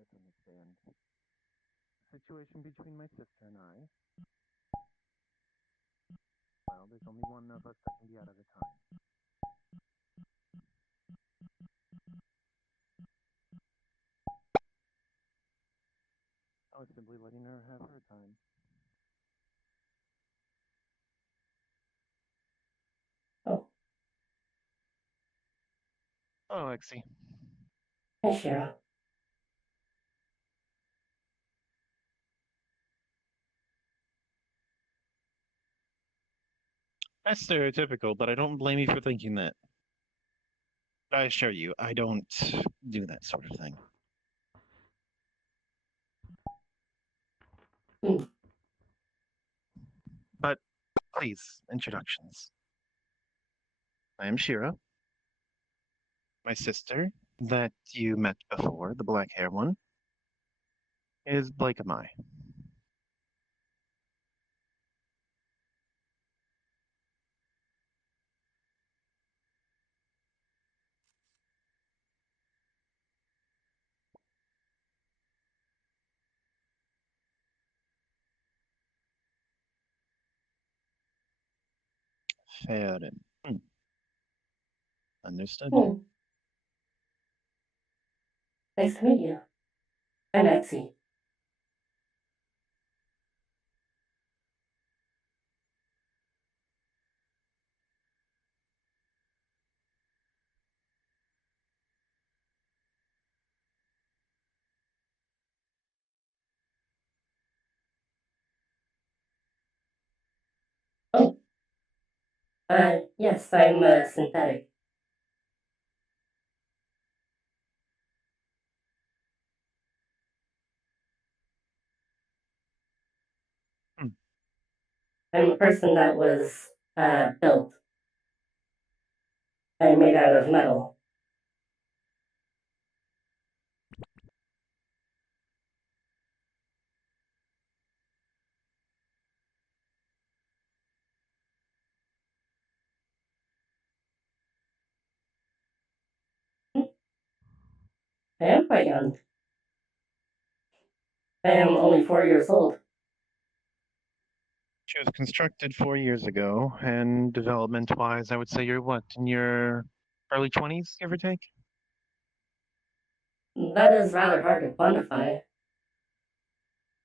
misunderstand. The situation between my sister and I, well, there's only one of us that can be out at a time. I was simply letting her have her time. Oh, Oh, Lexi. hey, Shiro. That's stereotypical, but I don't blame you for thinking that. I assure you, I don't do that sort of thing. Hmm. But please, introductions. I am Shira. My sister, that you met before, the black hair one, is Blake Amai. Fair and understood. Hmm. Nice to meet you. I'm Exy. Oh, yes, I'm synthetic. Hmm. I'm a person that was built. I'm made out of metal. Hmm. I am quite young. I am only 4 years old. She was constructed 4 years ago, and development-wise, I would say you're what, in your early 20s, give or take? That is rather hard to quantify.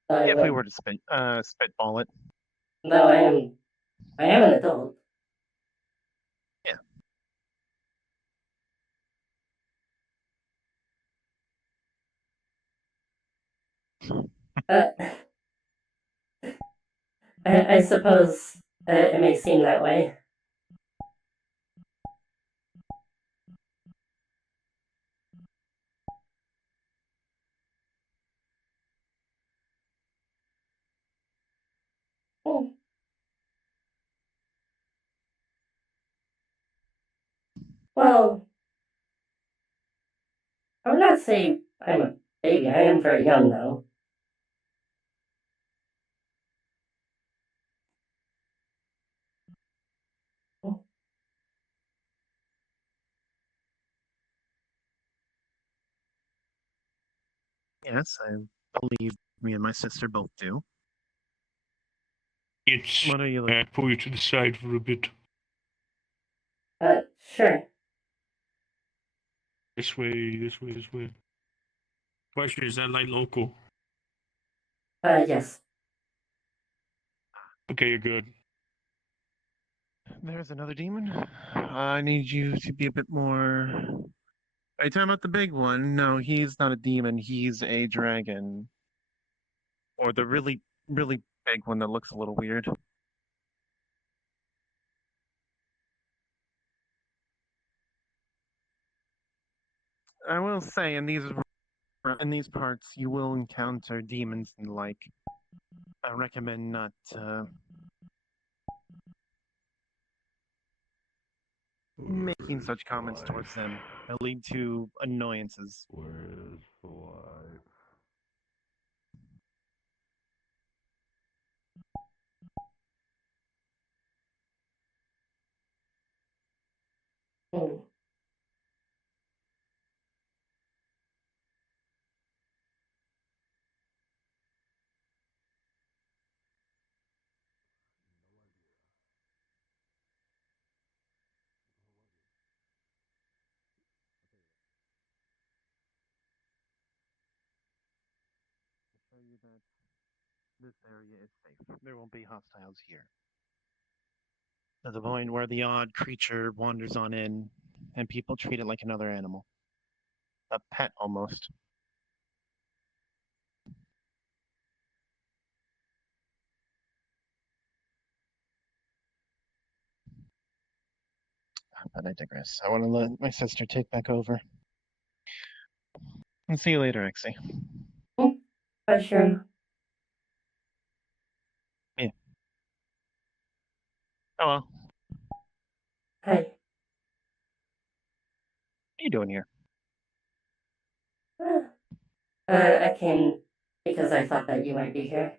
I If we would, were to spitball it. though I am an adult. Yeah. Uh, I suppose it may seem that way. Hmm. Well, I would not say I'm a baby. I am very young, though. Yes, I believe me and my sister both do. It's What are you looking pull you to the side for a bit. Sure. This way, this way, this way. Question, is that light local? Yes. Okay, you're good. There's another demon. I need you to be a bit more. Are you talking about the big one? No, he's not a demon. He's a dragon. Or the really, really big one that looks a little weird. I will say, in these parts, you will encounter demons and the like. I recommend not making such comments towards them. They'll lead to annoyances. Where's the light? Hmm. you that this area is safe. There won't be hostiles here. To the point where the odd creature wanders on in, and people treat it like another animal. A pet almost. But I digress. I want to let my sister take back over. And see you later, Exy. Bye, Shrew. Yeah. Oh well. Hi. What are you doing here? I came because I thought that you might be here.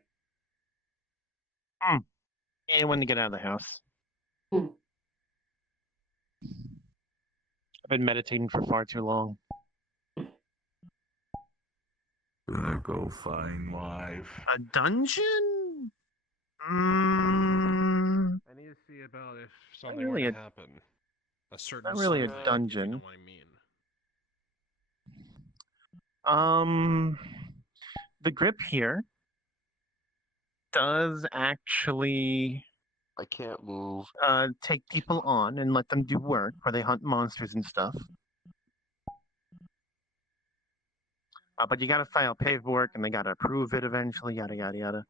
Yeah, when to get out of the house. Hmm. I've been meditating for far too long. Gonna go find wife. A dungeon? Mm, I need to see about if not something were really to a happen. A certain not really a sunlight, if you dungeon. know what I mean. Um, the grip here does actually I can't move. take people on and let them do work where they hunt monsters and stuff. But you gotta file paperwork and they gotta approve it eventually, yada yada yada.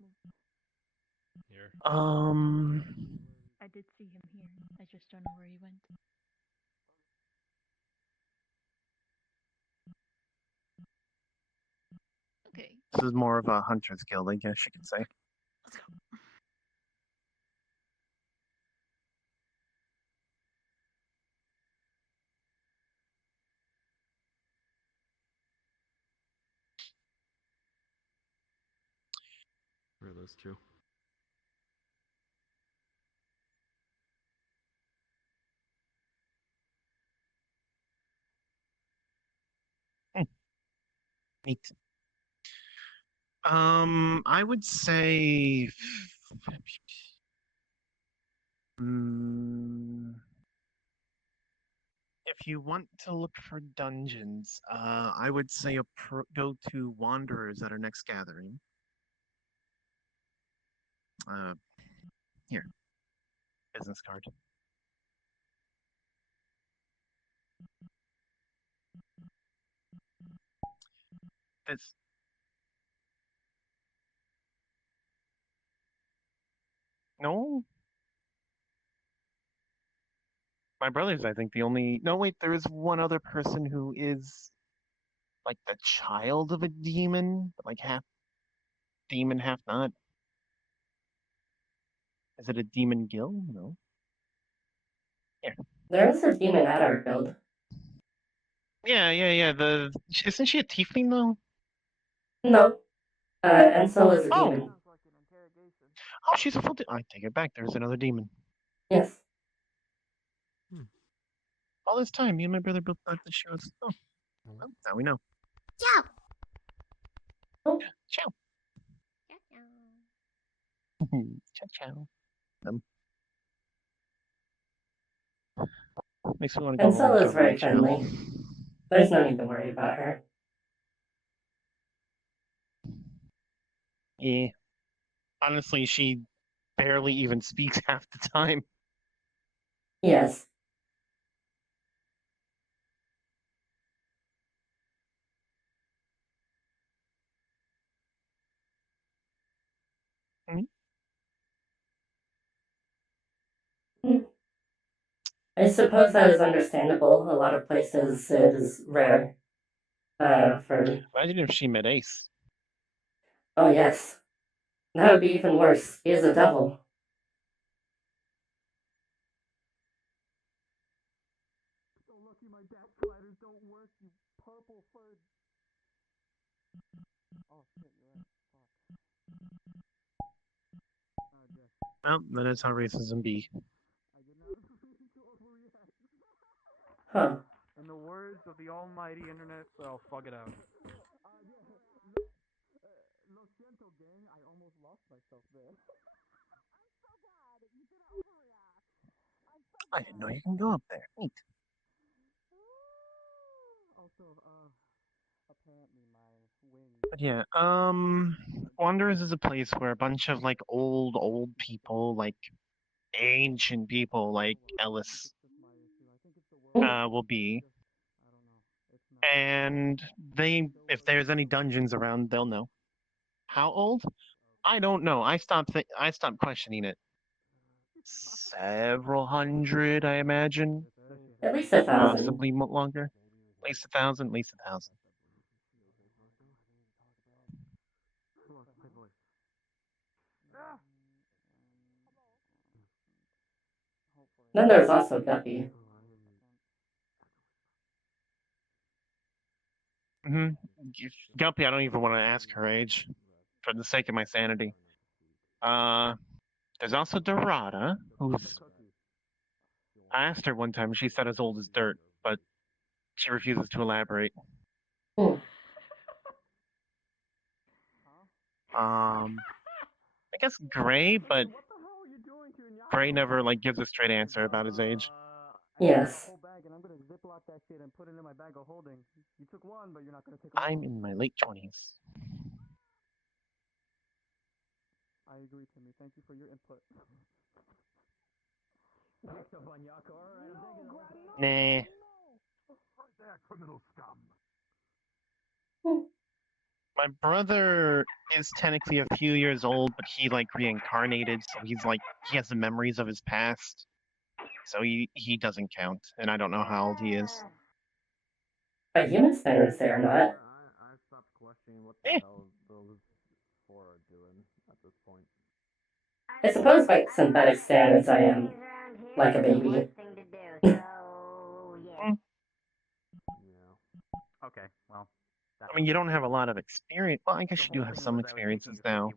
Here. I did see him here. I just don't know where he went. Okay. This is more of a hunter's guild, I guess you could say. Let's go. Where are those two? Neat. I would say. If you want to look for dungeons, I would say go to Wanderers at our next gathering. Here, business card. This. No. My brother's, I think, the only. No, wait, there is one other person who is like the child of a demon, like half demon, half not. Is it a demon guild? No. Here. There is a demon at our guild. Yeah. Isn't she a tiefling though? No. And so is a Oh. demon. Oh, she's a full. I take it back. There's another demon. Yes. All this time, me and my brother both thought that she was. Oh, well, now we know. Ciao. Oh. Ciao. Ciao, ciao. Makes me want to go And home so and is talk to my very child. friendly. There's no need to worry about her. Yeah. Honestly, she barely even speaks half the time. Yes. Hmm? I suppose that is understandable. A lot of places it is rare. For Imagine if she met Ace. oh yes, that would be even worse. He is a devil. So lucky my back sliders don't work, you purple furred. Oh shit, you're right. Fuck. Well, that is how racism be. I did not mean to overreact. Huh. In the words of the almighty internet, so fuck it out. Lo siento, gang. I almost lost myself there. I didn't know you can go up there. Neat. Also, apparently my wings. But yeah, Wanderers is a place where a bunch of like old people, like ancient people, like Ellis, will be. And if there's any dungeons around, they'll know. How old? I don't know. I stopped questioning it. Several hundred, I imagine. At least 1,000. Possibly longer. At least 1,000. At least 1,000. Then there's also Guppy. Guppy, I don't even want to ask her age, for the sake of my sanity. There's also Dorada, who's. I asked her one time, she said as old as dirt, but she refuses to elaborate. Hmm. I guess Gray, but Gray never like gives a straight answer about his age. Yes. I'm in my late 20s. I agree, Timmy. Thank you for your input. Nah. My brother is technically a few years old, but he like reincarnated, so he has the memories of his past. So he doesn't count, and I don't know how old he is. But human standards, they are not. I stopped questioning what the hell those four are doing at this point. I suppose by synthetic standards, I am like a baby. Okay, well. I mean, you don't have a lot of experience. Well, I guess you do have some experiences now.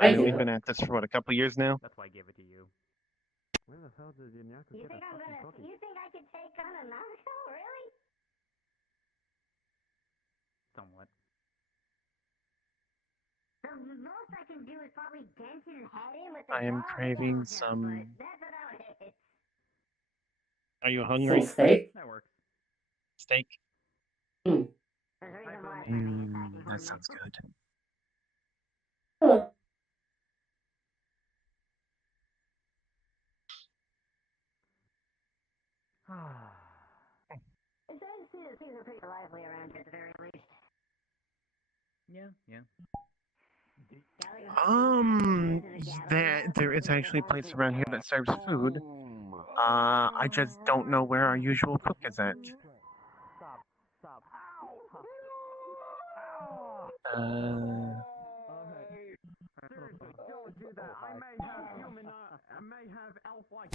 I We've do. been at this for what, a couple years now? That's why I gave it to you. Where the hell did Yanyaku get a fucking cookie? You think I could take on a Naruto? Really? Somewhat. The most I can do is probably dent his head in with the I am claw craving down, some. but that's about it. Are you Some hungry? steak? That works. Steak? Hmm. There's a reason why I'm attacking That him. sounds good. Hello. It does seem pretty lively around here at the very least. Yeah. There is actually a place around here that serves food. I just don't know where our usual cook is at. Stop. Seriously, don't do that. I may have elf-like.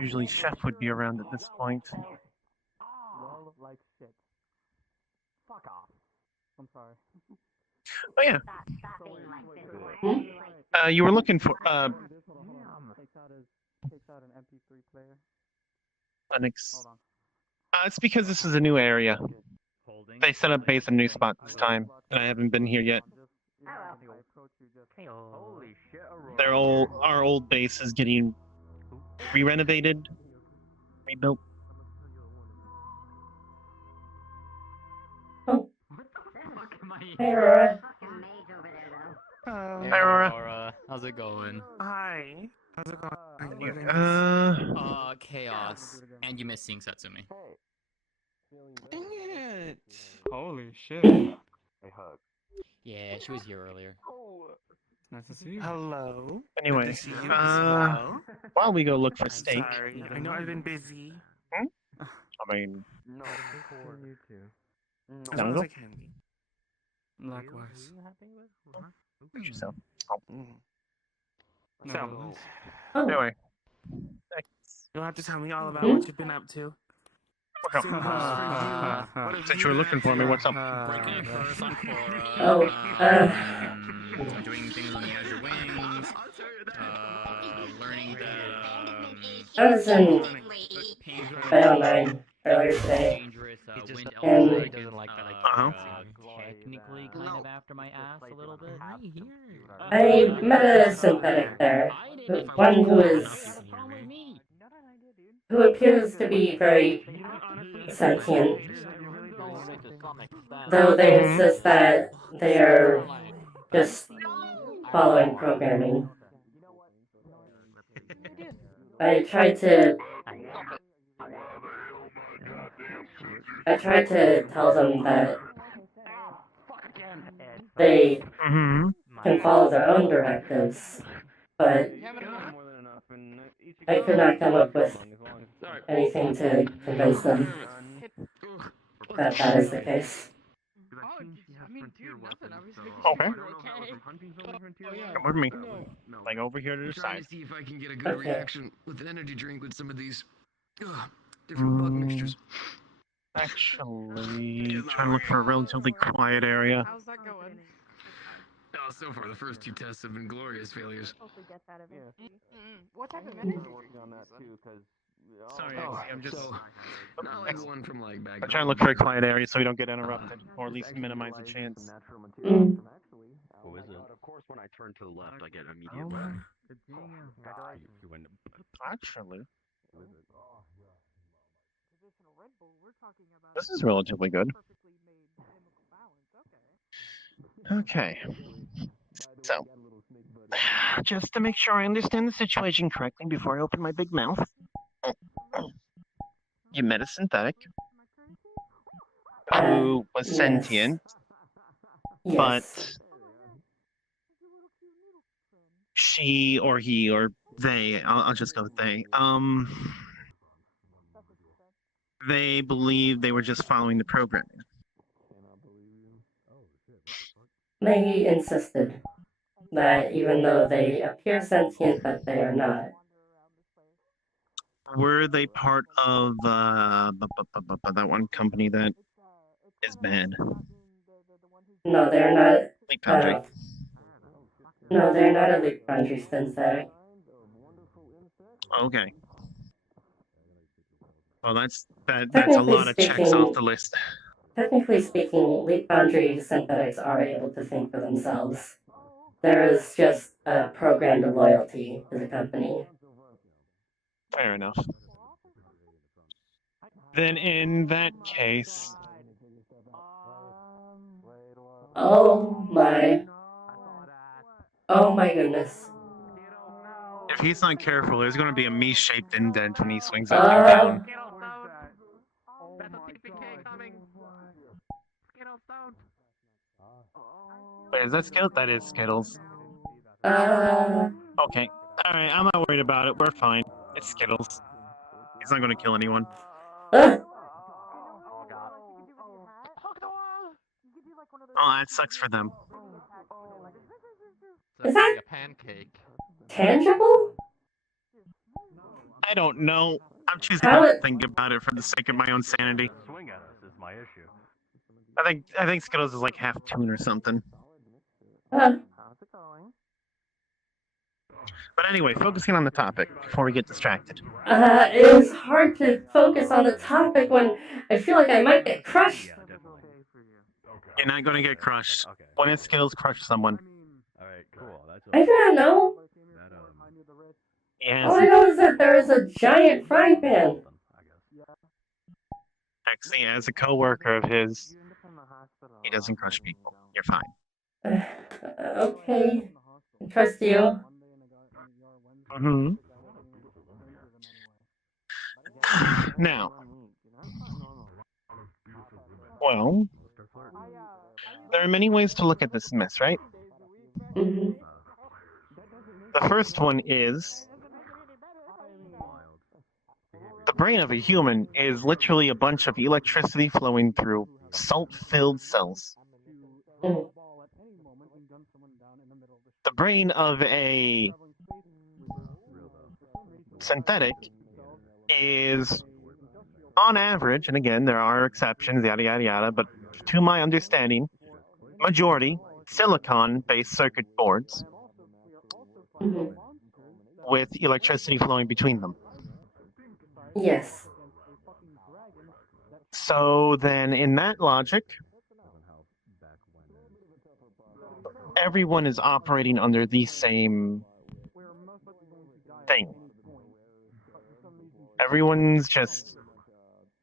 Usually Chef would be around at this point. Well, like shit. Fuck off. I'm sorry. Oh yeah, Stop being like this. you were looking for Takes out an MP3 player. Onyx. It's because this is a new area. They set up base in a new spot this time, and I haven't been here yet. Holy shit, Our old base is getting re-renovated, rebuilt. Oh. Fuck am I? Hey, Aurora. Fucking mage over there, though. Hey, Hi, Aurora. How's it going? Hi. How's it going? Chaos. And you missed seeing Satsumi. Dang it. Holy shit. A hug. Yeah, she was here earlier. Nice to see you. Hello. Anyway, Good to see you as well. while we go look for I'm steak. sorry. I know I've been busy. I mean, No, You too. As Don't long as go. I can be. Likewise. Put yourself. So, Oh. Anyway, you'll have to tell me all about Hmm? what you've been up to. what's up? Same goes for you. What have Since you you were been looking up for me, to? what's up? Breaking a curse on Cora. Doing things on the Azure Wings. Learning that I was in pain Battle 9 earlier today. dangerous wind And- elf doesn't like that Uh-huh. technically kind of after my ass a little bit. I met a synthetic there. One who appears to be very sentient. Though they insist that they are just following programming. I tried to tell them that they Mm-hmm. can follow their own directives, but I could not come up with anything to convince them that that is the case. Okay. Come with me. Like over here to the Trying side. to see if I can get a good Okay. reaction with an energy drink with some of these different bug mixtures. Actually, trying to look for a relatively quiet area. How's that going? Oh, so far the first two tests have been glorious failures. What type of energy drink working on that too, because Sorry, Oh, I'm just. so not like one from like back. I'm trying to look for a quiet area so we don't get interrupted, or at least minimize the chance. Mm. Who is it? Of course, when I turn to the left, I get immediate. Actually, this is relatively good. Okay. So, just to make sure I understand the situation correctly before I open my big mouth, you met a synthetic who was Yes. sentient, Yes. but she or he or they, I'll just go with they believe they were just following the programming. They insisted that even though they appear sentient, that they are not. Were they part of that one company that is bad? No, they're not. Leap Foundry. No, they're not a Leap Foundry synthetic. Okay. Well, that's a Technically lot of checks off the speaking, list. technically speaking, Leap Foundry synthetics are able to think for themselves. There is just a programmed loyalty to the company. Fair enough. Then in that case, Oh my. Oh my goodness. if he's not careful, there's going to be a me-shaped indent when he swings that thing down. Wait, is that Skittles? That is Skittles. Okay. Alright, I'm not worried about it. We're fine. It's Skittles. He's not going to kill anyone. Oh, that sucks for them. Is that a pancake. tangible? I don't know. I'm choosing How not to it- think about it for the sake of my own sanity. Swing at us is my issue. I think Skittles is like half tune or something. Uh, But anyway, focusing on the topic before we get distracted. it is hard to focus on the topic when I feel like I might get crushed. Yeah, definitely. You're not going to get crushed. Okay. When it's Skittles, crush someone. All right, cool. That's I do not know. That, Yes. All I know is that there is a giant frying pan. Actually, as a co-worker of his, he doesn't crush people. You're fine. Okay. I trust you. Mm-hmm. Now, well, there are many ways to look at this mess, right? Mm-hmm. The first one is the brain of a human is literally a bunch of electricity flowing through salt-filled cells. Mm. The brain of a synthetic is, on average, and again, there are exceptions, yada, yada, yada, but to my understanding, majority silicon-based circuit boards Mm-hmm. with electricity flowing between them. Yes. So then, in that logic, everyone is operating under the same thing. Everyone's just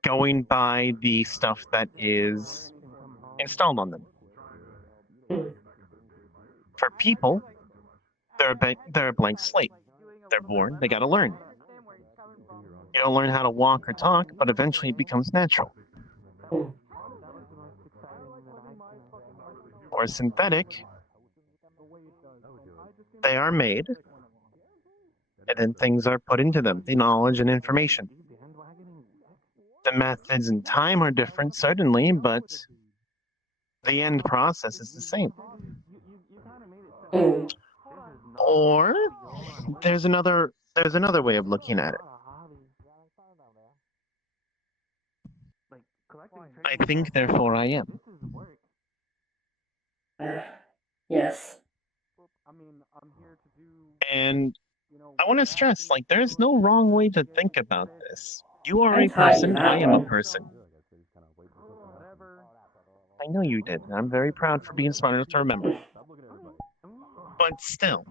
going by the stuff that is installed on them. Mm. For people, they're a blank slate. They're born, they gotta learn. You don't learn how to walk or talk, but eventually it becomes natural. Mm. Or synthetic, they are made, and then things are put into them, the knowledge and information. The methods and time are different, certainly, but the end process is the same. Mm. Or there's another way of looking at it. I think, therefore I am. Yes. And I want to stress, like, there's no wrong way to think about this. You are I a taught you person, I that am a one. person. I know you did, and I'm very proud for being smart enough to remember. But still,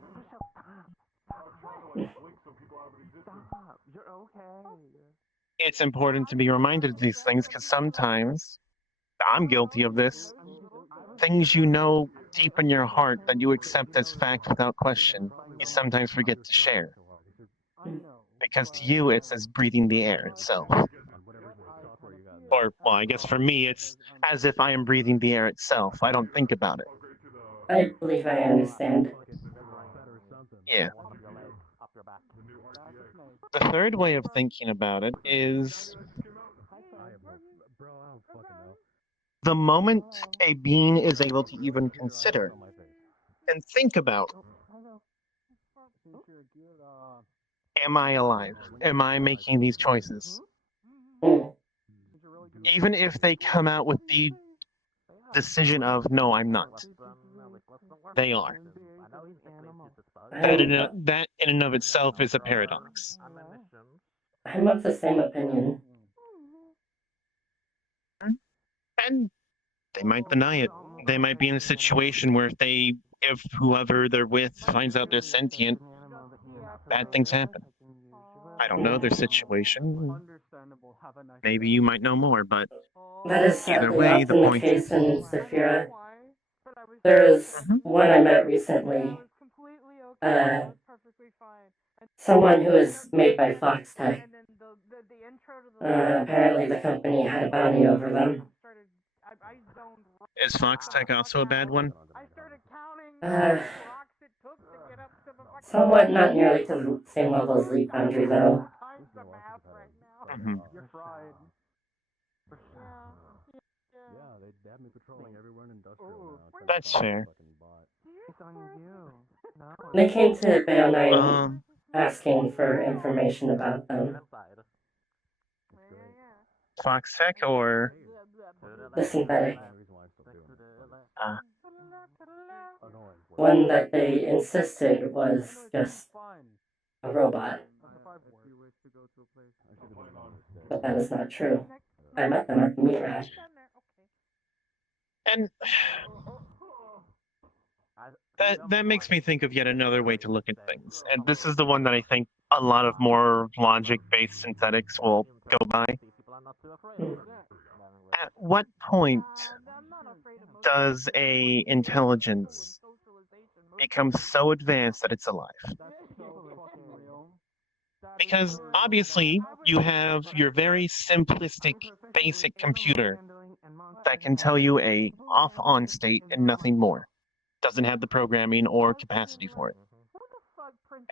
it's important to be reminded of these things because sometimes I'm guilty of this. Things you know deep in your heart that you accept as fact without question, you sometimes forget to share. Because to you, it's as breathing the air itself. Or, well, I guess for me, it's as if I am breathing the air itself. I don't think about it. I believe I understand. Yeah. The third way of thinking about it is the moment a being is able to even consider and think about, am I alive? Am I making these choices? Mm. Even if they come out with the decision of, no, I'm not. They are. That in and of itself is a paradox. I'm of the same opinion. And they might deny it. They might be in a situation where if whoever they're with finds out they're sentient, bad things happen. I don't know their situation. Maybe you might know more, but That is either sadly way, the often the point case is. in Zephyra. There's Mhm. one I met recently. Someone who was made by Foxtech. Apparently the company had a bounty over them. Is Foxtech also a bad one? Somewhat not nearly to the same level as Leap Foundry, though. Mm-hmm. That's fair. They came to Bayo 9 Um, asking for information about them. Foxtech or The synthetic. uh, One that they insisted was just a robot. But that is not true. I met them at the meat rack. and that makes me think of yet another way to look at things. And this is the one that I think a lot of more logic-based synthetics will go by. At what point does a intelligence become so advanced that it's alive? Because obviously you have your very simplistic basic computer that can tell you a off-on state and nothing more. Doesn't have the programming or capacity for it.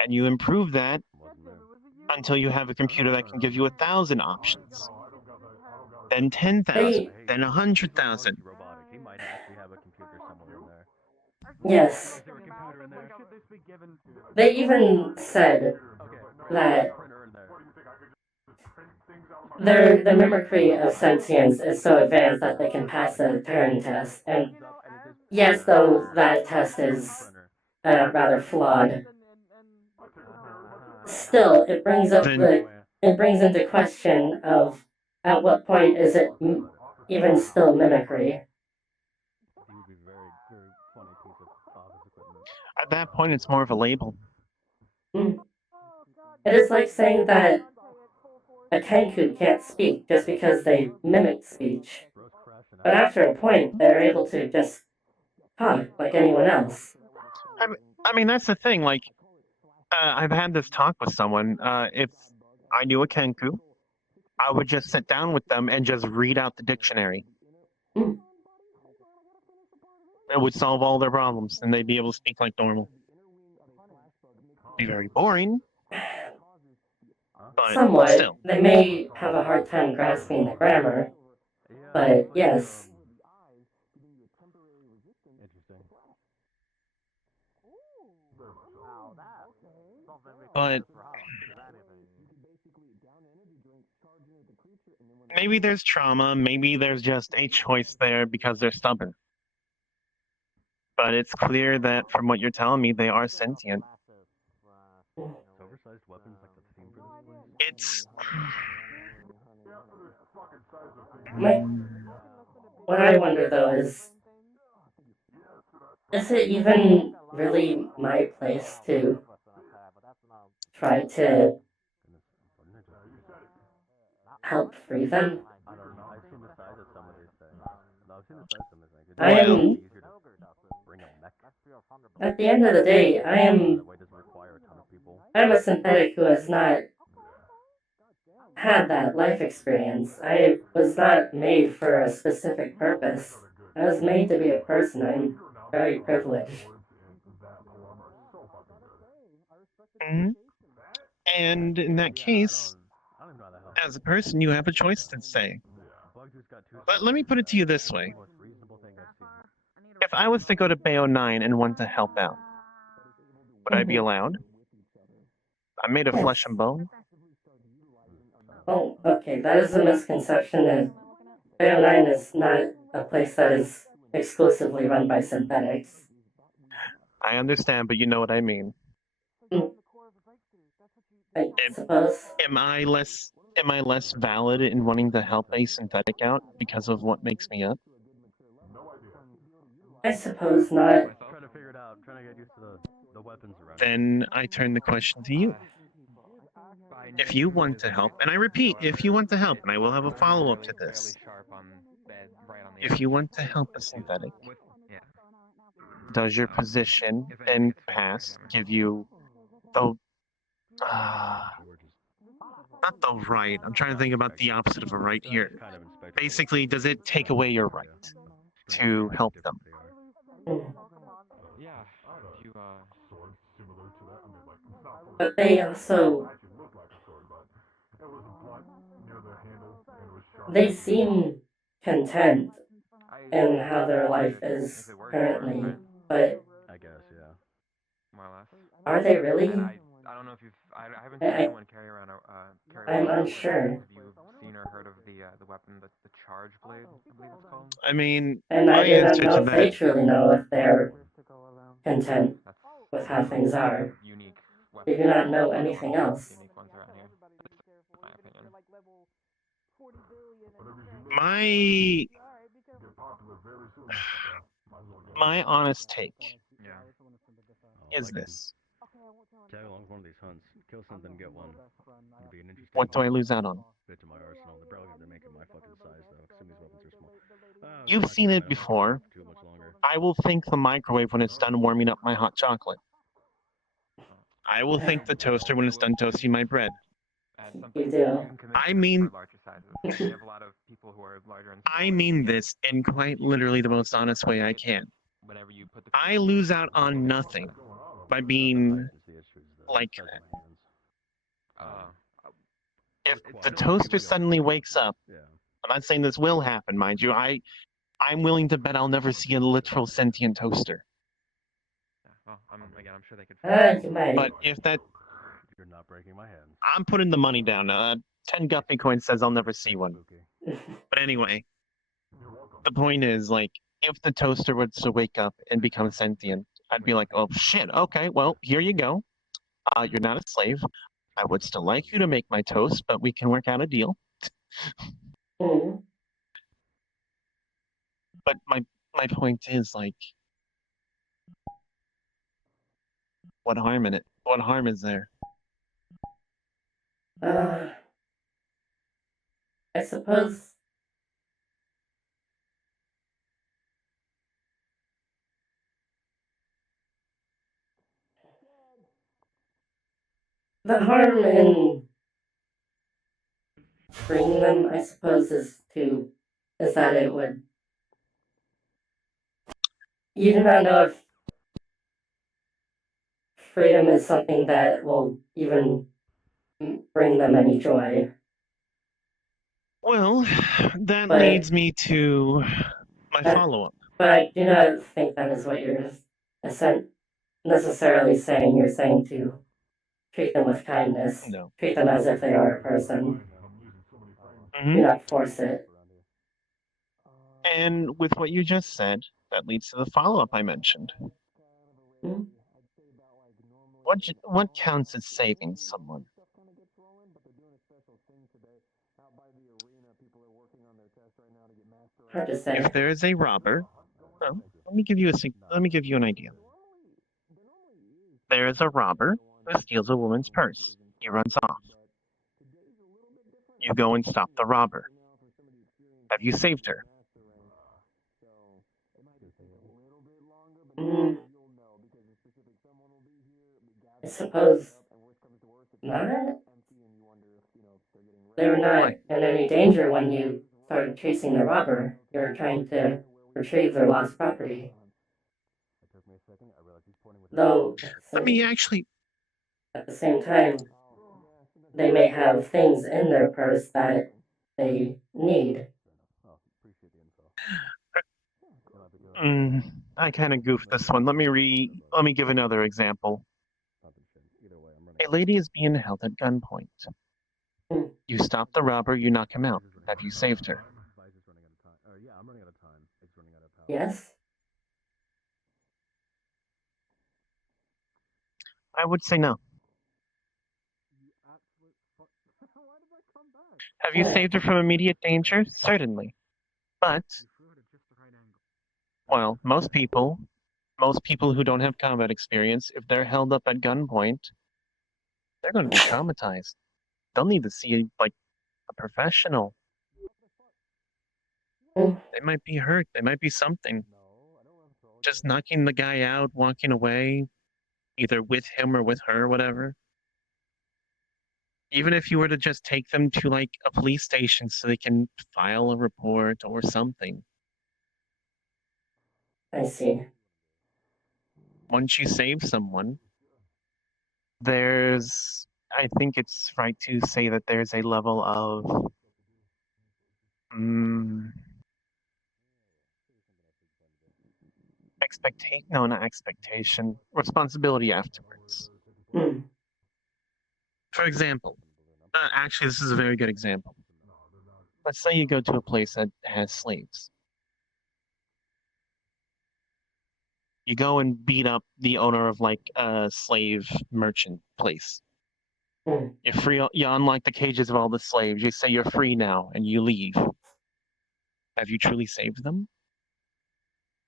And you improve that until you have a computer that can give you 1,000 options. Then 10,000, then 100,000. Yes. They even said that the mimicry of sentience is so advanced that they can pass a Turing test. And yes, though that test is rather flawed, still it brings up it brings into question of at what point is it even still mimicry. At that point, it's more of a label. Mm. It is like saying that a Kenku can't speak just because they mimic speech. But after a point, they're able to just talk like anyone else. I mean, that's the thing. Like, I've had this talk with someone. If I knew a Kenku, I would just sit down with them and just read out the dictionary. Mm. It would solve all their problems, and they'd be able to speak like normal. Be very boring, but Somewhat. still. They may have a hard time grasping the grammar, but yes. Interesting. But maybe there's trauma. Maybe there's just a choice there because they're stubborn. But it's clear that from what you're telling me, they are sentient. Oversized weapons like the theme for this place. It's. What I wonder though is it even really my place to try to help free them? I don't know. I've seen the size of some of these things. No, I've seen the size of them. It's I am. easier to bring a mech. At the end of the day, That way it doesn't require a ton of people. I'm a synthetic who has not had that life experience. I was not made for a specific purpose. I was made to be a person. I'm very privileged. Mhm. And in that case, as a person, you have a choice to say. But let me put it to you this way. If I was to go to Bayo 9 and want to help out, would I be allowed? I'm made of flesh and bone. Oh, okay, that is a misconception. And Bayo 9 is not a place that is exclusively run by synthetics. I understand, but you know what I mean. I suppose. Am I less valid in wanting to help a synthetic out because of what makes me up? I suppose not. Trying to figure it out. Trying to get used to the weapons around. Then I turn the question to you. If you want to help, and I repeat, if you want to help, and I will have a follow-up to this. If you want to help a synthetic, does your position and past give you the not the right? I'm trying to think about the opposite of a right here. Basically, does it take away your right to help them? Yeah, if you But they also. They seem content in how their life is currently, but I guess, yeah. more or less. are they really? I don't know if you've. I haven't I- seen I- anyone carry around a. I'm unsure. Have you seen or heard of the weapon, the charge blade? I believe it's called. I mean, And I my do not answer know to if they that, truly know if they're content with how things are. Unique They weapon. do not know anything else. Unique ones around here. That's my opinion. my my honest take Yeah. is this: Tag along with one of these hunts. Kill something, get one. It'd be an interesting. what do I lose out on? Bit to my arsenal. They're probably gonna make it my fucking size though, 'cause some of these weapons are small. You've seen it before. Too much longer. I will thank the microwave when it's done warming up my hot chocolate. I will thank the toaster when it's done toasting my bread. You do. I mean, Larger sizes. You have a lot of people who are larger and I mean this in quite literally the most honest way I can. whenever you put the I lose out on nothing by being like that. If the toaster suddenly wakes up, I'm not saying this will happen, mind you. I'm willing to bet I'll never see a literal sentient toaster. well, I'm sure they could. You might. But if that, You're not breaking my hand. I'm putting the money down. 10 Guppy coins says I'll never see one. But anyway, the point is, like, if the toaster were to wake up and become sentient, I'd be like, oh shit, okay, well, here you go. You're not a slave. I would still like you to make my toast, but we can work out a deal. Mm. But my point is, like, what harm in it? What harm is there? I suppose. The harm in freeing them, I suppose, is that it would. You do not know if freedom is something that will even bring them any joy. Well, that But- leads me to my That- follow-up. But I do not think that is what you're necessarily saying. You're saying to treat them with kindness. No. Treat them as if they are a person. Mhm. Do not force it. And with what you just said, that leads to the follow-up I mentioned. Hmm? What counts as saving someone? Hard to say. If there is a robber, well, let me give you an idea. There is a robber who steals a woman's purse. He runs off. You go and stop the robber. Have you saved her? I suppose not. They were not in any danger when you started chasing the robber. You were trying to retrieve their lost property. Though, Let me actually. at the same time, they may have things in their purse that they need. I kind of goofed this one. Let me give another example. A lady is being held at gunpoint. You stop the robber, you knock him out. Have you saved her? Yes? I would say no. Have you saved her from immediate danger? Certainly. But, well, most people who don't have combat experience, if they're held up at gunpoint, they're going to be traumatized. They'll need to see, like, a professional. They might be hurt. They might be something. Just knocking the guy out, walking away, either with him or with her, whatever. Even if you were to just take them to, like, a police station so they can file a report or something. I see. Once you save someone, I think it's right to say that there's a level of expectation, no, not expectation, responsibility afterwards. For example, actually, this is a very good example. Let's say you go to a place that has slaves. You go and beat up the owner of, like, a slave merchant place. You're free. You unlock the cages of all the slaves. You say you're free now, and you leave. Have you truly saved them?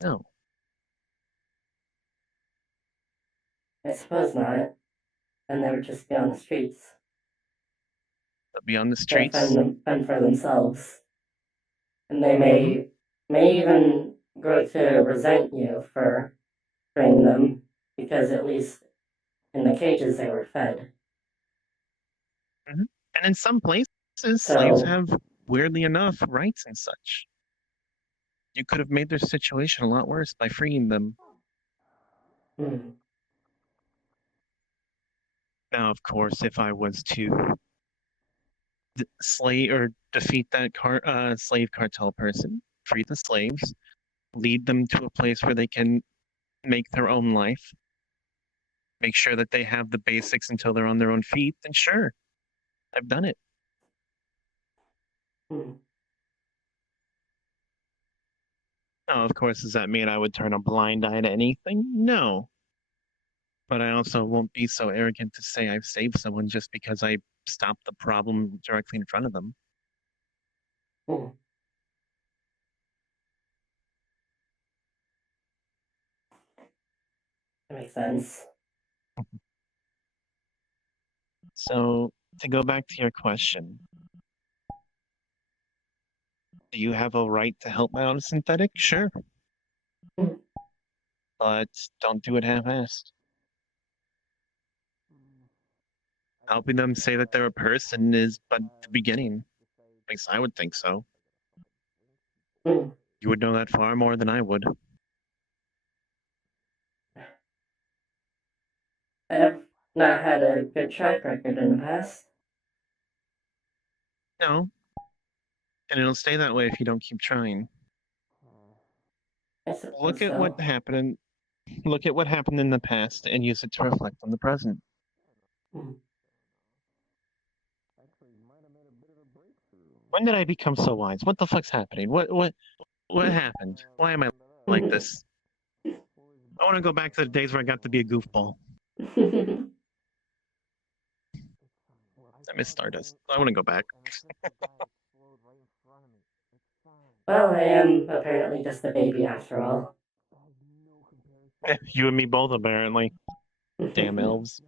No. I suppose not. And they would just be on the streets. They'll be on the To streets. fend for themselves. And they may even grow to resent you for freeing them, because at least in the cages they were fed. And in some places, slaves have, weirdly enough, rights and such. You could have made their situation a lot worse by freeing them. Now, of course, if I was to slay or defeat that slave cartel person, free the slaves, lead them to a place where they can make their own life, make sure that they have the basics until they're on their own feet, then sure, I've done it. Now, of course, does that mean I would turn a blind eye to anything? No. But I also won't be so arrogant to say I've saved someone just because I stopped the problem directly in front of them. That makes sense. So, to go back to your question, do you have a right to help out a synthetic? Sure. But don't do it half-assed. helping them say that they're a person is but the beginning. At least I would think so. Mm. You would know that far more than I would. I have not had a good track record in the past. No. And it'll stay that way if you don't keep trying. I suppose Look at so. what happened. Look at what happened in the past and use it to reflect on the present. Mm. When did I become so wise? What the fuck's happening? What happened? Why am I like this? I want to go back to the days where I got to be a goofball. I miss Stardust. I want to go back. Well, I am apparently just a baby after all. You and me both, apparently. Damn elves.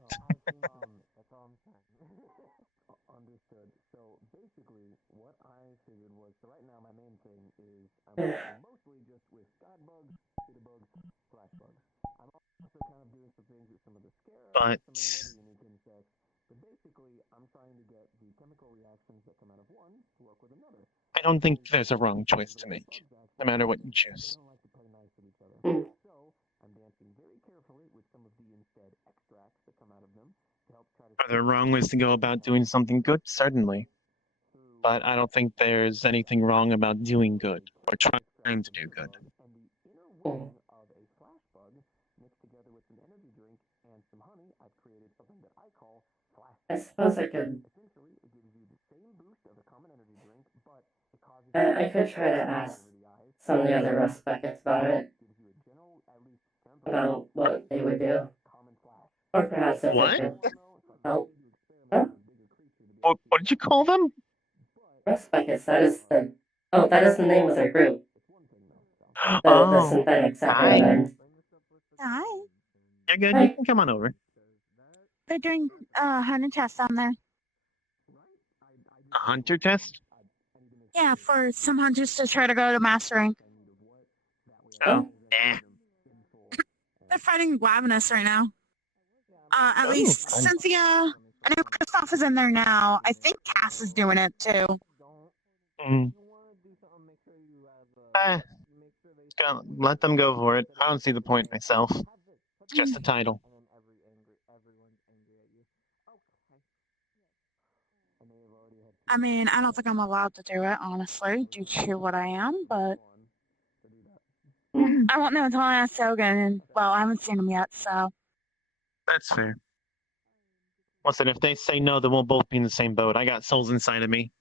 Understood. So basically, what I figured was, so right now my main thing is I'm working mostly just with god bugs, bugs, flash bugs. I'm also kind of doing some things with some of the scarabs, But some of the other unique insects. But basically, I'm trying to get the chemical reactions that come out of one to work with another. I don't think there's a wrong choice to make, no matter what you choose. They don't like to play nice with each other. So I'm dancing very carefully with some of the instead extracts that come out of them to help try to. Are there wrong ways to go about doing something good? Certainly. But I don't think there's anything wrong about doing good or trying to do good. And the inner working of a flash bug mixed together with some energy drink and some honey, I've created something that I call flash. I suppose I could. Essentially, it gives you the same boost of a common energy drink, but it causes. I could try to ask some of the other rust buckets about it. About what they would do. Or perhaps if What? they could help. What did you call them? Rust buckets, that is the. Oh, that is the name of their group. The Oh, synthetics that hi. recommend. Hi. You're good. Hi. You can come on over. They're doing hunting tests on there. A hunter test? Yeah, for some hunters to try to go to master rank. Oh, eh. They're fighting Wavinus right now. At least fun. Cynthia. I know Kristoff is in there now. I think Cass is doing it too. Let them go for it. I don't see the point myself. It's just a title. I mean, I don't think I'm allowed to do it, honestly, due to what I am, but I won't know until I ask Sogan, and, well, I haven't seen him yet, so. That's fair. Listen, if they say no, then we'll both be in the same boat. I got souls inside of me.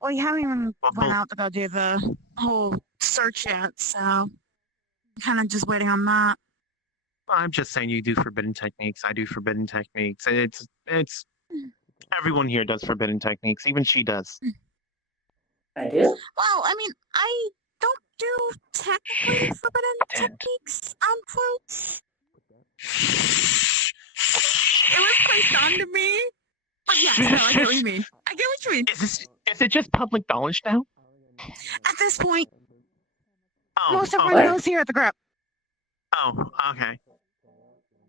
Well, you haven't even Well, went both- out to go do the whole search yet, so I'm kind of just waiting on that. I'm just saying you do forbidden techniques. I do forbidden techniques. It's everyone here does forbidden techniques. Even she does. I do? Well, I mean, I don't do technically forbidden techniques on floats. It was placed onto me. But yes, no, I get what you mean. I get what you mean. Is it just public knowledge now? At this point, Oh, most everyone okay. knows here at the group. Oh, okay.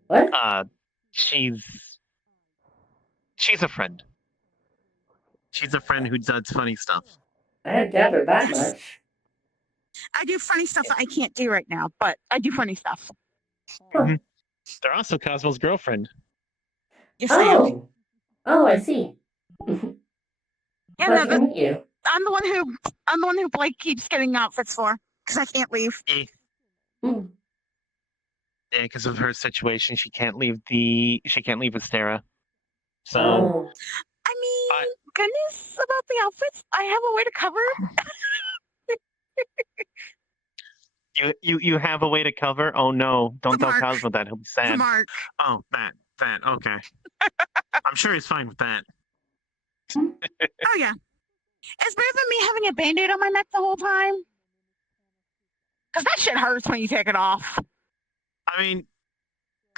What? She's a friend. She's a friend who does funny stuff. I had gathered that much. I do funny stuff that I can't do right now, but I do funny stuff. Mm-hmm. They're also Cosmo's girlfriend. Yes, I am. Oh. Oh, I see. Yeah, Glad no, to meet you. I'm the one who Blake keeps getting outfits for because I can't leave. Yeah. Mm. Yeah, because of her situation, she can't leave Astera. So Oh. I mean, goodness about the outfits. I have a way to cover. you have a way to cover? Oh no! Don't tell Mark. Cosmo that. He'll be sad. Mark. Oh, that. Okay. I'm sure he's fine with that. Oh yeah, it's better than me having a Band-Aid on my neck the whole time. Cause that shit hurts when you take it off. I mean,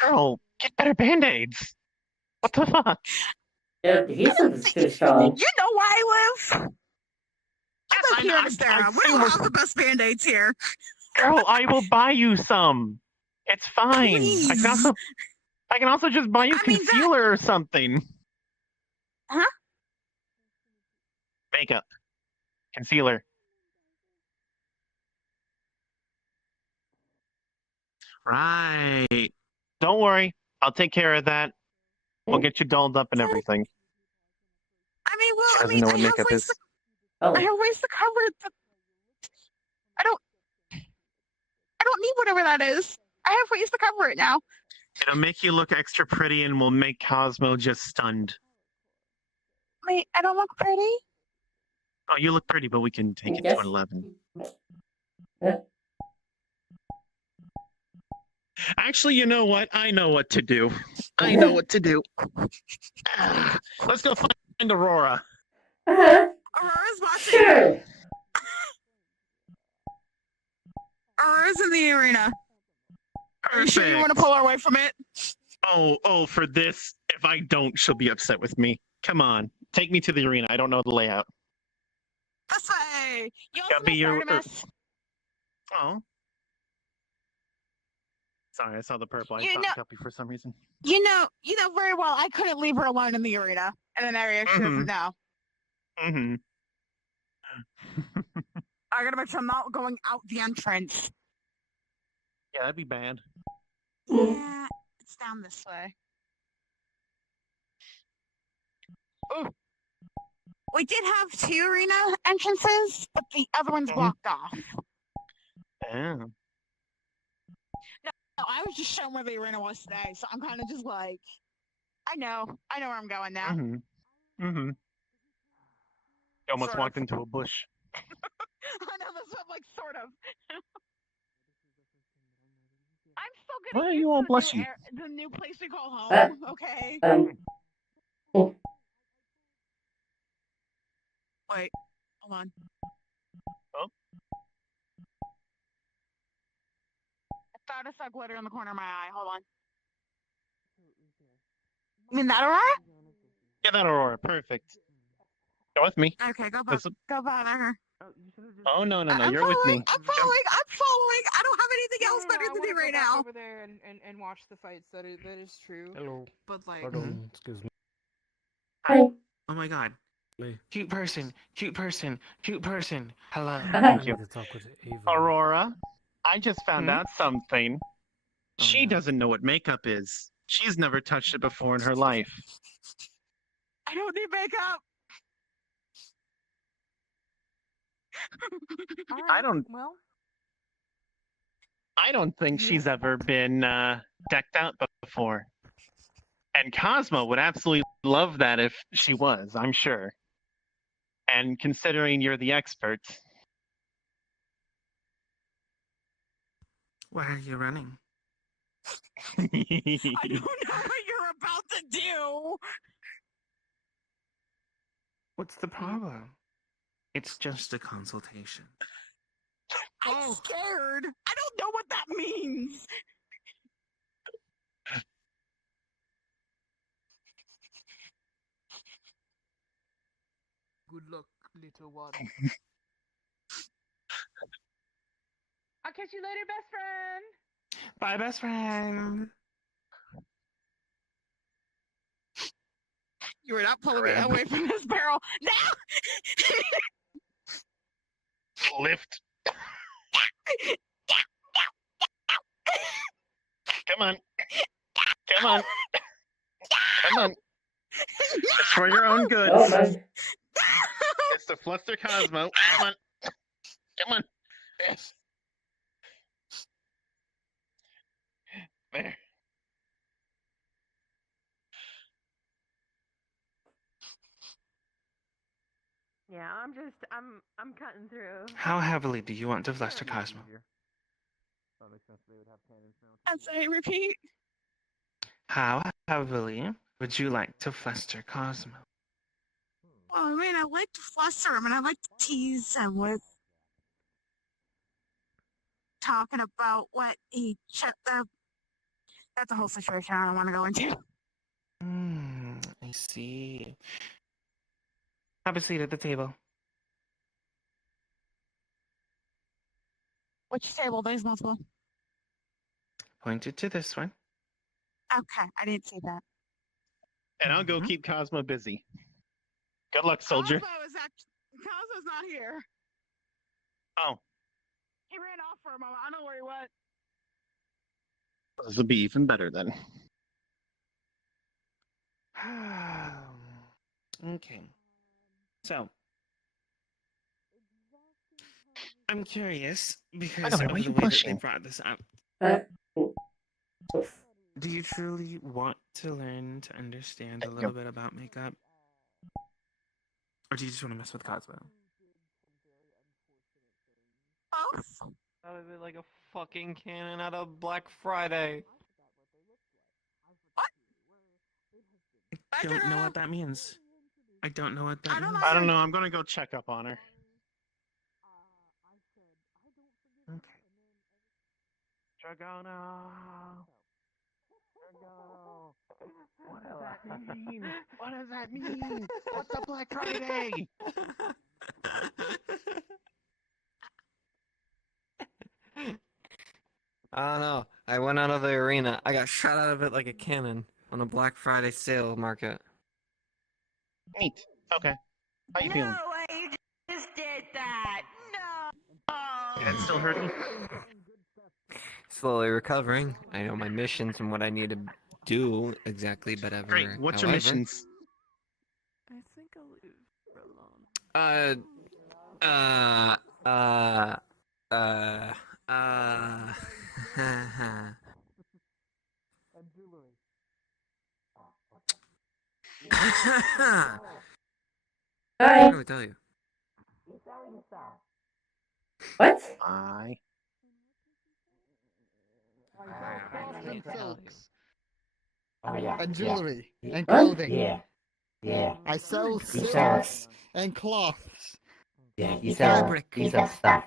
girl, get better Band-Aids. What the fuck? The adhesive is too strong. You know where I live. Yes, I live here in Astera. We don't have the best Band-Aids here. Girl, I will buy you some. It's fine. Please. I can also just buy you concealer or something. Huh? Makeup. Concealer. Right. Don't worry. I'll take care of that. We'll get you dolled up and everything. I mean, well, She I doesn't mean, know I what have makeup ways is. to, Oh. I have ways to cover it. I don't need whatever that is. I have ways to cover it now. It'll make you look extra pretty and will make Cosmo just stunned. Wait, I don't look pretty. Oh, you look pretty, but we can take it to Yes. an 11. Yeah. Actually, you know what? I know what to do. I know what to do. Let's go find Aurora. Aurora's watching. Sure. Aurora's in the arena. Are you sure you want to Perfect. pull her away from it? Oh, for this. If I don't, she'll be upset with me. Come on. Take me to the arena. I don't know the layout. This way. You also Gotta be miss your- Artemis. Oh. Sorry, I saw the purple. I You thought know- Guppy for some reason. You know very well I couldn't leave her alone in the arena. And then Ariel says no. Mm-hmm. I gotta make sure I'm not going out the entrance. Yeah, that'd be bad. Yeah, it's down this way. Ooh. We did have 2 arena entrances, but the other one's blocked off. Yeah. No, I was just showing where the arena was today, so I'm kind of just like, I know where I'm going now. Mm-hmm. Mm-hmm. You almost Sort walked of. into a bush. I know, that's what I'm like, sort of. I'm still Why getting are used you all to blushy? the new place we call home, okay? Wait, hold on. Oh. I thought I saw glitter in the corner of my eye. Hold on. You mean that, Aurora? Yeah, that Aurora. Perfect. Go with me. Okay, go Let's- bother her. Oh, no. I'm You're with me. I'm following. I don't have anything else better to do right back now. over there and watch the fights. That is true. Hello. But like, Pardon. Excuse me. Hi. Oh my god. Me. Cute person. Hello. Thank you. To talk with Ava. Aurora, I just found Hmm? out something. She no. doesn't know what makeup is. She's never touched it before in her life. I don't need makeup. all right, I don't think she's ever been decked out before. And Cosmo would absolutely love that if she was, I'm sure. And considering you're the expert. Why are you running? I don't know what you're about to do. What's the problem? It's just a consultation. I'm scared. I don't know what that means. good luck, little one. I'll catch you later, best friend. Bye, best friend. You were not pulling me away from this barrel. Now. Lift. Come on. Come on. Come on. It's for your own good. Oh my. It's to fluster Cosmo. Come on. Come on. There. Yeah, I'm cutting through. How heavily do you want to fluster Cosmo? I'm sorry, repeat. How heavily would you like to fluster Cosmo? Well, I mean, I like to fluster him and I like to tease him with talking about what he that's a whole situation I don't want to go into. I see. Have a seat at the table. Which table? There's multiple. Pointed to this one. Okay, I didn't see that. And I'll go keep Cosmo busy. Good luck, soldier. Cosmo's not here. Oh, He ran off for a moment. I don't know where he went. this will be even better then. Okay. So, I'm curious because Why are of you the way that they blushing? brought this up. Oof. Do you truly want to learn to understand a little bit about makeup? Or do you just want to mess with Cosmo? That would be like a fucking cannon out of Black Friday. I don't know what that means. I don't know what that means. I don't know. I'm gonna go check up on her. Okay. Dragona. What does that mean? What does that mean? What's a Black Friday? I don't know. I went out of the arena. I got shot out of it like a cannon on a Black Friday sale market. Neat. Okay. How you feeling? way you just did that. No. It's still hurting? Slowly recovering. I know my missions and what I need to do exactly, but Great. What's your missions? I think I'll leave her alone. Hi. What do I tell you? What? I. And silks. Oh, yeah. And jewelry. And What? clothing. Yeah. I sell You sell silks and cloths. Yeah, you Fabric. sell stuff.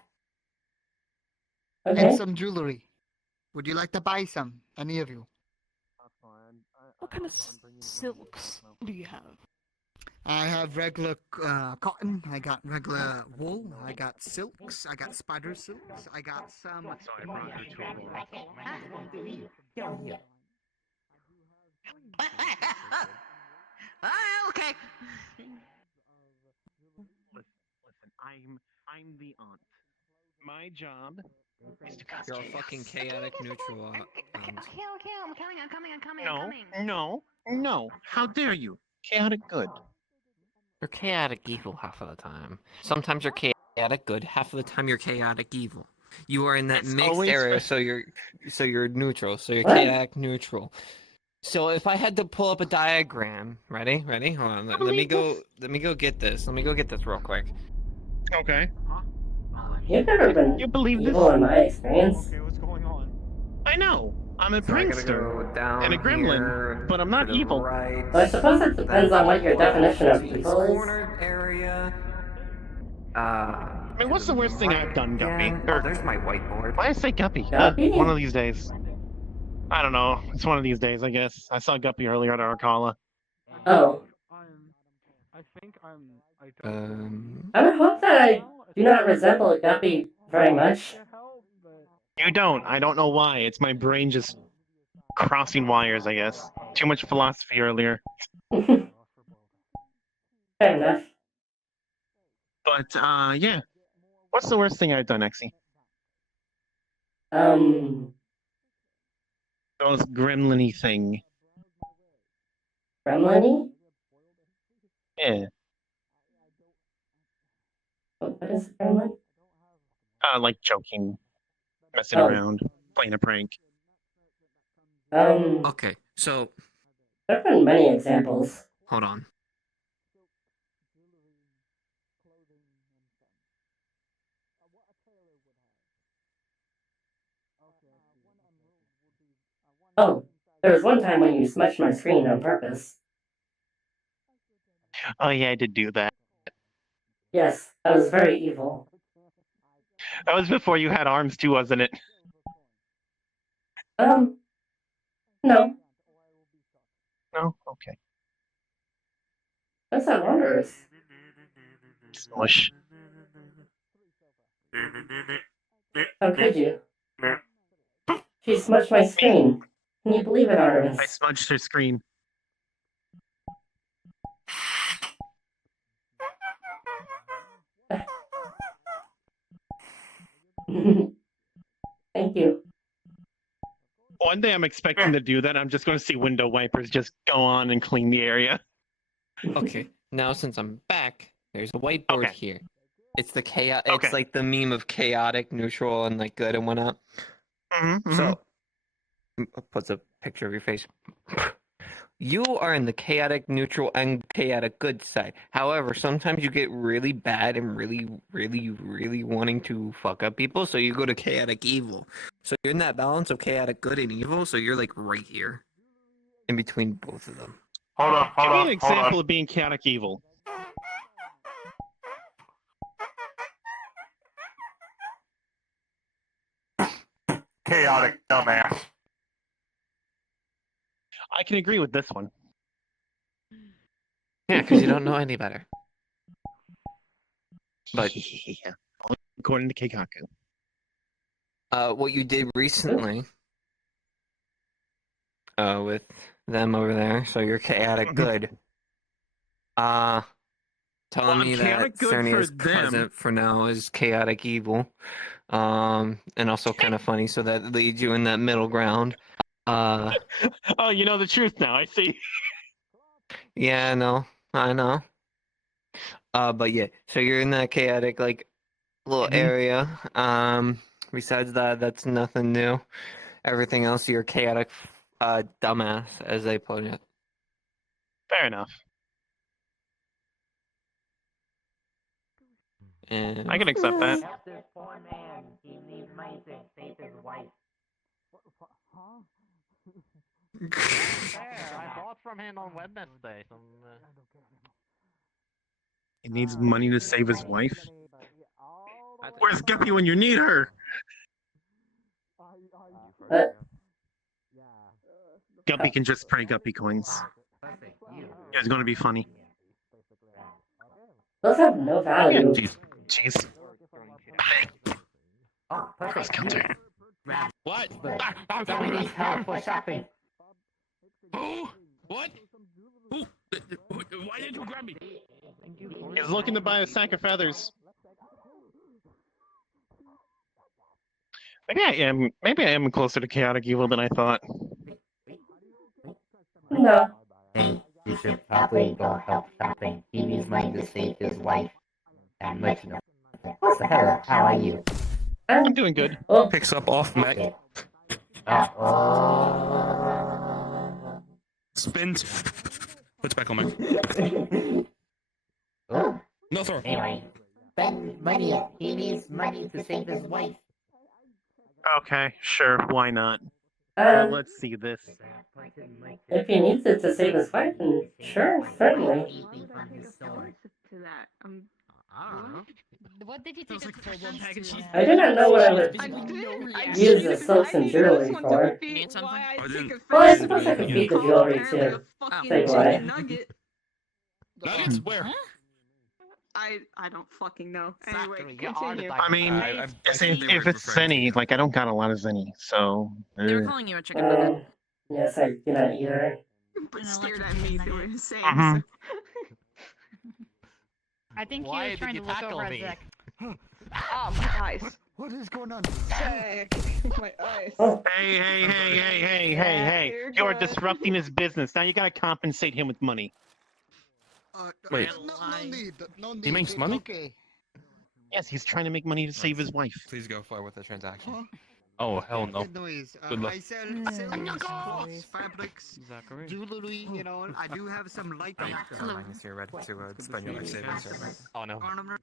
And Okay. some jewelry. Would you like to buy some? Any of you? What kind of silks do you have? I have regular cotton. I got regular wool. I got silks. I got spider silks. I got some. So I brought her to Aurora. Okay. Listen, I'm the aunt. My job is to cause You're a chaos. fucking chaotic neutral. Okay, I'm coming. No. How dare you? Chaotic good. You're chaotic evil half of the time. Sometimes you're chaotic good. Half of the time you're chaotic evil. You are in that It's mixed always area, for- so you're neutral. So you're What? chaotic neutral. So if I had to pull up a diagram, ready? Hold on. Let me go get this. Let me go get this real quick. Okay. You've never been You believe this? evil in my experience. Okay, what's going on? I know. I'm a So I gotta prankster go down and a gremlin, here but I'm to not the evil. right. Well, I suppose it depends on what your definition of to this evil is. cornered area. I mean, what's the worst thing I've done, Guppy? Again. Oh, there's my whiteboard. Why did I say Guppy? Guppy? One of these days. I don't know. It's one of these days, I guess. I saw Guppy earlier at Arcala. Oh. I think I'm. I would hope that I do not resemble Guppy very much. You don't. I don't know why. It's my brain just crossing wires, I guess. Too much philosophy earlier. Fair enough. But, yeah. What's the worst thing I've done, Exy? Those gremlin-y thing. Gremlin-y? Yeah. What is a gremlin? Like joking, messing Oh. around, playing a prank. Okay, so There have been many examples. hold on. Oh, there was one time when you smudged my screen on purpose. Oh, yeah, I did do that. Yes, that was very evil. That was before you had arms, too, wasn't it? No. No? Okay. That's not wonders. Smush. How could you? She smudged my screen. Can you believe it, Artemis? I smudged her screen. Thank you. One day I'm expecting to do that. I'm just going to see window wipers just go on and clean the area. Okay, now since I'm back, there's a whiteboard Okay. here. It's the chaos. Okay. It's like the meme of chaotic, neutral, and like good and whatnot. So, puts a picture of your face. You are in the chaotic, neutral, and chaotic good side. However, sometimes you get really bad and really, really, really wanting to fuck up people, so you go to chaotic evil. So you're in that balance of chaotic good and evil, so you're like right here, in between both of them. Give me an example of being chaotic evil. Chaotic dumbass. I can agree with this one. Yeah, because you don't know any better. But according to Keikaku. What you did recently with them over there, so you're chaotic good. Telling me that chaotic good for Cernia's them. present for now is chaotic evil. And also kind of funny, so that leads you in that middle ground. Oh, you know the truth now. I see. Yeah, I know. But yeah, so you're in that chaotic like little area. Besides that, that's nothing new. Everything else, you're chaotic, dumbass, as they put it. Fair enough. And I can accept that. Help this poor man. He needs money to save his wife. I bought from him on Wednesday. He needs money to save his wife. Where's Guppy when you need her? Guppy can just spray Guppy coins. It's going to be funny. Those have no value. Jeez. Oh, perfect. Counter. What? Somebody needs help for shopping. Who? What? Who? Why did you grab me? He's looking to buy a sack of feathers. Maybe I am closer to chaotic evil than I thought. No. Hey, you should probably go help shopping. He needs money to save his wife. And much no. What the hell? How are you? I'm doing good. Oh. Picks up off Mac. Spins. Puts back on Mac. Oh. No throw. Anyway, spend money. He needs money to save his wife. Okay, sure, why not? Let's see this. If he needs it to save his wife, then sure, certainly. What did you take a full-blown package? I do not know what I would I use the silks and jewelry for. Well, I suppose I could feed the jewelry to take away. Nuggets? Where? I don't fucking know. Anyway, continue. I mean, if it's zenny, like I don't got a lot of zenny, so. They were calling you a chicken nugget. Yes, I do not either. But stared at me through what he was saying. Mhm. I think he was trying to look over at Zach. Oh, my eyes. What is going on? Zach, my eyes. Hey. You're disrupting his business. Now you gotta compensate him with money. Wait. No need. No need. He makes money? Okay. Yes, he's trying to make money to save his wife. Please go forward with the transaction. Oh, hell no. Anyways, Good luck. I sell clothes, fabrics, jewelry, you know, I do have some light Minus your red to spend your life savings. Oh no. ornament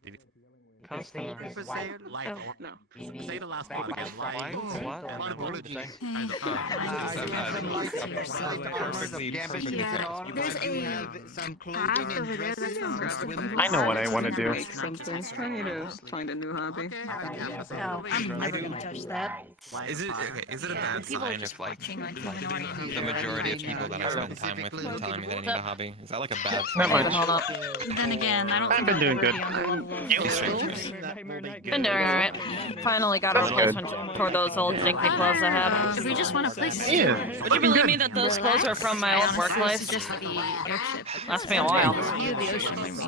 Customer. for sale. Oh, no. Say the last part again. Light. What? Apologies. Perfectly, perfectly There's a some clothing and dresses for women. I know what I want to do. something. I need to find a new hobby. Oh, I'm never gonna touch that. Is it a bad People are sign just if like watching like Minority the majority of people that I spend time with are telling me they need a hobby? Is that like a bad Not sign? much. Hold up. Then again, I don't I've think been doing I'll good. ever be on the level of You? Been doing alright. Finally got a That's good. replacement for those old dinky clothes I had. If we just want a place to Yeah. Would you believe me that those clothes are from my old workplace? just the airship. That's been a while. View of the ocean when we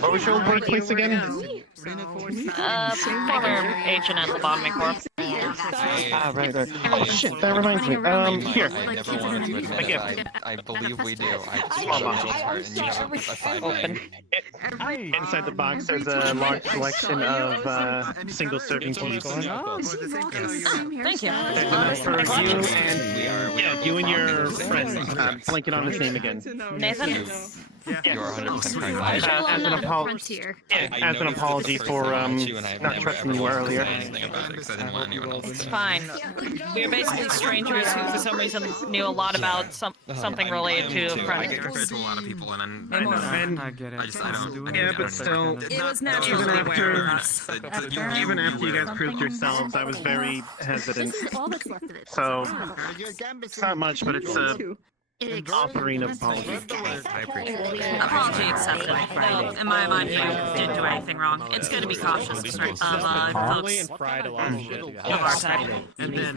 What was your old workplace again? Former agent at the Botany Corp. Ah, right. Oh shit, that reminds me. Here. I never wanted to admit it. I believe we do. I just Hold on. want to part and you have a side name. Inside the box, there's a large collection of single-serving teas. Thank you. For you and you and your friend. Blanking on his name again. Nathan? You are 100% correct. As an apology for not trusting you earlier. It's fine. We were basically strangers who, for some reason, knew a lot about something related to a I friend. get compared to a lot of people, and I get it. I don't. Yeah, but still, It was naturally even after weird. you guys proved yourselves, I was very hesitant. So it's not much, but it's a offering of apology. I appreciate it. Apology accepted. Though, in my mind, you didn't do anything wrong. It's good to be cautious of folks of our side. And then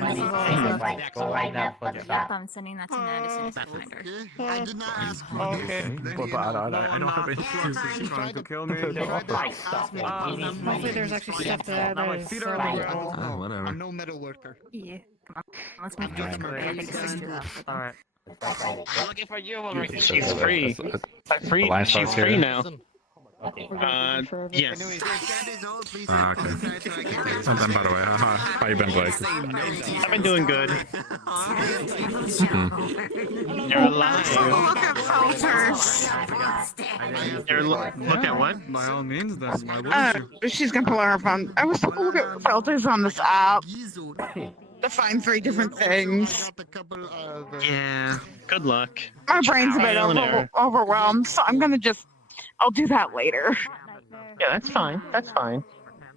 go right now for the shop. I'm sending that to Ned as soon as I find her. I did not ask for Okay. this. I don't have any excuses trying to kill me. Hopefully there's actually stuff to add. My feet are on the ground. Whatever. I'm no metal worker. Yeah. Come on. Let's move to the Alright. I'm looking for you, Ulrich. She's free. She's free now. Yes. Okay. Something by the way. How you been, Blake? I've been doing good. You're alive. Look at filters. Look at what? By all means, then. Why wouldn't you? She's gonna pull her phone. I was looking at filters on this app to find 3 different things. Yeah. Good luck. My brain's a bit Trial and error. overwhelmed, so I'll do that later. Yeah, that's fine. That's fine.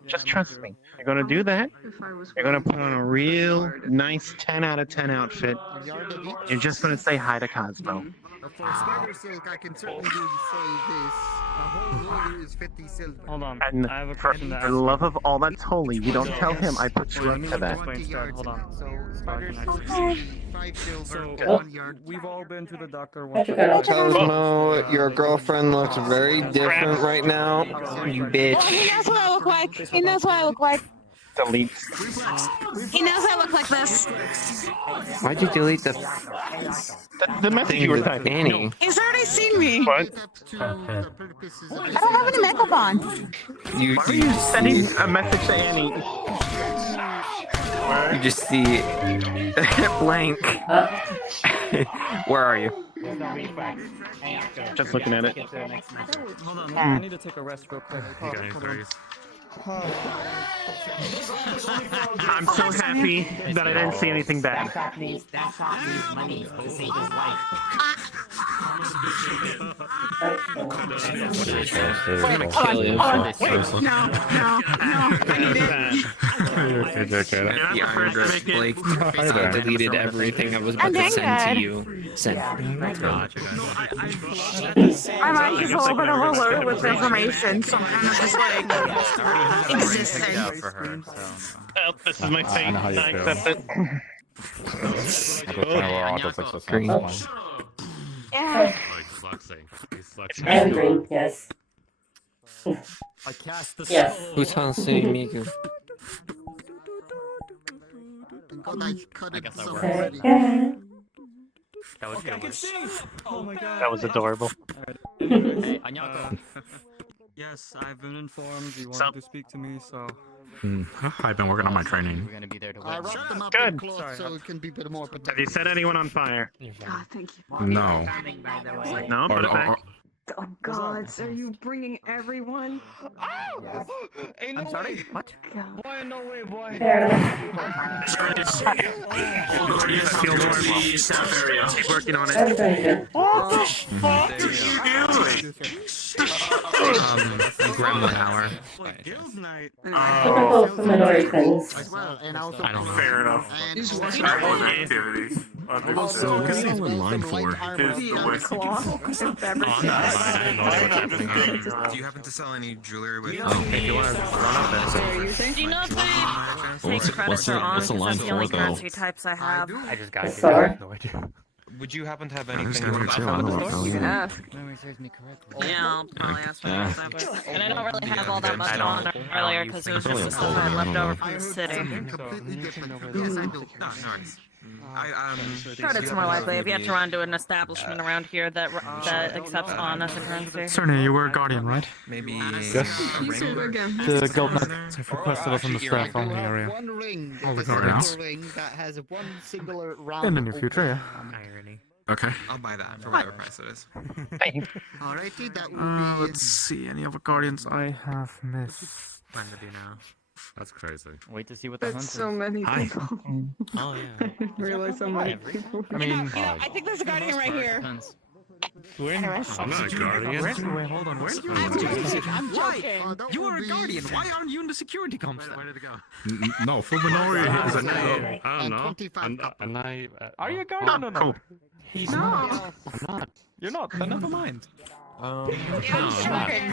Just trust me. You're gonna do that. You're gonna put on a real nice 10 out of 10 outfit. You're just gonna say hi to Cosmo. For spider silk, I can certainly say this. A whole order is 50 silver. Hold on. And I have a for question to the ask. love of all that's holy, you don't tell him I put you up to that. Hold on. So, spider silk. 5 silver, So, 1 yard. we've all been to the doctor once. Cosmo, your girlfriend looks very different right now. You bitch. He knows what I look like. He knows what I look like. Delete. He knows I look like this. Why'd you delete the message you were typing? Annie. He's already seen me. What? I don't have any makeup on. You Why are you sending a message to Annie? You just see blank. Where are you? Just looking at it. Hold on. I need to take a rest real quick. You got any threes? I'm so happy that I didn't see anything bad. That shop needs money to save his life. Blake, I deleted everything I was about to send to you. Send. My mind is a little bit overloaded with information, so I'm kind of just like existing. Oh, this is my fate. I know how you I feel. accept it. Green. Yeah. And green, yes. I cast the Yes. Who's on Miku? I guess I worked. That was good. Oh my god. That was adorable. Hey, Anyako. Yes, I've been informed you wanted to speak to me, so. I've been working on my training. We're gonna be there to I win. wrapped them up Good. in cloth so it can be a bit more Have you protected. set anyone on fire? God, thank you. No. No, put it back. Oh God, are you bringing everyone? I'm sorry? What? Boy, no way, boy. Keep working on it. I'm doing good. What the fuck There did you you go. do? You grab 1 hour. Guild night. Typical Fumidori things. As well, and also I don't know. Fair enough. And Sexual activities. Understood. So what are as y'all in well, line some for? light armor. Here's the list. Do you happen to sell any jewelry with? If you want to run up there. Do you know if they take credits what's or the- on? what's the Because line that's the only for, though? currency types I have. I just got Yes, it. I sir. have no idea. Would you happen to have I just anything got you here would too. buy I from don't the know. store? I You can don't know. ask. Memory serves me correctly. Yeah, I'll probably ask for Yeah. that. And I don't really have all that I much don't- on earlier because it was just the stuff I had left over from the city. Completely different. Yes, I do. No worries. Credits more likely. If you have to run to an establishment around here that accepts on as a currency. Certainly, you were a guardian, right? Maybe Yes. The guild knights have requested us on the staff on the area. One ring, Oh, a guardians. single ring that has one singular round. In the near future, yeah. irony. Okay. I'll buy that for whatever price it is. Alrighty, that will be. Let's see, any other guardians I have missed. When to do now? That's crazy. Wait to see what the hunt That's is. so many Hi. people. Oh yeah. I didn't realize so many people. I mean, I think there's a guardian right here. Anyways. I'm not a guardian. Wait, hold on. Where did you I'm joking. You are a guardian. Why aren't you in the security comps? Where did it go? No, Fuminori is a name. I don't And know. 25 And I. are you a guardian? No, no, no. No. I'm not. You're not. Then never mind. No, joking,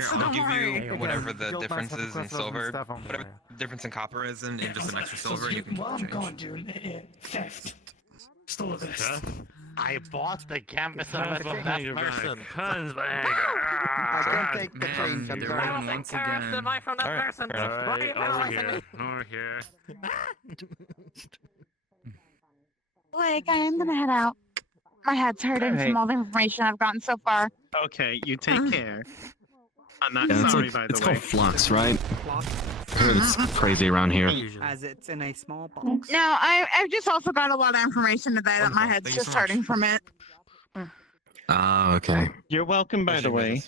so I'll don't give worry. you whatever the Guild difference knights have is in requested us on silver, staff on the whatever area. the difference in copper is in just an extra silver, you can keep the change. Stole this. I bought the canvas Get of that that thing person. I can take the change. I'm they're sorry. running once again. Advice from that Alright, person. fair enough. Why are you penalizing me? Over here. Like, I am gonna head out. My head's hurting Alright. from all the information I've gotten so far. Okay, you take care. I'm not Yeah, sorry, by it's the way. called flux, right? I heard it's crazy around here. As it's in a small box. No, I've just also got a lot of information today that my head's just hurting from it. Ah, okay. You're welcome, by the way.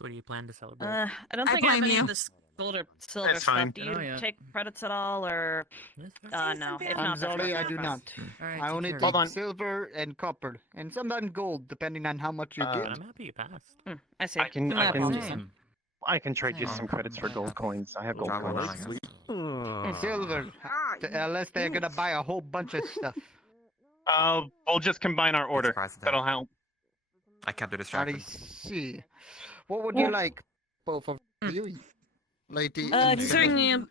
What do you plan to celebrate? I don't I think I have blame any you. of this gold or silver That's stuff. fine. Do you Oh, yeah. take credits at all, or no? If I'm not, sorry, I that's do fine. not. Alright, I only take take care. silver and copper, and sometimes gold, depending on how much you get. I'm happy you passed. I see. I can- My I can- apologies. Same. I can trade you some credits for gold coins. I have gold coins. Silver, unless they're gonna buy a whole bunch of stuff. We'll just combine our order. Surprised at that. That'll help. I kept it I distracted. see. What would you like, both of you, lady? Considering you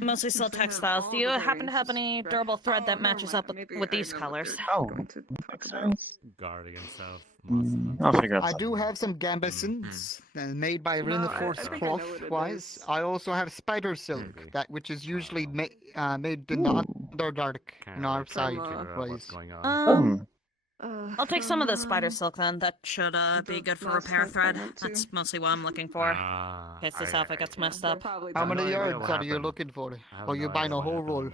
mostly sell textiles, do you happen to have any durable thread that matches up with these colors? Oh, Guardian stuff. I'll figure out. I do have some gambesons made by reinforced think I know cloth. what it Wise, is. I also have spider silk, that which is usually made in the Underdark in our side. Wise. I'll take some of the spider silk then. That should be good for repair thread. That's mostly what I'm looking for. In case this outfit gets messed up. How many yards are you looking for? Or you buying a whole roll?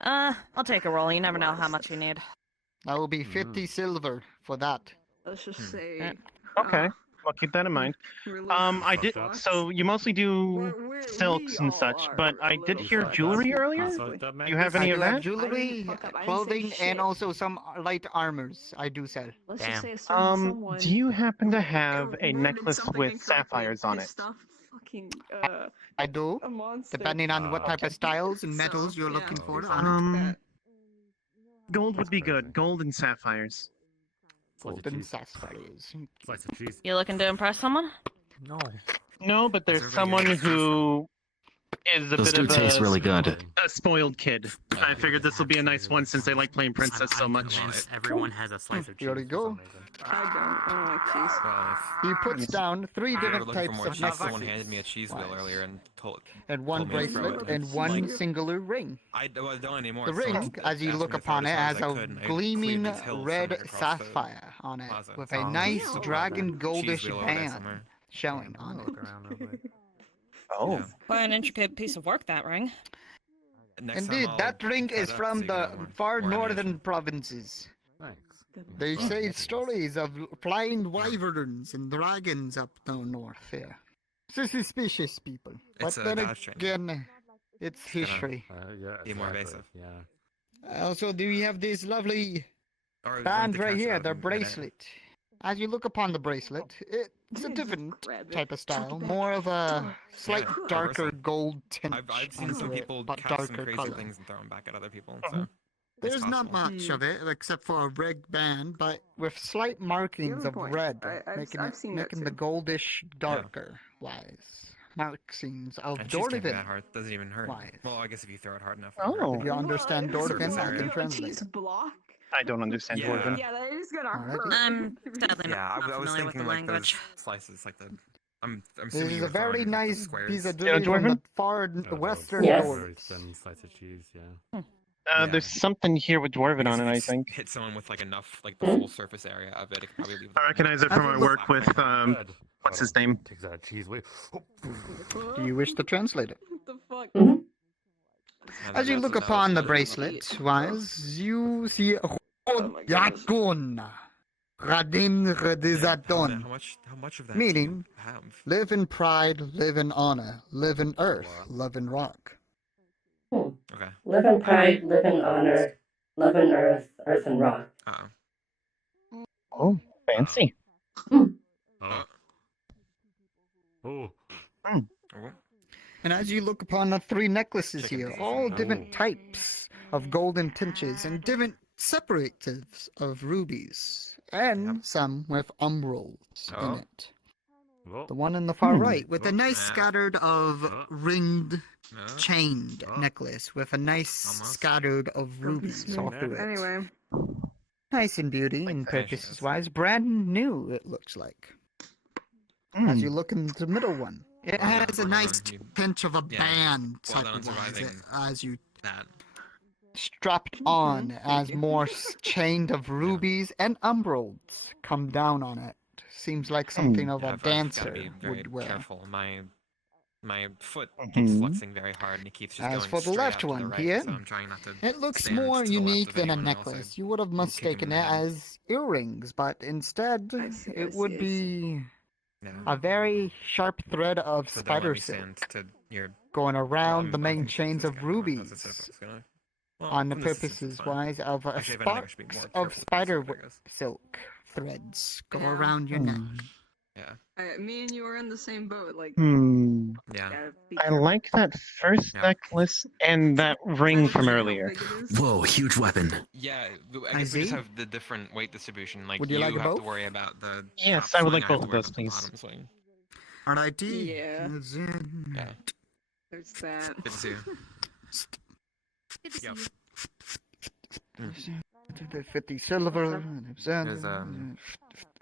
I'll take a roll. You never know how much you need. That will be 50 silver for that. Let's just say. Okay, I'll keep that in mind. I did. So you mostly do silks and such, but I did hear jewelry earlier. You have any I of do have that? jewelry, clothing, and also some light armors I do sell. Let's just say a certain someone. Do you happen to have a ruined necklace something with incorrectly sapphires on it? pissed off fucking, I do, a monster. depending on what type of styles and metals So, you're yeah. looking for. Gold would be good. Gold and sapphires. Gold and sapphires. Slice of cheese. You looking to impress someone? No. No, but there's someone who is a Those bit do of taste really good. a spoiled kid. I figured this will be a nice one since they like playing princess so much. Everyone has a slice of cheese. Here we go. I don't like cheese. He puts down 3 We're different looking for types more of cheese. Someone necklaces. handed me a cheese wheel earlier and told. And one told me to throw bracelet it. and one singular ring. I don't anymore. The so ring, I as you asked look me to throw upon as it, far has as I a could, and I gleaming cleared these hills red somewhere across the sapphire on it, plaza. with So a I'll nice just dragon cheese goldish wheel over there band somewhere. showing on it. Oh. Quite an intricate piece of work, that ring. Next time Indeed, I'll that ring cut is up from so you the can have far more northern provinces. They say stories of flying wyverns and dragons up down north here. It's suspicious people. But It's a then Dodge train. again, it's history. Be more invasive. Also, do we have this lovely Band right here, their bracelet. As you look upon the bracelet, it's a different type of style, more of a slight darker gold tint. I've seen some people but cast some darker crazy color. things and throw them back at other people. So There's not much of it except for a red band, but with slight markings of red, making the goldish darker wise. Markings of and cheese can't be Dordovan. that hard. Doesn't even hurt. Wise. Well, I guess if you throw it hard enough. If you understand Dordovan, I can What? translate. I don't understand Dwarven. Yeah, that is gonna hurt. I'm sadly Yeah, not I was familiar with thinking the like language. those slices, like the. I'm This assuming is you a were throwing, very like, the nice squares. piece of Yeah, jewelry from the Dwarven? far western Yes. north. Thin slice of cheese, yeah. There's something here with Dwarven on it, I think. Hit someone with like enough, like the full surface area of it. It could probably leave. I recognize it from our work with, what's his name? Takes that cheese away. Do you wish to translate it? What the fuck? As you look upon the bracelet, wise, you see Yakun Radin Redizaton. How much of that? Meaning, do you have? live in pride, live in honor, live in earth, live in rock. Okay. Live in pride, live in honor, live in earth, earth and rock. Oh, fancy. Oh. And as you look upon the three necklaces here, all different types of golden tinges and different separatives of rubies, and some with umbrols in it. The one on the far right with a nice scattered of ringed, chained necklace with a nice scattered of rubies all through it. Anyway. Nice in beauty and purposes wise, brand new it looks like. As you look in the middle one, it has a nice pinch of a band type of wise, as you strapped on as more chained of rubies and umbrols come down on it. Seems like something of a I've gotta dancer be very would wear. careful. My foot keeps flexing very hard, and it keeps just As going for the straight left out to the one right, here, so I'm trying not to it looks stand more to the left unique of than a anyone else. necklace. You would have mistaken it as earrings, but instead it would be a very sharp thread of So don't let spider me stand silk to your going around the I main think chains of rubies. On the purposes wise of a Actually, if anything, I should be more sparks of careful with spider this, I guess. silk threads go around your neck. Yeah. Me and you are in the same boat. Like, Yeah. I like that first necklace and that ring from earlier. Whoa, huge weapon. Yeah, I guess we just have the different weight distribution. Like Would you like have both? to worry about the. Yes, top I would swing, like have both to of worry those, about the please. bottom swing. R.I.D. Yeah. Yeah. There's that. Good to see you. Good to see Yep. you. The 50 silver. There's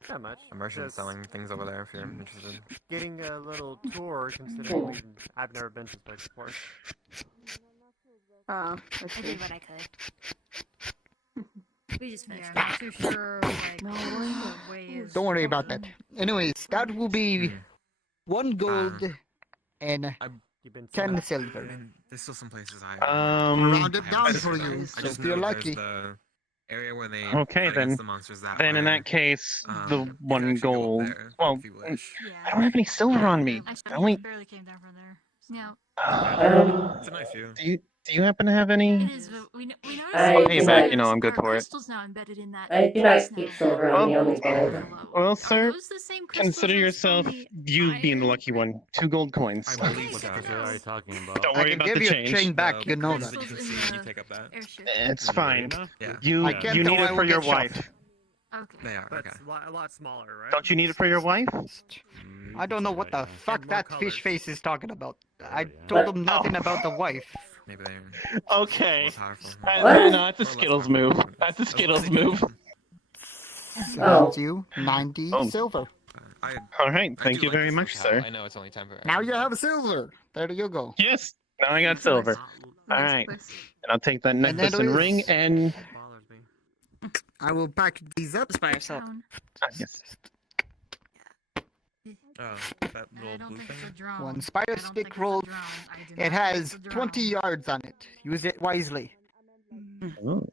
Not much. a merchant Just selling things over there if you're interested. getting a little tour, considering I've never been to this place before. I I see. did what I could. We just finished. I'm not too sure, like, the way is. Don't worry about that. Anyways, that will be 1 gold and You've been 10 silver. And there's still some places I. Round it I down haven't for been. you, I so just if know you're there's lucky. the area where they Okay, fight then. against the monsters that Then in way. that case, the You can one actually go up gold. there Well, if you wish. I don't have any silver on me. Actually, I only. barely came down from there. Now, It's a nice view. Do you happen to have any? it is. We noticed. I Pay do back, not- you know I'm good there are for it. crystals now embedded in that. I do not chest keep now. silver on me, only gold. Well, sir, those the same crystals consider as yourself from the you being the lucky one. 2 gold coins. I believe What so. the hell are you talking about? Don't I worry can about give the you a change. chain back, you know Crystals that. that you can see, you take up that. Airship. It's fine. Yeah. You I can't you need know it I for will your get shot. wife. Okay. They are. But Okay. it's a lot smaller, right? Don't you need it for your wife? I don't know what the fuck more that colors. fish face is talking about. I yeah. told him nothing about the wife. Maybe they're Okay. more powerful. No, it's a Skittles move. That's a Skittles move. Sends you 90 Oh. silver. All right. I Thank do you like very this much, locale. sir. I know it's only temporary. Now you have a silver. There you go. Yes. Now I got silver. All right. And I'll take that And necklace that and is- ring and. Bothers me. I will pack these up. Just by yourself. Yes. Oh, that I little don't blue think it's a thing. drone. One spider I don't think stick it's a roll. drone. I do It not think has it's a drone. 20 yards on it. Use it wisely.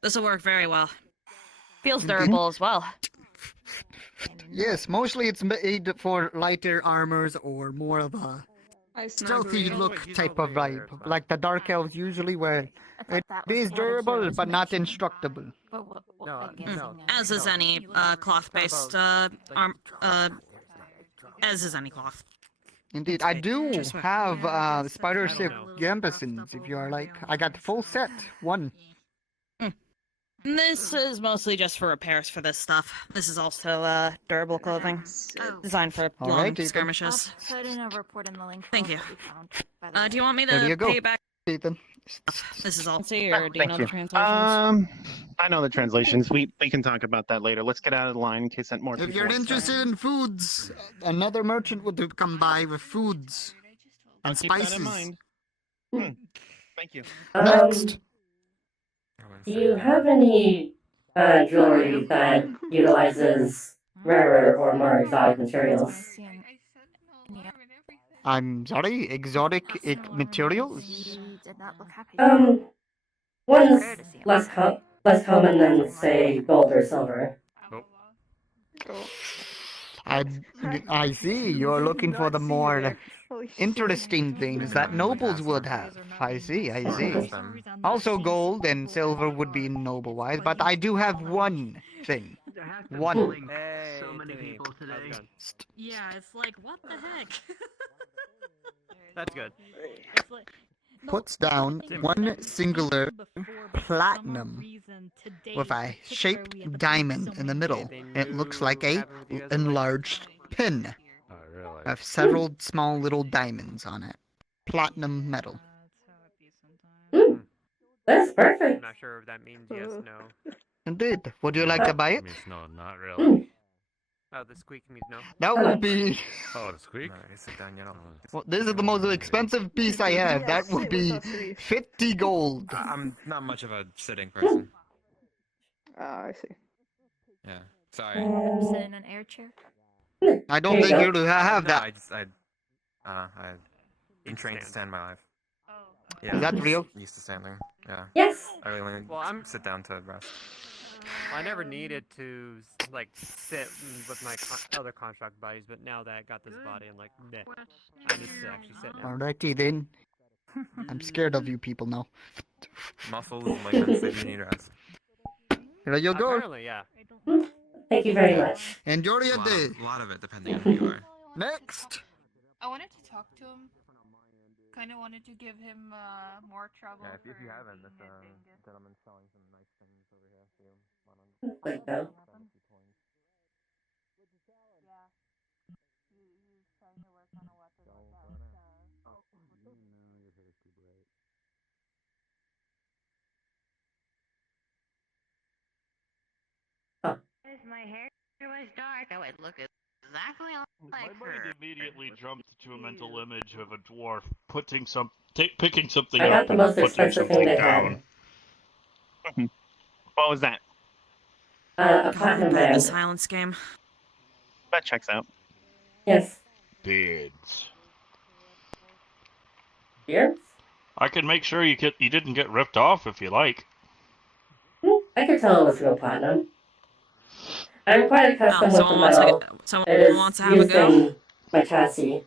This will work very well. Feels Indeed. durable as well. Yes, mostly it's made for lighter armors or more of a stealthy look type of vibe, like the dark elves usually wear. It is durable, but not indestructible. As is any cloth-based as is any cloth. Indeed, I do have spider silk gambesons, if you are like. I got the full set, one. This is mostly just for repairs for this stuff. This is also durable clothing, designed for long skirmishes. Put in a report in the link. Thank you. By the Do you want me There to you go, pay you back? Ethan. This is all. See, or do you Thank know you. the translations? I know the translations. We can talk about that later. Let's get out of the line in case that more If people you're want to interested in foods, another merchant will come by with foods and I'll keep that spices. in mind. Thank you. Next. Do you have any jewelry that utilizes rarer or more exotic materials? I'm sorry, exotic materials? One's less common than, say, gold or silver. I see. You're looking for the more interesting things that nobles would have. I see, I see. Also, gold and silver would be noble-wise, but I do have one thing. One. So many people today. Yeah, it's like, what the heck? That's good. Puts down one singular platinum with a shaped diamond in the middle. It looks like a enlarged pin with several small little diamonds on it. Platinum metal. That's perfect. I'm not sure if that means yes, no. Indeed. Would you like to buy it? Means no, not really. Oh, the squeak means no. That would be... Oh, the squeak? Well, this is the most expensive piece I have. That would be 50 gold. I'm not much of a sitting person. I see. Yeah. Sorry. Sit in an air chair. I don't think you have No, that. I've been trained to stand my life. Yeah. Is that real? Used to standing. Yeah. Yes. I really I'm sit down to rest. I never needed to like sit with my other contract buddies, but now that I got this body, I'm like, meh. I need to actually sit now. Alrighty then. I'm scared of you people now. Muscles and ligaments, they do need rest. Here you go. Apparently, yeah. Thank you very much. Enjoy your day. A lot of it, depending on who you are. Next. I wanted to talk to him. Kind of wanted to give him more trouble. Yeah, if you haven't, this gentleman's selling some nice things over here for you. Like that. If my hair was dark, I would look exactly like My mind her. immediately jumped to a mental image of a dwarf picking something I got up the and most putting expensive thing something they down. had. What was that? A platinum The band. silence game. That checks out. Yes. Beards. Beards? I can make sure you didn't get ripped off if you like. I could tell it was real platinum. I'm quite accustomed with the someone wants to metal. someone It is wants to have a used go? in my chassis.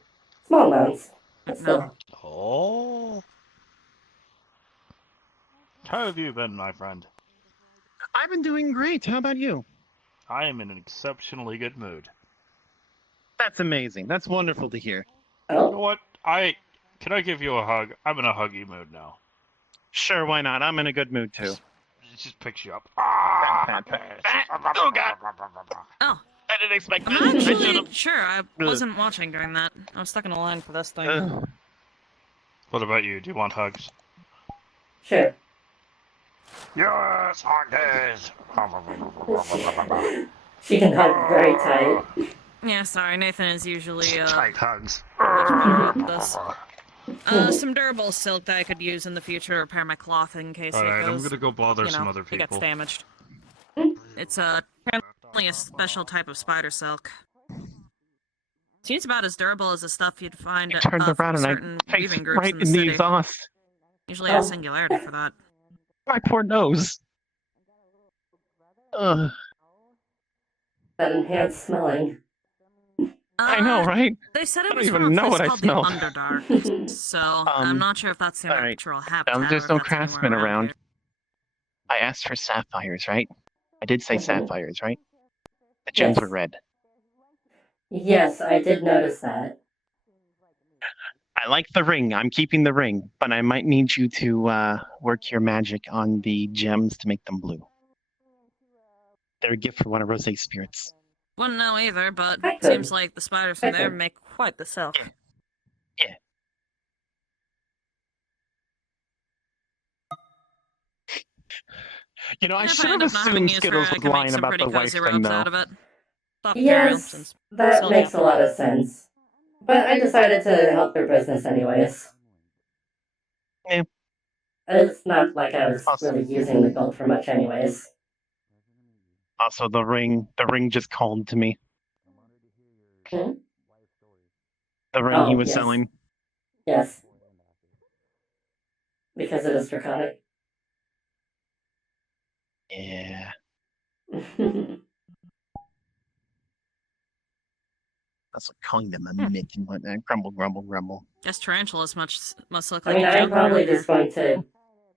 Small amounts, but still. Oh. How have you been, my friend? I've been doing great. How about you? I am in an exceptionally good mood. That's amazing. That's wonderful to hear. You know what? Can I give you a hug? I'm in a huggy mood now. Sure, why not? I'm in a good mood too. It just picks you up. Oh God! Oh. I didn't expect I'm this. I actually should've- sure I wasn't watching during that. I was stuck in a line for this thing. What about you? Do you want hugs? Sure. Yes, huggies! She can hug very tight. Yeah, sorry, Nathan is usually Tight hugs. Some durable silk that I could use in the future to repair my cloth in case Alright, it I'm goes, gonna go bother some other it gets people. damaged. It's apparently a special type of spider silk. Seems about as durable as the stuff you'd find Turned from around and certain I weaving faced groups right in in the the city. exhaust. Usually a singularity for that. My poor nose. That enhanced smelling. I know, right? They said I it don't was from even a know place what I called smell. the Underdark, so I'm not sure if that's their all right. natural habitat There's or no if that's anywhere craftsmen around around. here. I asked for sapphires, right? I did say sapphires, right? The gems Yes. were red. Yes, I did notice that. I like the ring. I'm keeping the ring, but I might need you to work your magic on the gems to make them blue. They're a gift for one of Rosé's spirits. Wouldn't know either, but I could. seems like the spiders from I there could. make quite the silk. Yeah. You know, I If should end have up knocking assumed use Skittles for, I was can make lying some about pretty the wife cozy thing, robes though. out of it. Soft material, Yes, since that silk, makes yeah. a lot of sense. But I decided to help their business anyways. Yeah. It's not like I was really using the gold for much anyways. Also, the ring just called to me. Hmm? The ring he Oh, was yes. selling. Yes. Because it is draconic. Yeah. That's like calling them a myth and whatnot. Grumble, grumble, grumble. Guess tarantulas must look I like mean, a I'm junk probably around here. just going to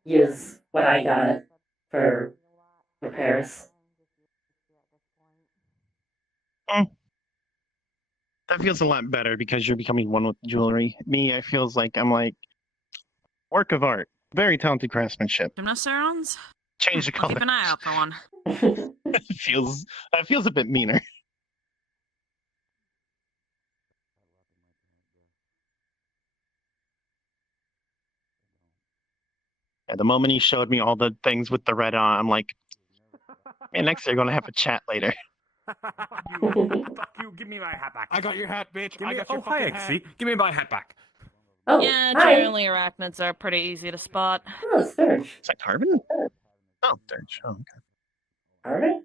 use what I got for repairs. That feels a lot better because you're becoming one with jewelry. Me, I feels like I'm like work of art, very talented craftsmanship. Gymnocerons? Change the I'll color. keep an eye out for one. It feels a bit meaner. At the moment he showed me all the things with the red on, I'm like, man, next they're gonna have a chat later. Fuck you, give me my hat back. I got your hat, bitch. Give me, I got your hi, fucking hat. XC. Give me my hat back. Oh, Yeah, hi. generally arachnids are pretty easy to spot. Oh, Sturge. Is that Carbon? Oh, Sturge. Oh, okay. Carbon?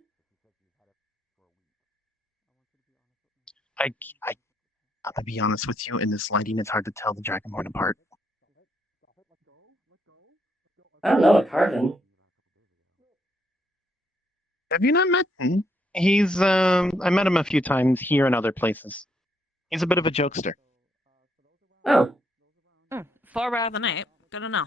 I'll be honest with you, in this lighting, it's hard to tell the Dragonborn apart. I don't know a Carbon. Have you not met him? He's, I met him a few times here and other places. He's a bit of a jokester. Oh. 4 rather than 8. Good to know.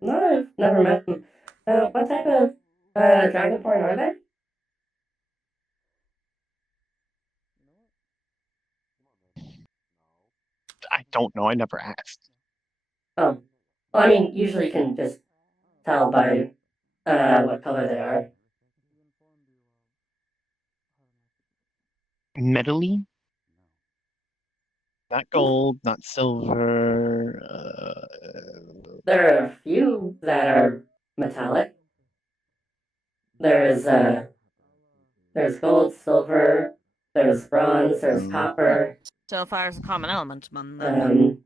No, I've never met them. What type of dragonborn are they? I don't know. I never asked. Oh. Well, I mean, usually you can just tell by what color they are. Metally? Not gold, not silver. There are a few that are metallic. There's gold, silver, there's bronze, there's copper. So fire's a common element among them.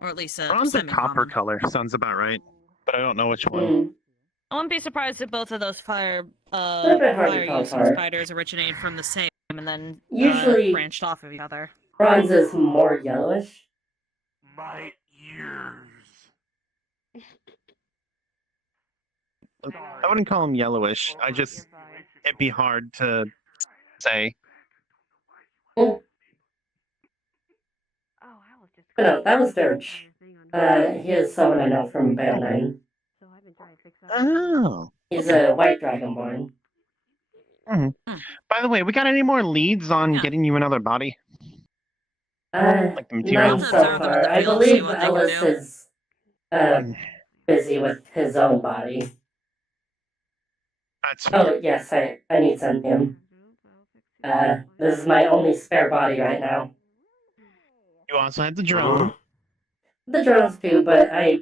Or at least a Bronze or copper semi-common. color sounds about right, but I don't know which one. I wouldn't be surprised if both of those They're a bit hard to fire tell using apart. spiders originated from the same and then Usually, branched off of each other. bronze is more yellowish. My ears. I wouldn't call them yellowish. It'd be hard to say. But no, that was Dirge. He is someone I know from Band Oh. He's a white dragonborn. By the way, we got any more leads on getting you another body? Like the Not materials? so far. I believe Ellis is busy with his own body. Oh, yes, I need Centium. This is my only spare body right now. You also had the drone. The drones too, but I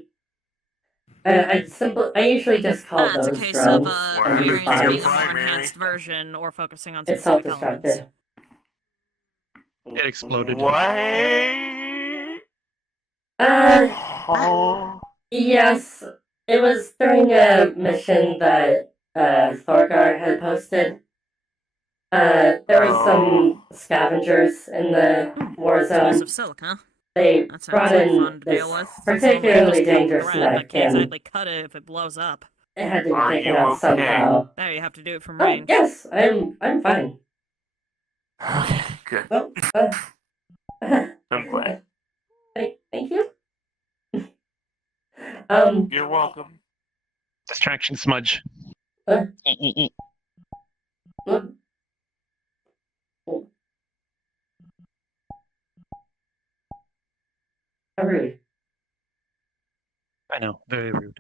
usually just call It's a those case drones of and use upgrading to being bodies. a more enhanced version or focusing on It's specific elements. self-destructed. It exploded. Yes, it was during a mission that Thorgar had posted. There was some scavengers in the war zone. Explosive silk, huh? They That sounds brought like in fun to this deal with. particularly Just cut dangerous thread, but mech, can't and exactly cut it if it blows up. It had to be taken out somehow. No, you have to do it from Oh, range. yes, I'm fine. Good. Oh, I'm glad. thank you. You're welcome. Distraction smudge. Rude. I know, very rude.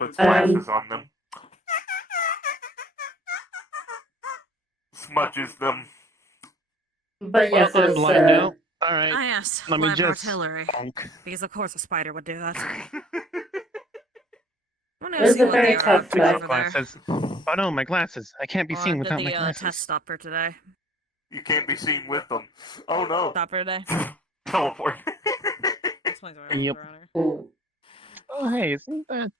Put splashes on them. Smudges them. But yes, I'm it's, blind now. All right. Ah, yes, Let me lab just. artillery. Bonk. Because of course a spider would do that. It was a very tough over there. Glasses. Oh no, my glasses. I can't be Oh, seen I without did my the glasses. test stop for today. You can't be seen with them. Oh no. Stop for today. Teleport. Explains why Yep. Oh hey, isn't that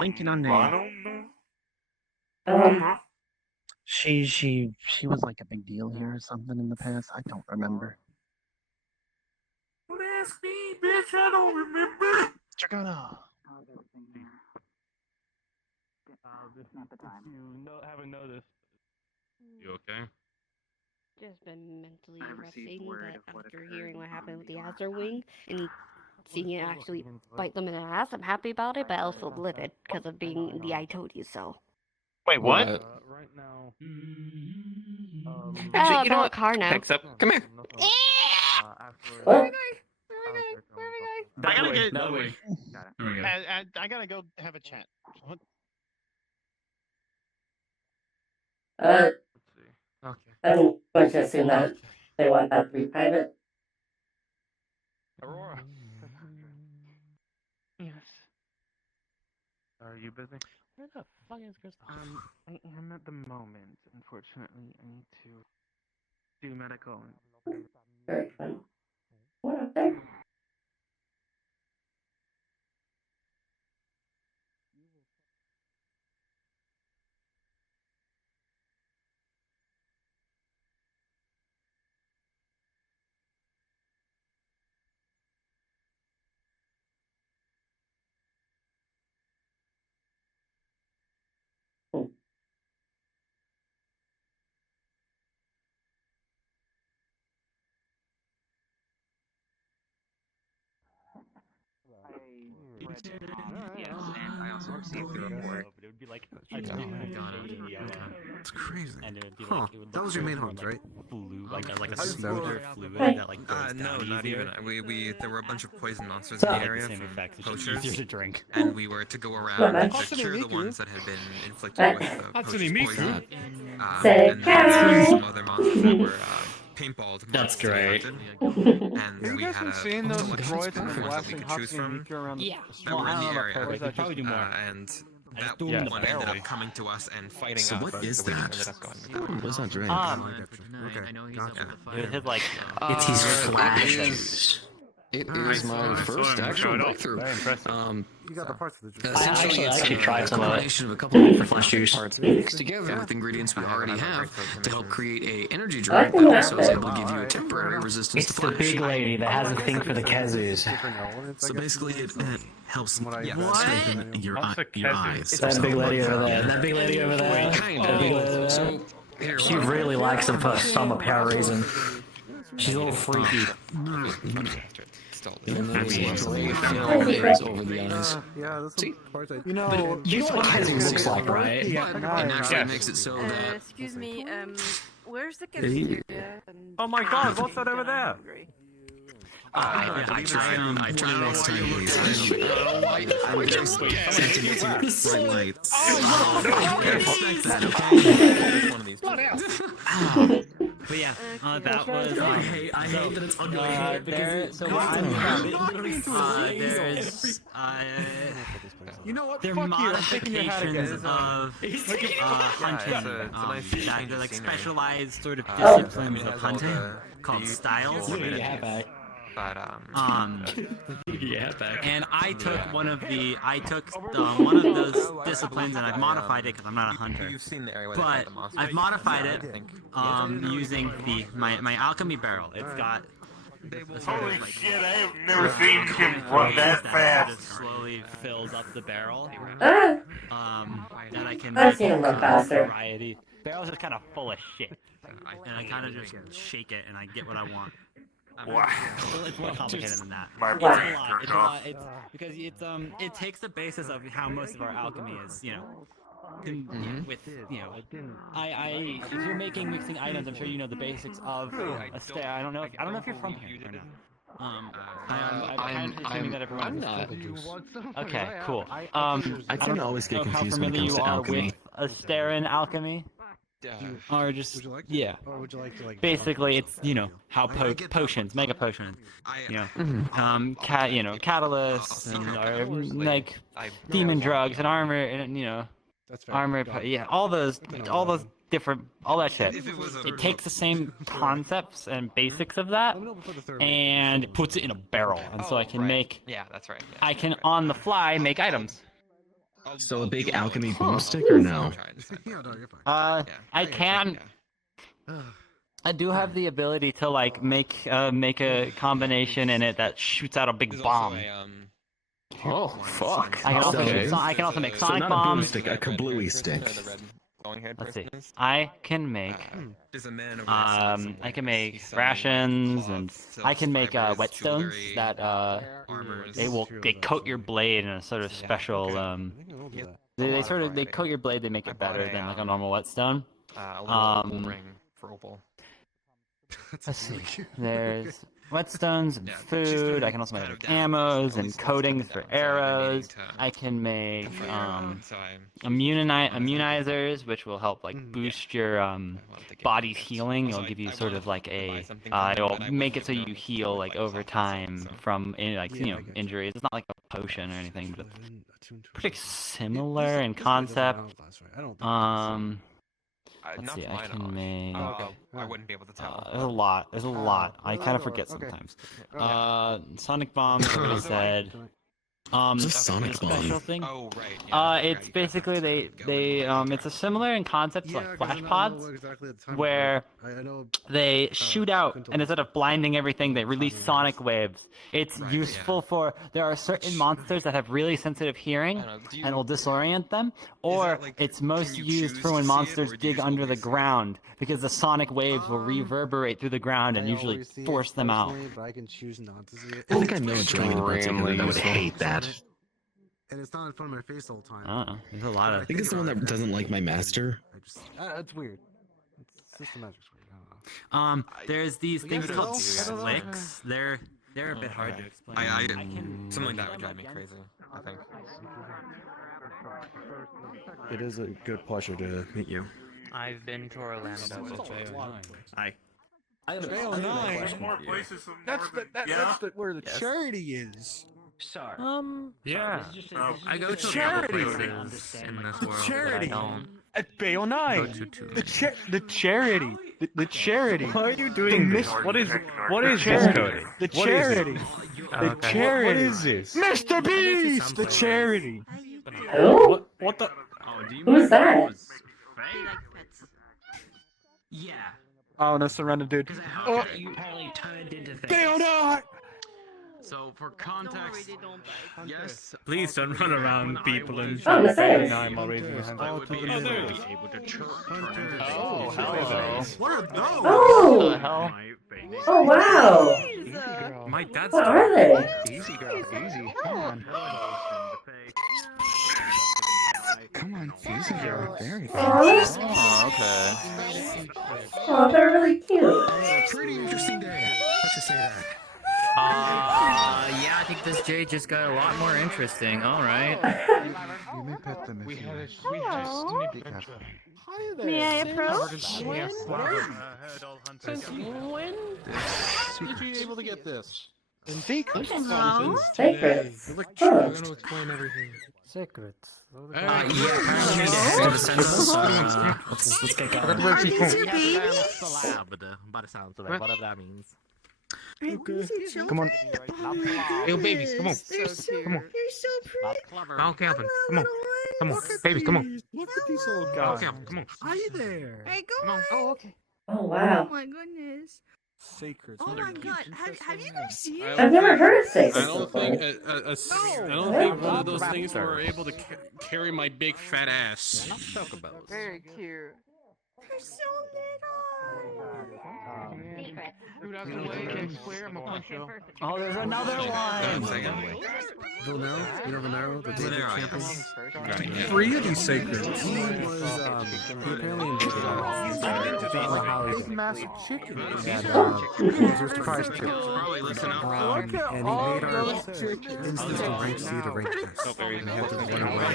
Lincoln unnamed? I don't know. She was like a big deal here or something in the past. I don't remember. Don't ask me, bitch. I don't remember. Dragono. This is not the time. You haven't noticed. You okay? Just been mentally resting, but after hearing what happened with the Azure Wing and seeing it actually bite them in the ass, I'm happy about it, but also livid because of being the I told you so. Wait, what? Right now. Actually, you know about what? car now. Picks up. Come here. What? I gotta get. That way. There we go. I gotta go have a chat. What? Okay. I'm going to assume that they want that to be private. Aurora. Yes. Are you busy? Where the fuck is Crystal? I am at the moment. Unfortunately, I need to do medical. Very fun. What up there? Yes, and I also received the report. It would be like It's crazy. And it would be Huh. like, it would That was your main hunt, right? Fluid, like a How does smoother that- fluid Hey. that like goes No, down not easier. even. There were a bunch of poison monsters So- in the Like the area same from effect, it's just poachers, easier to drink. and we were to go Not around and much. cure the ones that had been inflicted That- with the That's poacher's me, poison. Say And then there were cow. some other monsters that were paintballed. That's monsters to be great. hunted. And Have we you guys had been a seeing those selection droids and of the ones that we blasting could hucks choose and from nuke around? Yeah. that were in the area. Or is that just more? And I that do in the one ended barrel. up coming to us and fighting So us. what is so we that? ended up going with that one. What's that drink? Okay, I know he's gotcha. up with the It was fire. his like. It's his flash. It is my first actual breakthrough. Very impressive. You got the parts for the actually tried some of it. combination of a couple of different Flash juice. parts mixed together with ingredients we already have to help create a energy I drink can that have also is it. able to give you a temporary resistance It's to the flash. big lady that has a thing for the Kazus. So basically, it helps Yeah. strengthen your What's a your Kazu? eyes. That big lady over there. That big lady over there. Kind That big lady over of. there. So here, She really likes him for some apparent reason. She's a little freaky. And then Happy there's ending. hairs over the eyes. Yeah, that's See? you know, You know what Kazu looks like, right? But it naturally makes it so that Excuse me, where's the Hey. cafeteria? Oh my God! What's that over there? I tried one last time, please. I don't know why. I just sent to get to red light. Expect that, okay? One of these. But yeah, that was. I hate that it's on your head. There's You know what? there are Fuck you. I'm taking your hat again. modifications of hunting it's a nice that change are of like scenery. specialized sort of Oh. disciplines of hunting called styles. But Yeah, back. And I took one of those disciplines and I've modified it because I'm not a hunter. you've seen the area where they But fight the monsters. I've modified Yeah, it I think. using my alchemy barrel. It's got Holy shit, I have never seen him run that fast. That slowly fills up the barrel. Ah. That I can I've make seen him run a faster. variety. Barrel's just kind of full of shit. And I kind of just shake it and I get what I want. Wow. It's more complicated than that. My It's a brain lot. It's a jerk lot. It's because it takes the basis of how most of our alchemy is, with if you're making mixing items, I'm sure you know the basics of a stair. I don't know if you're from here or not. I'm assuming that everyone is. Okay, cool. I can always get confused when it comes to alchemy. A stair in alchemy. Or just yeah. Or would you like to Basically, it's how potions, mega potions, catalysts and like demon drugs and armor and armor, all those different, all that shit. It takes the same concepts and basics of that and puts it in a barrel, and so I can make. Yeah, that's right. I can on the fly make items. So a big alchemy boomstick or no? I can. I do have the ability to like make a combination in it that shoots out a big bomb. Oh fuck! I can also make sonic not bombs. A boomstick, a kablooey stick. Let's see. I can make I can make rations, and I can make whetstones that they coat your blade in a sort of special they coat your blade, they make it better than like a normal whetstone. Let's see. There's whetstones and food. I can also make ammos and coatings for arrows. I can make immunizers, which will help like boost your body's healing. It'll give you sort of like it'll make it so you heal like over time from injuries. It's not like a potion or anything, but it's pretty similar in concept. Let's see, I can make. I wouldn't be able to tell. There's a lot. There's a lot. I kind of forget sometimes. Sonic bomb, like I said. What's a sonic bomb? Special thing. Oh right. It's basically it's a similar in concept to like flash pods, where they shoot out and instead of blinding everything, they release sonic waves. It's useful for there are certain monsters that have really sensitive hearing and will disorient them, or it's most used for when monsters dig under the ground because the sonic waves will reverberate through the ground and usually force them out. I can choose not to see it. I think I know a dragon in particular that would hate that. And it's not in front of my face all the time. There's a lot of. I think it's the one that doesn't like my master. It's weird. It's the magic's weird. There's these things called slicks. They're a bit hard to explain. Something like that would drive me crazy, I think. It is a good pleasure to meet you. I've been to Orlando with Hi. I have a question for you. That's where the charity is. Sorry. Yeah. I go to charity places in this world. Charity. That I don't At Bayo 9. go to too The charity. The charity. Why are you doing this? What is charity? The charity. The charity. What is this? Mr. Beast! The charity. Who? What the? Who's that? Yeah. Oh, no, surrender, dude. You apparently turned into things. Bayo 9! So for context, yes. Please don't run around people and. Oh, the same. I'm already I would be able to chirp. Oh, hello. What are those? Oh! What the hell? Oh, wow. My dad's. What are they? Easy, girl. Easy. Come on. Come on. Easy, girl. Very good. Oh, okay. oh, they're really cute. Pretty interesting day. Let's just say that. Yeah, I think this jade just got a lot more interesting. All right. You may pet them if you wish. Hello. Be careful. May I approach? Since when did you able to get this? In secret. Secrets. You're going to explain everything. Secrets. Yeah, apparently we need to head to the center, so let's get going. Are these your babies? By the sounds of it, whatever that means. Come on. Yo, babies, come on. They're so, Come on. You're so pretty. Oh, Calvin, come on. Come on, babies, come on. Look at these old Oh, guys. Calvin, come on. Hi there. Hey, go Come on. on. Oh, okay. Oh, Oh wow. my goodness. Sacred. Oh my god, have you guys seen it? I've never heard of sacred I don't think before. I don't think one of those things were able to carry my big fat ass. Very cute. They're so little. Dude, out the way, I swear I'm gonna punch you. Oh, there's another one. Villanero? You know Villanero? The David Campus? Three of these sacreds. He was, he apparently invented Big massive chicken. Jesus Christ too. And he made our instance to rank C to rank this. We had to run away.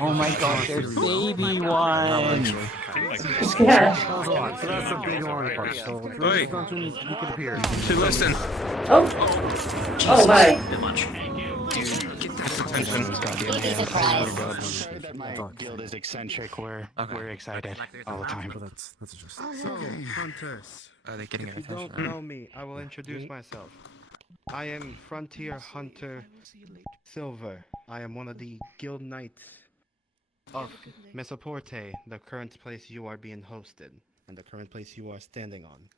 Oh my god, there's baby one. Yeah. So that's the big long part. So if you're in this dungeon, you can appear. Listen. Oh. Oh my. Get that attention. That my guild is eccentric. We're excited all the time. That's just. So, hunters. Are they getting our If you attention? don't know me, I will introduce myself. I am Frontier Hunter Silver. I am one of the guild knights of Mesoporte, the current place you are being hosted, and the current place you are standing on.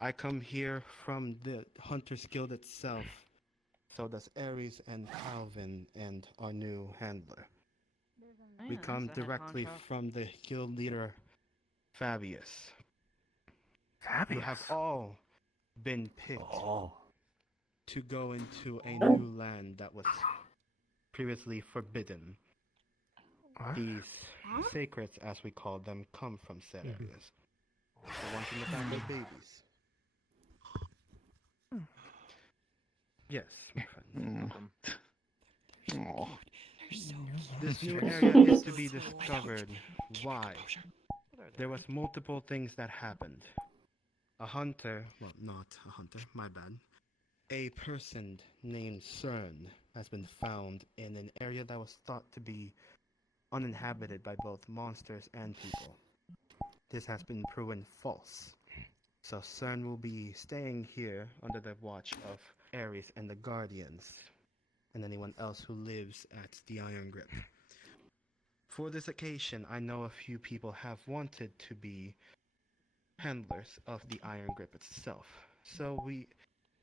I come here from the Hunters Guild itself. So does Ares and Calvin and our new handler. We come directly from the guild leader, Fabius. You have all been picked to go into a new land that was previously forbidden. These sacreds, as we call them, come from said areas. The ones in the back are babies. Yes, my friend. This new area is to be discovered. Why? There was multiple things that happened. A hunter, well, not a hunter, my bad. A person named CERN has been found in an area that was thought to be uninhabited by both monsters and people. This has been proven false. So CERN will be staying here under the watch of Ares and the Guardians, and anyone else who lives at the Iron Grip. For this occasion, I know a few people have wanted to be handlers of the Iron Grip itself, so we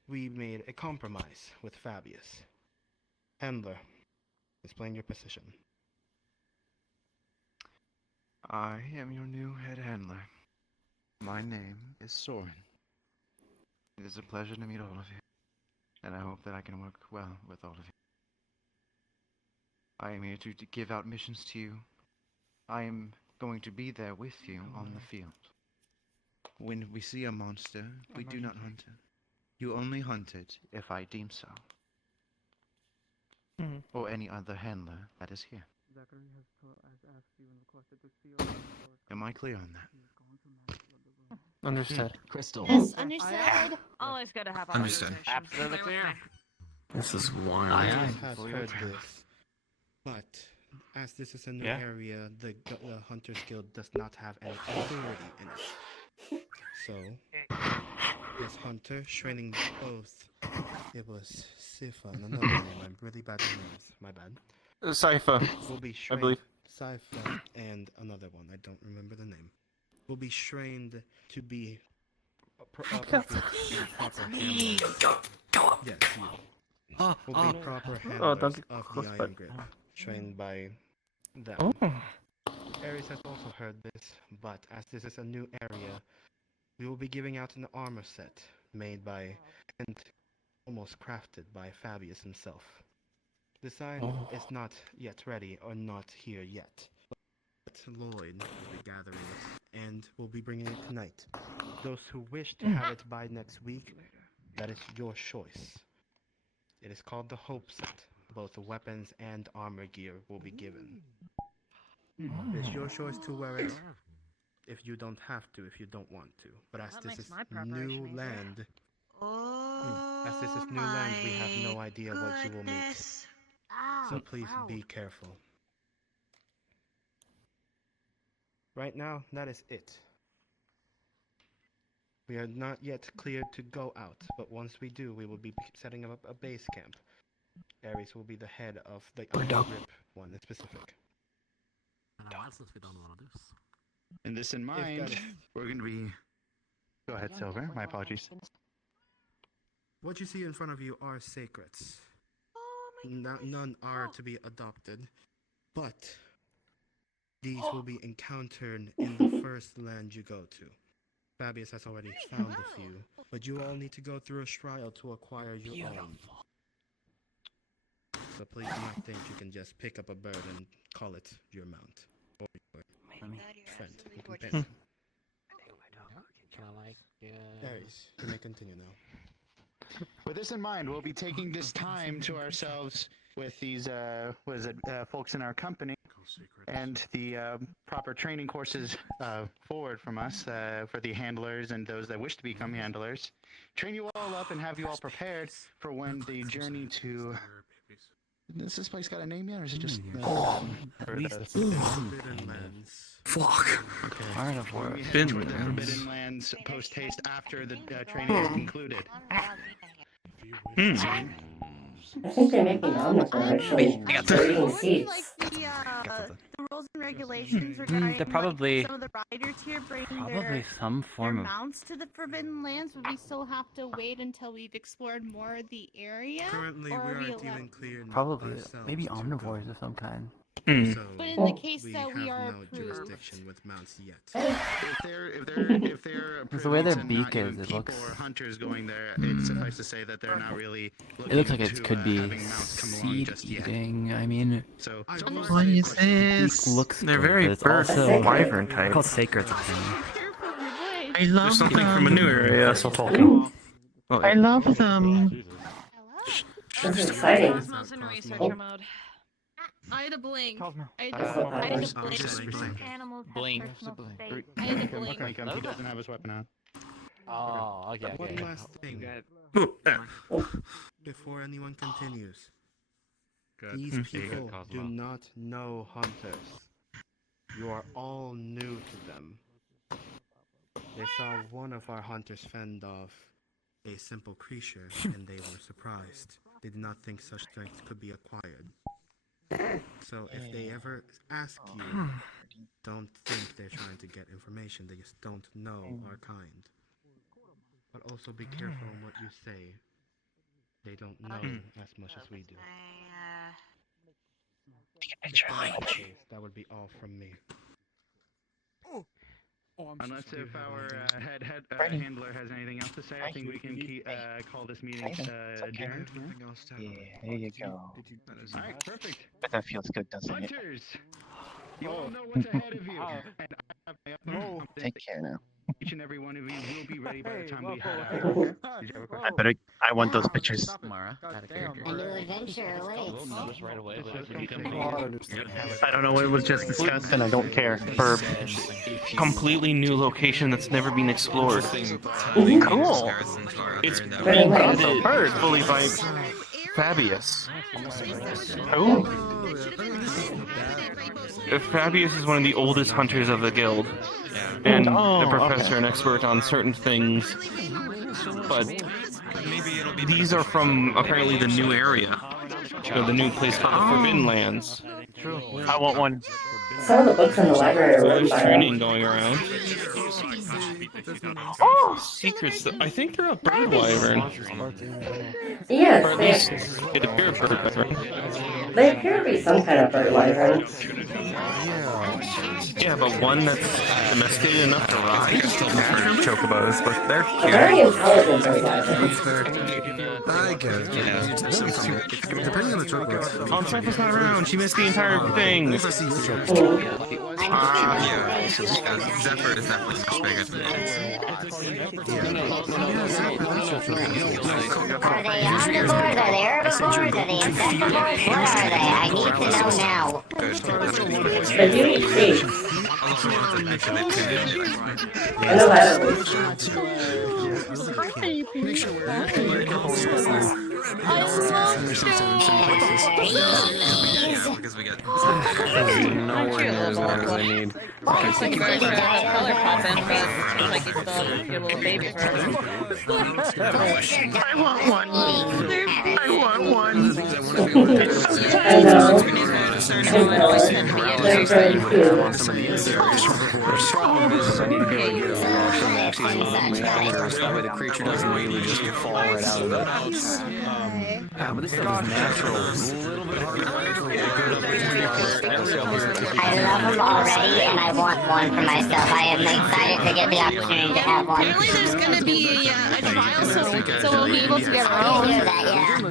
made a compromise with Fabius. Handler, explain your position. I am your new head handler. My name is Soren. It is a pleasure to meet all of you, and I hope that I can work well with all of you. I am here to give out missions to you. I am going to be there with you on the field. When we see a monster, we do not hunt it. You only hunt it if I deem so. Or any other handler that is here. Am I clear on that? Understood. Crystal. Yes, understood. Always good to have Understood. Absolutely clear. This is wild. I have heard this, but as this is a new area, the Hunters Guild does not have any authority in it. So, this hunter training both, it was Sifa and another name. I'm really bad with names. My bad. Cypher, Will be I believe. Sifa and another one. I don't remember the name. Will be trained to be proper handlers. Yes, you. Will be proper handlers of the Iron Grip, trained by them. Ares has also heard this, but as this is a new area, we will be giving out an armor set made by and almost crafted by Fabius himself. Design is not yet ready or not here yet, but Lloyd will be gathering it and will be bringing it tonight. Those who wish to have it by next week, that is your choice. It is called the Hope Set. Both the weapons and armor gear will be given. It's your choice to wear it if you don't have to, if you don't want to. But as this is new land, as this is new land, we have no idea what you will meet. So please be careful. Right now, that is it. We are not yet cleared to go out, but once we do, we will be setting up a base camp. Ares will be the head of the Iron Grip one in specific. And this in mind, we're going to be Go ahead, Silver. My apologies. What you see in front of you are secrets. None are to be adopted, but these will be encountered in the first land you go to. Fabius has already found a few, but you all need to go through a trial to acquire your own. So please do not think you can just pick up a bird and call it your mount or your friend and companion. Aries, you may continue now. With this in mind, we'll be taking this time to ourselves with these, folks in our company, and the proper training courses forward from us for the handlers and those that wish to become handlers. Train you all up and have you all prepared for when the journey to... Does this place got a name yet, or is it just... Forbidden Lands. Fuck. Okay. Carnivore. Forbidden Lands post-haste after the training is concluded. I think they make me omnivore, actually. They're eating seeds. The rules and regulations regarding They're probably some of the riders here bringing probably some form their of. mounts to the Forbidden Lands. Would we still have to wait until we've explored more of the area? Currently, or we are aren't allowed? even clear Probably ourselves maybe to omnivores of some kind. So But in the case we that we have are no approved. jurisdiction with mounts yet. If they're It's the way their approved and beak not even is. It people looks. or hunters going there, it's suffice to say that they're not really It looks like looking it to, could be having mounts come along seed just yet. eating. I mean, So What is this? beak looks They're good, very but it's bird also wyvern type. called sacred. I love There's something them. from a new area. Still talking. Oh, I love them. This is exciting. Cosmo's in researcher mode. I had a blink. I had That's a what that is. blink. Animals have Blink. personal space. I had a blink. He doesn't have his weapon out. Oh, okay. One last thing. Before anyone continues. These people do not know hunters. You are all new to them. They saw one of our hunters fend off a simple creature and they were surprised. They did not think such strength could be acquired. So if they ever ask you, don't think they're trying to get information. They just don't know our kind. But also be careful on what you say. They don't know as much as we do. That would be all from me. Unless if our handler has anything else to say, I think we can call this meeting adjourned. Yeah, there you go. Alright, perfect. That feels good, doesn't it? Hunters! You all know what's ahead of you. And I have my own Take care now. Each and every one of you will be ready by the time we head out. Did you have a question? I want those pictures. Mara, A new adventure awaits. right away. I don't know, it was just discussed and I don't care. For completely new location that's never been explored. Cool. It's being funded fully by Fabius. Who? Fabius is one of the oldest hunters of the guild, and a professor and expert on certain things, but these are from apparently the new area, the new place called the Forbidden Lands. I want one. Some of the books in the library are written There's by training going around. Oh, secrets. I think they're a bird wyvern. Yes, Or at least it appears bird wyvern. They appear to be some kind of bird wyvern. Yeah, but one that's domesticated enough to ride. Chocobos, but they're A very intelligent bird wyvern. I get it. Depending on the chocolate. On surface not around. She missed the entire thing. yeah, Zephyr is definitely much bigger than it is. Are they omnivores? Are they herbivores? Are they insectivores? What are they? I need to know now. They do eat seeds. I know that at least. Make sure we're Because we get nowhere near as much as I need. Like you guys are color pop in, but like you still your little baby first. I want one. I want one. I know. certain ones can be They're very cute. For strong business, I need to be able to get a lock from the actually lockers. That way the creature doesn't really just fall right out of it. But this stuff is natural. It's a little bit harder. I love them already, and I want one for myself. I am excited to get the opportunity to have one. Apparently there's gonna be a trial, so we'll be able to get our I own. hear that, yeah.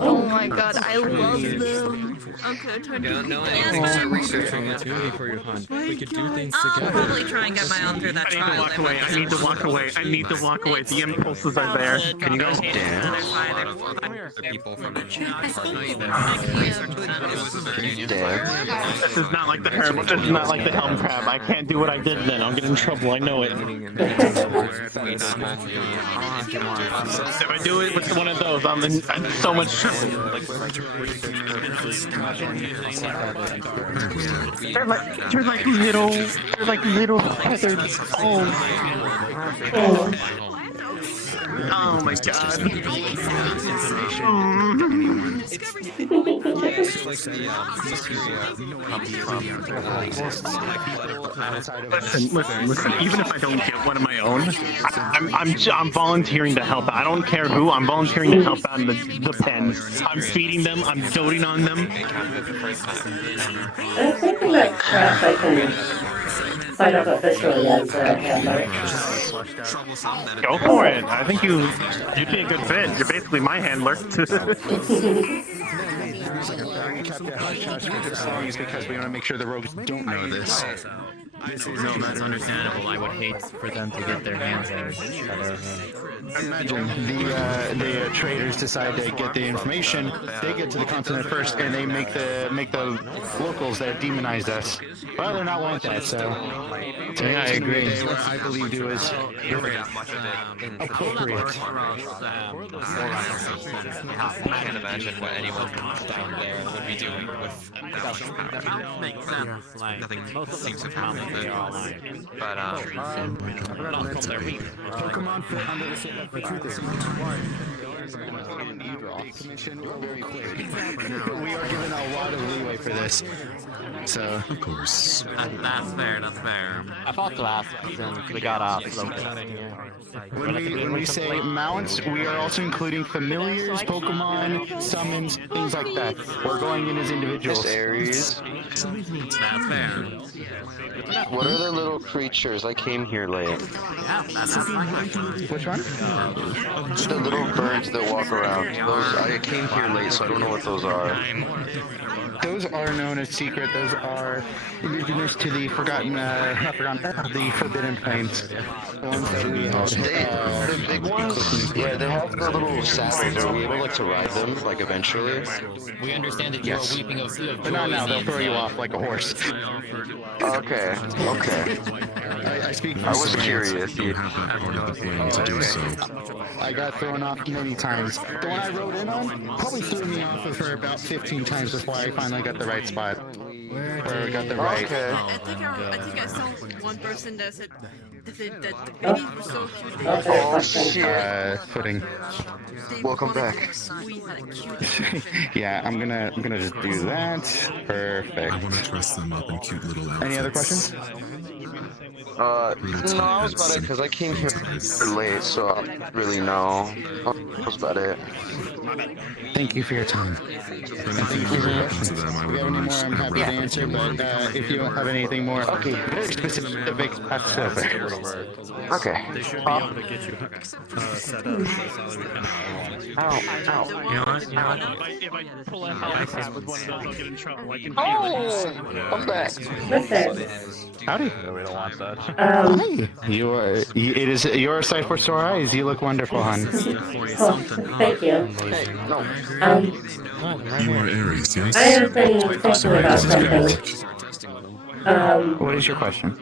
Oh my god, I love them. Okay, time to No, start researching it for your hunt. We could do things I'll together. probably try and get my own through that I need to trial. walk away. I need to walk away. I need to walk away. The impulses are there. Can you guys dance? People from This is not like the herb. This is not like the helm crab. I can't do what I did then. I'll get in trouble. I know it. If I do it with one of those, I'm in so much trouble. They're like little feathered balls. Oh my god. Listen. Even if I don't get one of my own, I'm volunteering to help out. I don't care who. I'm volunteering to help out in the pen. I'm feeding them. I'm doting on them. I'm thinking that perhaps I can sign up officially as a handler. Go for it. I think you'd be a good fit. You're basically my handler. Kept it hush hush for this long is because we want to make sure the rogues don't know this. No, that's understandable. I would hate for them to get their hands on it. Imagine the traders decide to get the information. They get to the continent first, and they make the locals that demonized us. Well, they're not like that, so yeah, I agree. I believe it was appropriate. I can't imagine what anyone down there would be doing with nothing seems to have happened there. But Pokemon for under the truth is we are given a lot of leeway for this. So of course. That's fair. I thought last since we got off. When we say mounts, we are also including familiars, Pokemon, summons, things like that. We're going in as individuals. Aries. That's fair. What are the little creatures? I came here late. Which one? The little birds that walk around. Those I came here late, so I don't know what those are. Those are known as secret. Those are indigenous to the the Forbidden Plains. The ones that we The big ones? Yeah, they have the little saddles. Are we able to ride them, like, eventually? We understand that you are weeping of joy. But not now. They'll throw you off like a horse. Okay. I was curious. I got thrown off many times. The one I rode in on probably threw me off for about 15 times before I finally got the right spot. Or got the right. Okay. I think I saw one person that said that the babies were so cute. Oh, shit. Footing. Welcome back. Yeah, I'm gonna just do that. Perfect. I want to dress them up in cute little outfits. Any other questions? No, I was about it because I came here late, so I don't really know. That was about it. Thank you for your time. Thank you for your questions. If you have any more, I'm happy to answer, but if you don't have anything more, okay, very specific, that's perfect. Okay. They should be able to get you set up. Ow. You know what? If I pull a helm crab with one of those, I'll get in trouble. I can I'm back. Howdy. We don't want that. Hey, it is your sight for sore eyes. You look wonderful, hon. Thank you. No. You are Aries, yes? I have been thinking about something. What is your question?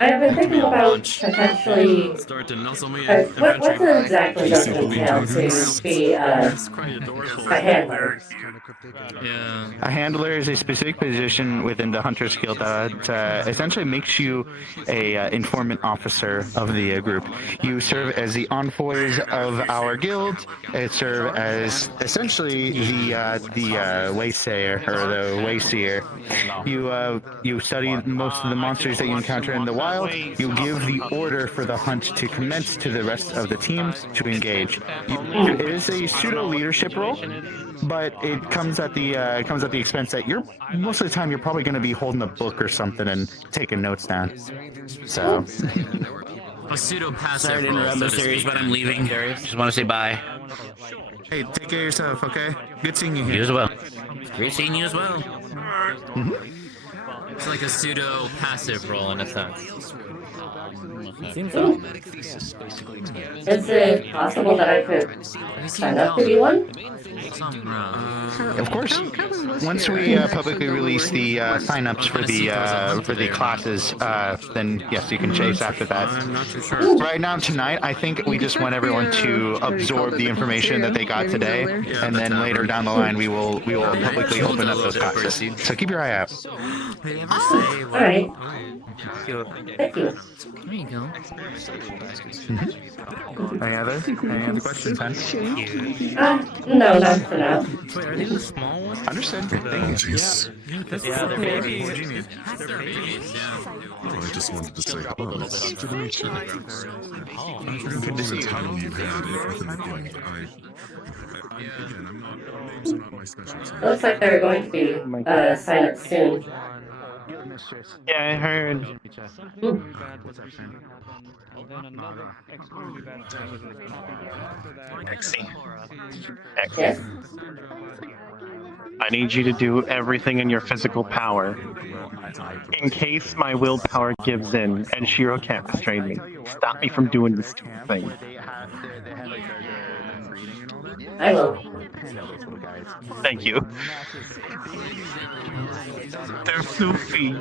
I've been thinking about potentially. What's it exactly does it entail to be a handler? Yeah. A handler is a specific position within the Hunter's Guild that essentially makes you a informant officer of the group. You serve as the envoys of our guild. It serve as essentially the waysayer or the wayseer. You study most of the monsters that you encounter in the wild. You give the order for the hunt to commence to the rest of the team to engage. It is a pseudo leadership role, but it comes at the expense that you're most of the time you're probably going to be holding a book or something and taking notes down. So. A pseudo passive. Sorry to role, interrupt so the to series, speak, but I'm then. leaving. Just want to say bye. Hey, take care of yourself, okay? Good seeing you here. You as well. Great seeing you as well. It's like a pseudo passive role in a sense. Seems so. Is it possible that I could sign up to be one? Of course. Once we publicly release the signups for the classes, then yes, you can chase after that. Right now, tonight, I think we just want everyone to absorb the information that they got today, and then later down the line, we will publicly open up those classes. So keep your eye out. All right. Thank you. There you go. Any other questions, hon? No, not for now. Wait, are these the small ones? Understood. Thank you. Yeah, they're babies. They're babies, yeah. Oh, I just wanted to say hello. It's good to meet you. Good to see you. How long you've had it within the guild. Again, names are not my specialty. Looks like they're going to be sign up soon. Yeah, I heard. Yes. I need you to do everything in your physical power. In case my willpower gives in and Shiro can't restrain me, stop me from doing this stupid thing. I will. Thank you. They're floofy.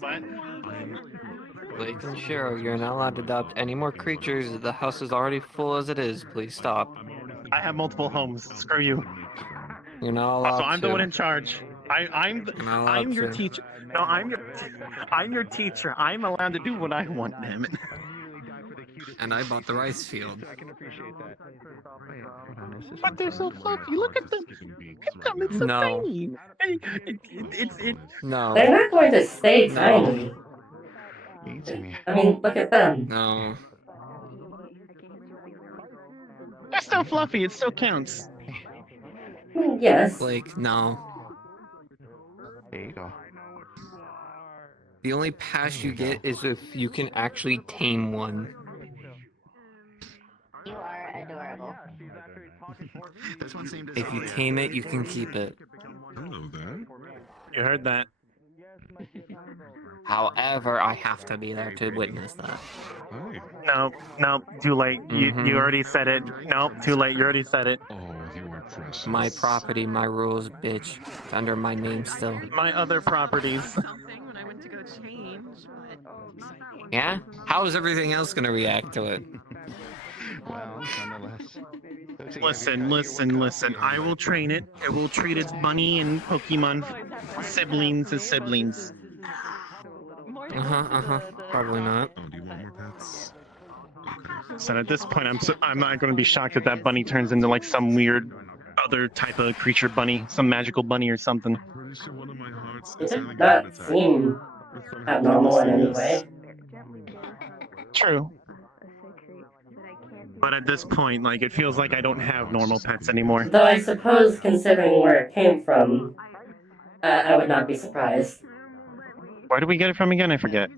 What? Blake and Shiro, you're not allowed to adopt any more creatures. The house is already full as it is. Please stop. I have multiple homes. Screw you. You're not allowed Also, I'm to. the one in charge. I'm your to. teacher. No, I'm your teacher. I'm allowed to do what I want, damn it. And I bought the rice field. But they're so fluffy. Look at them. Look at them. It's so No. tiny. No. They're not going to stay tiny. I mean, look at them. No. They're still fluffy. It still counts. Yes. Blake, no. There you go. The only pass you get is if you can actually tame one. You are adorable. If you tame it, you can keep it. Hello there. You heard that. However, I have to be there to witness that. No, too late. You already said it. No, too late. You already said it. Oh, you are precious. My property, my rules, bitch. It's under my name still. My other properties. Yeah? How is everything else gonna react to it? Well, nonetheless. Listen. I will train it. It will treat its bunny and Pokemon siblings as siblings. Probably not. Oh, do you want more pets? So at this point, I'm not going to be shocked if that bunny turns into like some weird other type of creature bunny, some magical bunny or something. Pretty sure one of my hearts It is did having a not heart attack. seem abnormal in any way. True. But at this point, like, it feels like I don't have normal pets anymore. Though I suppose, considering where it came from, I would not be surprised. Where did we get it from again? I forget.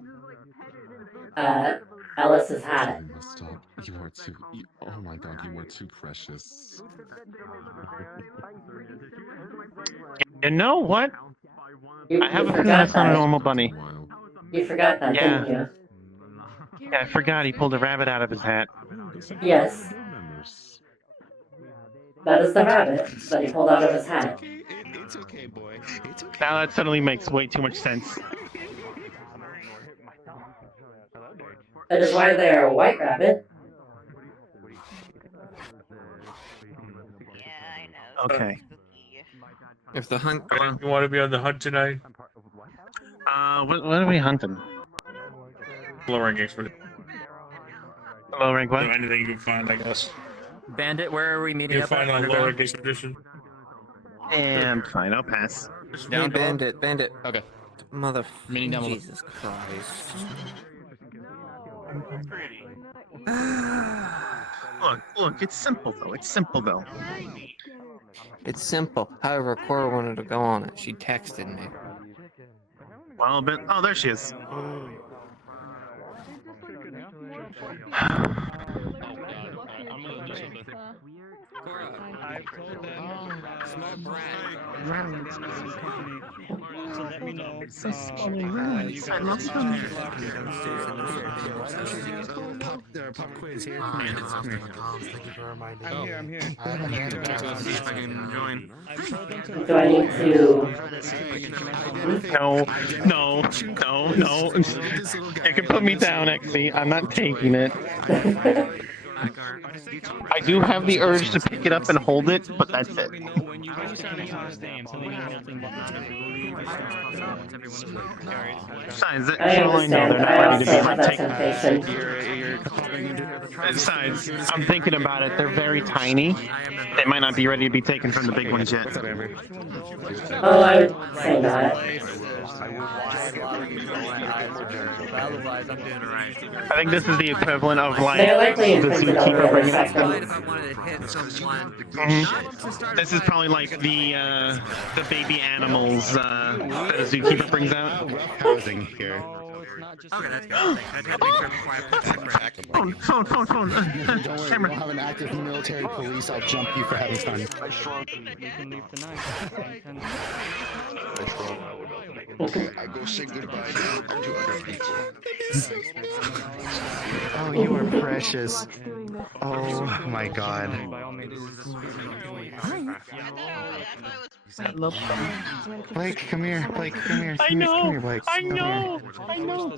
Alice's hat. Stop. You are too. Oh my god, you are too precious. You know what? You I have a feeling forgot that's not a that. normal bunny. You forgot that, didn't you? Yeah, I forgot he pulled a rabbit out of his hat. Yes. That is the rabbit that he pulled out of his hat. It's okay, boy. It's okay. Now that suddenly makes way too much sense. That is why they are a white rabbit. Okay. If the hunt, you want to be on the hunt tonight? What are we hunting? Low rank expert. Low rank what? So anything you can find, I guess. Bandit, where are we meeting You up? can find on low Underground? rank expedition. And fine, I'll pass. Hey, bandit. Okay. Mother. Mini down below. Jesus Christ. Look, it's simple though. It's simple though. It's simple. However, Cora wanted to go on it. She texted me. Well, but oh, there she is. Small brat. So let me know. There are pop quiz here. Thank you for reminding me. I'm here. See if I can join. Do I need to... No. You can put me down, XC. I'm not taking it. I do have the urge to pick it up and hold it, but that's it. Besides, I understand. I also have that temptation. Besides, I'm thinking about it. They're very tiny. They might not be ready to be taken from the big ones yet. Oh, I would say not. I think this is the equivalent of like They're likely the imprinted on zookeeper the bringing. spectrum. This is probably like the baby animals that a zookeeper brings out. Housing here. Okay, that's good. Phone. Don't worry, we'll have an active military police. I'll jump you for having fun. Okay, I go say goodbye now to other friends. Oh, you are precious. Oh my god. Blake, come here. Blake, come here. I Come know. here, Blake. I Come here. know. I know.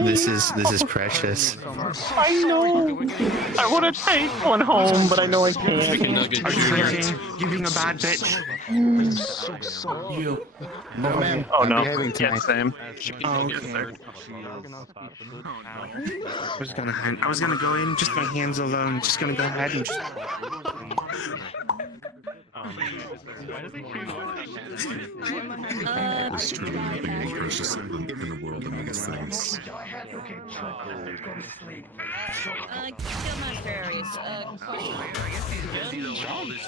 This is precious. I know. I want to take one home, but I know I can't. Giving a bad bitch. You. No, ma'am. Oh I'm no. behaving tonight. Yes, Sam. Oh, okay. I was gonna go in, just my hands alone. Just gonna go ahead and just. There's truly nothing more precious in the world than these things. Killmaster Aries,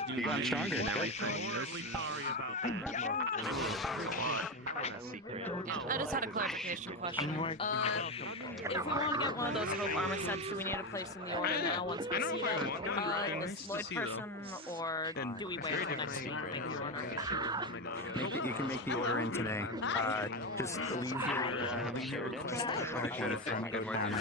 You got stronger. I just had a clarification question. If we want to get one of those hope armor sets, do we need a place in the order now once we see them? This Lloyd person, or do we wait until next week? You can make the order in today. Just leave your request on the phone, go down there.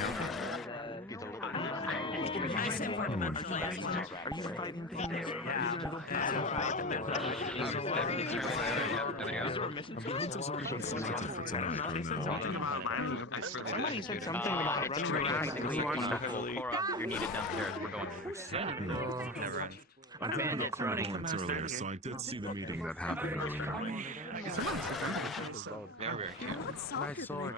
Somebody said something about running around. You're needed downstairs. We're going. Never end. I did have a couple points earlier, so I did see the meeting that happened earlier. Nice sword.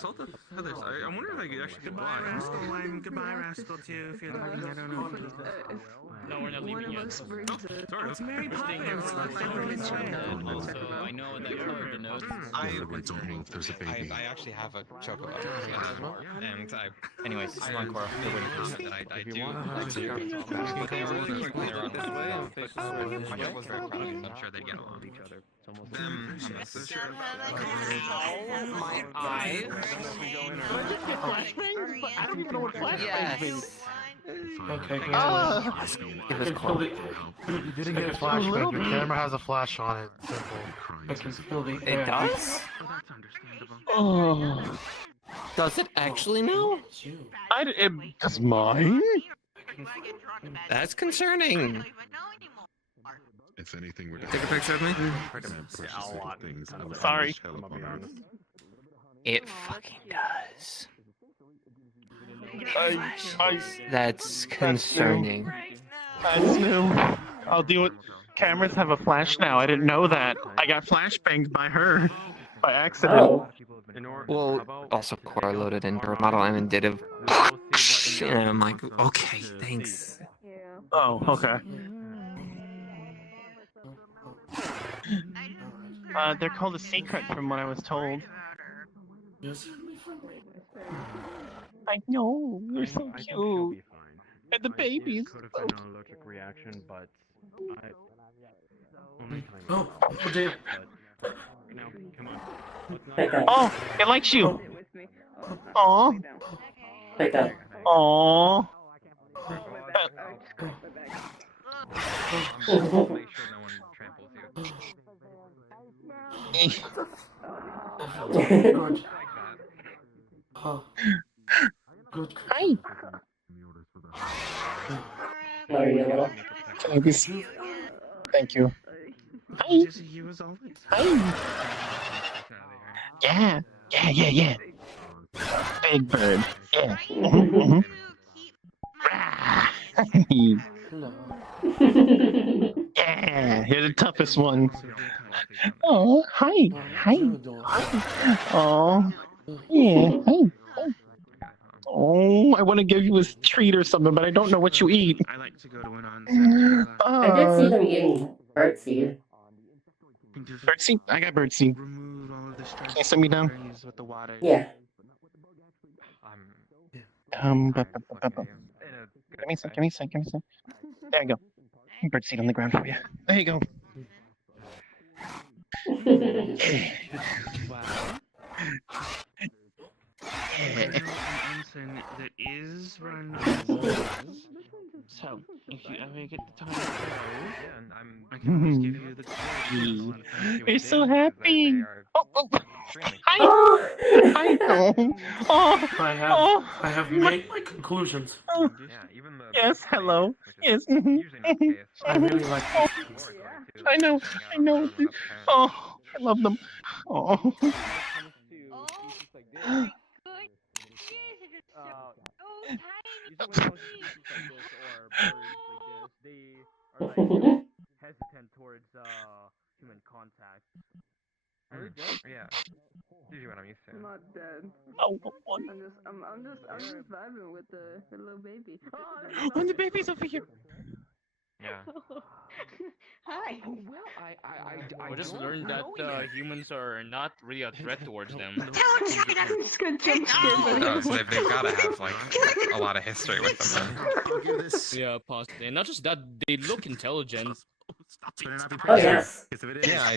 Salt of feathers. I wonder if I could actually Goodbye, Rascal. And goodbye, Rascal, too, if you're leaving. I don't know. No, we're not leaving yet. Sorry. It's Mary Poppins. Also, I know what that code denotes. I don't know if there's a baby. I actually have a chocobo. And anyways, this is Encore. They're waiting for you. I do. My dad was very proud of you, so I'm sure they'd get along with each other. My eyes. I don't even know what flashbangs mean. Okay, good. It was cool. You didn't get a flashbang. Your camera has a flash on it. Simple. I can feel the It does? Oh. Does it actually now? Does mine? That's concerning. If anything, we're Take a picture of me. Sorry. It fucking does. That's That's concerning. That's new. I'll deal with. Cameras have a flash now. I didn't know that. I got flashbanged by her by accident. Oh. Well, also Cora loaded in her model and did a. And I'm like, okay, thanks. Oh, okay. They're called a secret from what I was told. I know, you're so cute. And the babies. Could have been an allergic reaction, but I only time. Oh damn! No, come on. Oh, it likes you. Aw. Pick up. Aw. Hi. There you go. Thank you. Hi. Hi. Yeah. Yeah. Big bird. Yeah. Yeah, you're the toughest one. Oh, hi. Oh, yeah. Hi. Oh, I want to give you a treat or something, but I don't know what you eat. I like to go to an onsen. I did see them eating birdseed. Birdseed? I got birdseed. Can you send me down? Yeah. Give me some. There you go. Birdseed on the ground for you. There you go. Onsen that is run by locals. So, if you ever get the time to go, I can always give you the tour. You're so happy. Hi. I have made my conclusions. Yes, hello. Yes. I really like this. I know. Oh, I love them. Oh. Hesitant towards human contact. Yeah. Usually what I'm used to. I'm not dead. Oh, I'm just vibing with the little baby. Oh, the baby's over here. Yeah. Hi. Oh, well, I just learned that humans are not really a threat towards them. I'm just gonna jump scare No, so they've got to have like a lot of history with them. Then. Yeah, possibly. And not just that, they look intelligent. Oh, yes. Yeah,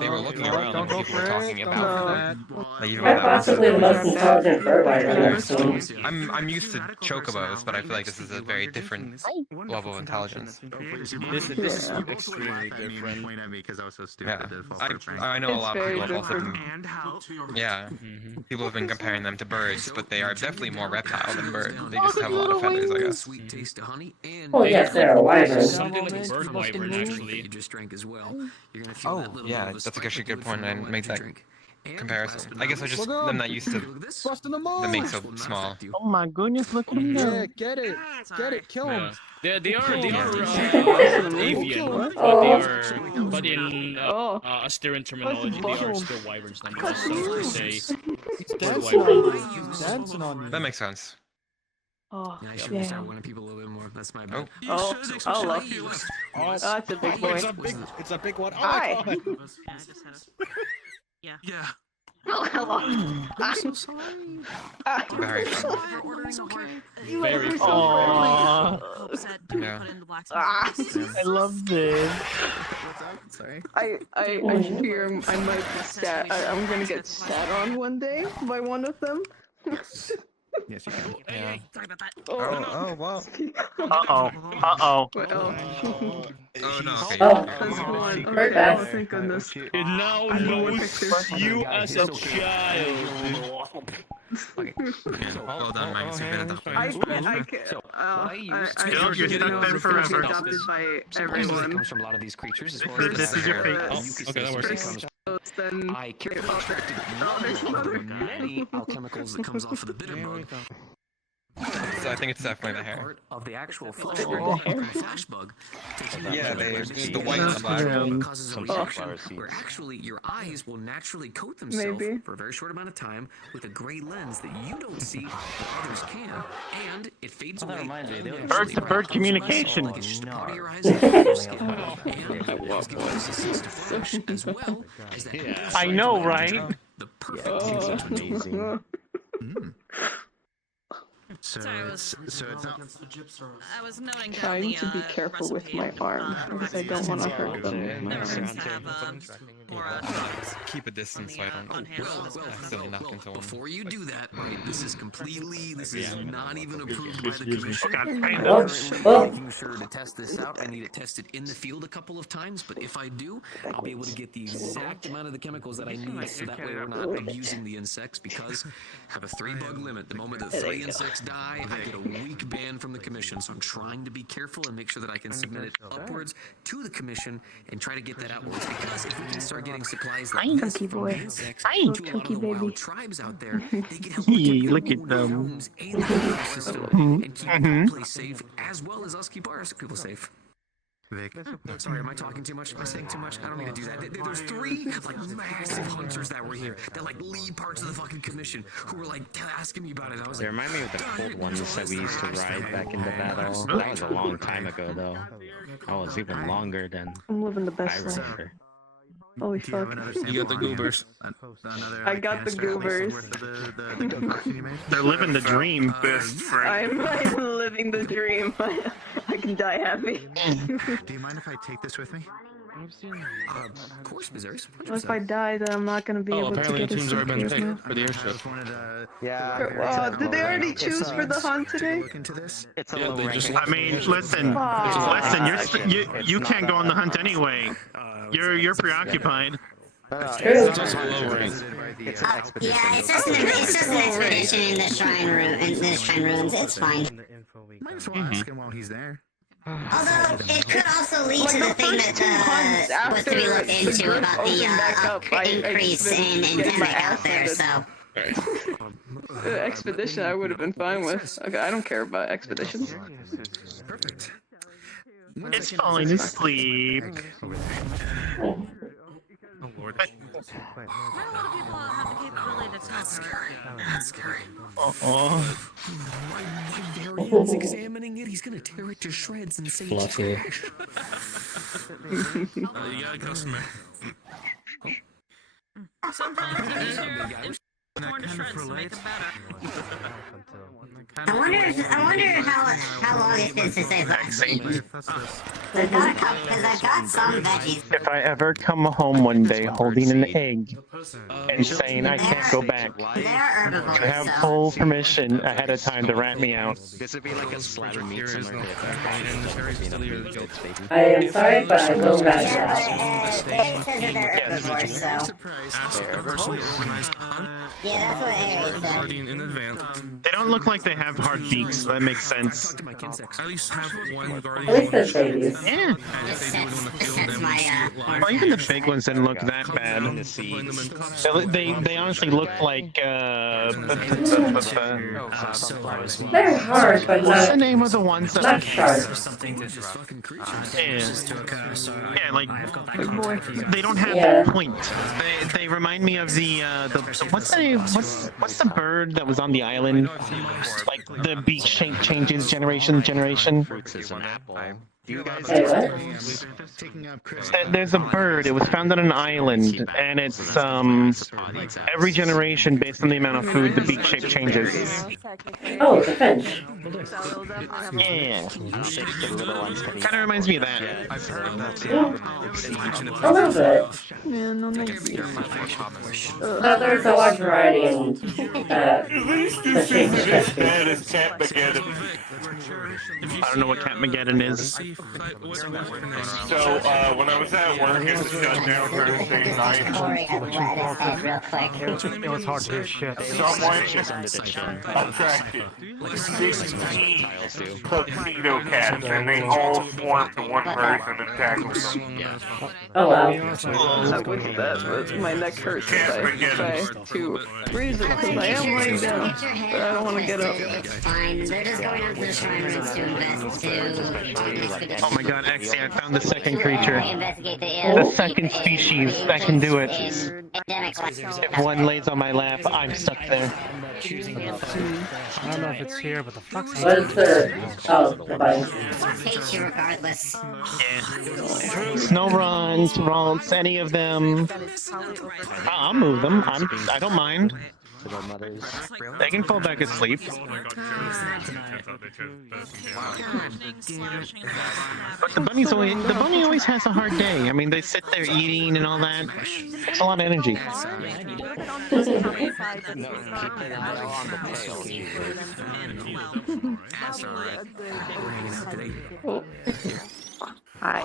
they were looking around and people were talking about that. Quite possibly the most intelligent bird I've ever seen. I'm used to chocobos, but I feel like this is a very different level of intelligence. This is extremely different. Yeah, I know a lot of people have also been. Yeah, people have been comparing them to birds, but they are definitely more reptile than bird. They just have a lot of feathers, I guess. Sweet taste of honey and Well, yes, they're a wyvern. Something like a bird wyvern, actually. you just drank as well. You're gonna feel that little Yeah, bit of a that's spike actually a good liquid point. I from made that drink. comparison. I guess I'm not used to them being so small. Oh my goodness, look at him Yeah, go. get it, kill him. They are avian, but in Asterian terminology, they are still wyverns nonetheless. So to say, bird wyvern. Dancing on you. That makes sense. Oh, Yeah, I should start wanting people a little bit more. That's my bad. hello. Oh, that's a big boy. It's a big one. Oh Hi. my god. Yeah. Oh, hello. I'm so sorry. Very fun. Orders okay. Very Aww. Yeah. I love this. Sorry. I fear I might be sat. I'm gonna get sat on one day by one of them. Yes, you can. Yeah. Oh, wow. Uh-oh. Oh no. Okay. Oh, that's one. bird Okay, bath. oh, thank goodness. It now knows you as a child. Well done, Max. You've been adopted. I can't. So, Still, you're stuck there forever. Adopted by everyone. comes from a lot of these creatures, as well This is your fate. Okay, that works. Then I carefully extracted one of the many alchemicals that comes off of the bitter bug. So I think it's definitely the hair. Part of the actual flash bug. Yeah, the white flower causes a some reaction where actually your eyes will naturally coat themselves for a very short amount of time with a gray lens that you don't see but others can, and it fades away. Bird to bird communication. Like it's just a part of your eyes and your skin. And as well as that. I know, right? The perfect amazing. So Sorry, it's not. I was noting down Trying the, to be careful with my arm because I don't want to hurt them. Keep a distance so I don't accidentally knock into one. Before you do that, right, this is not even approved by the commission. Making sure to test this out, I need it tested in the field a couple of times, but if I do, I'll be able to get the exact amount of the chemicals that I need, so that way we're not abusing the insects, because I have a 3-bug limit. The moment that 3 insects die, I get a week ban from the commission, so I'm trying to be careful and make sure that I can submit it upwards to the commission and try to get that outwards, because if we can start getting supplies like this from the insects to a lot of the wild tribes out there, they can help Look at them. homes and the ecosystem and keep that place safe, as well as us keep our people safe. Vic. Sorry, am I talking too much? Am I saying too much? I don't mean to do that. There's 3 like massive hunters that were here that like lead parts of the fucking commission who were like asking me about it. I was They like, remind me of the cold ones that we used to ride back in the battle. That was a long time ago, though. That was even longer than I'm living the I best life. remember. Holy fuck. You got the goobers. I got the goobers. They're living the dream. Best friend. I'm living the dream. I can die happy. Do you mind if I take this with me? of course, Missouri. If I die, then I'm not going to be able to apparently get the a team's already been suitcase picked for the airship. Yeah. Did they already choose for the hunt today? It's Yeah, they just. I mean, listen, you can't go on the hunt anyway. You're preoccupied. True. It's an expedition. Yeah, it's just an expedition in the shrine room, in the shrine ruins. It's fine. Might as well ask him while he's there. Although it could also lead to the thing that was to be looked into about the increase in endemic out there. So. The expedition I would have been fine with. Okay, I don't care about expeditions. Perfect. It's falling asleep. Oh Lord. That's scary. That's scary. Uh-oh. My variant's examining it. He's gonna tear it to shreds and say it's trash. You got a customer. Sometimes torn to shreds to make them better. I wonder how long it's been since they've I've got some veggies. If I ever come home one day holding an egg and saying I can't go back, They are herbivores, I have so. full permission ahead of time to rat me out. This would be like a splatter meat somewhere. I am sorry, but I will rat you out. It says that they're herbivores, so. Yeah, that's what Harry said. In advance. They don't look like they have hard beaks, so that makes sense. At least have one guardian. At least there's babies. Yeah. That's my, Well, even the big ones didn't look that bad. They honestly look like They're hard, but what's the not, name of the ones that not sharp. Yeah, like they don't have the point. They remind me of the what's the name? What's the bird that was on the island? Like the beak shape changes generation. You guys There's a bird. It was found on an island, and it's every generation based on the amount of food the beak shape changes. Oh, the finch. Yeah. Kind of reminds me of that. I've heard of that too. A little bit. Yeah, no, no. But there's a large variety in the shape of the I don't know what Catmageddon is. So, when I was at work, it was shut down Thursday night. It was hard to hear shit. Someone attracted 16 tuxedo cats, and they all swarmed to one person and tackled them. Oh wow. I wouldn't that, but my neck hurts if I try to freeze it because I am laying down, but I don't want to get up. It's fine. They're just going out to the shrine rooms to Oh my god, Exy, I found the second creature. investigate The second species that can do it. If one lays on my lap, I'm stuck there. I don't know if it's here, but the fuck's What is the... Oh, the button. Hates you regardless. Snow runs, Ralts, any of them. I'll move them. I don't mind. They can fall back asleep. But the bunny always has a hard day. I mean, they sit there eating and all that. It's a lot of energy. Hi.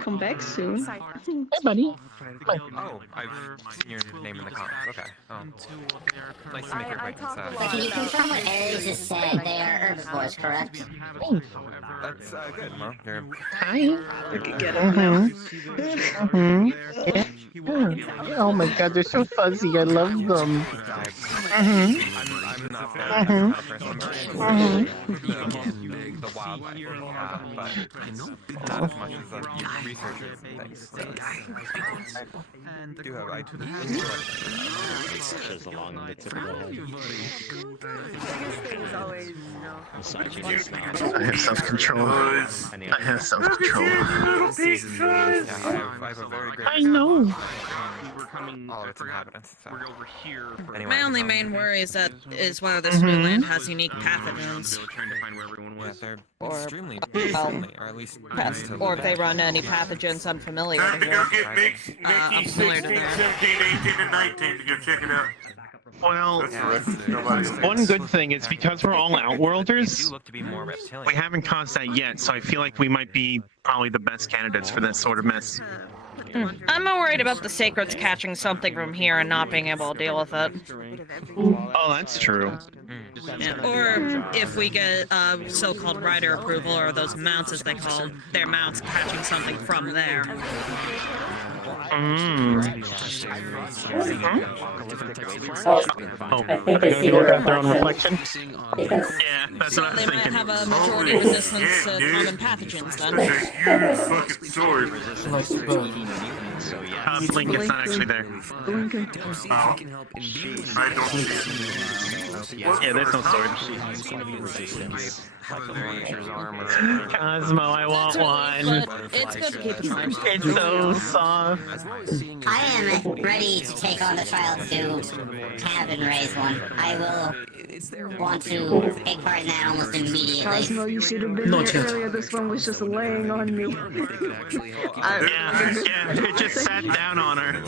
Come back soon. Hey, buddy. Oh, I've seen your name in the comments. Okay. Nice to make your acquaintance. But can you confirm what Aries just said? They are herbivores, correct? That's good, Mo. You're... Hi. Yeah. Oh my god, they're so fuzzy. I love them. I'm not a person. The wildlife, but not as much as researchers and things. I do Just along the tip of the head. I have self-control. I have self-control. I have a very great... I know. All of its inhabitants. So. Anyway, My only main worry is that whether this new land has unique pathogens. Yeah, they're extremely or at least Pests, or if they run any pathogens unfamiliar to here. Go get Mickey, Unfamiliar to 16, there. 17, 18, and 19 to go check it out. Well, one good thing is because we're all Outworlders, we haven't caused that yet, so I feel like we might be probably the best candidates for this sort of mess. I'm more worried about the Sacreds catching something from here and not being able to deal with it. Oh, that's true. Yeah. Or if we get so-called rider approval, or those mounts as they call their mounts, catching something from there. I think I see the their own reflection. Yes. Yeah, that's what I was They might thinking. have a majority resistance to common pathogens then. Fucking sword. Blink, it's not actually there. I don't see it. Yeah, there's no sword. Cosmo, I want one. But it's good to keep in mind. It's so soft. I am ready to take on the trial to have and raise one. I will want to take part in that almost immediately. Cosmo, you should have been there earlier. This one was just laying on me. Yeah, it just sat down on her.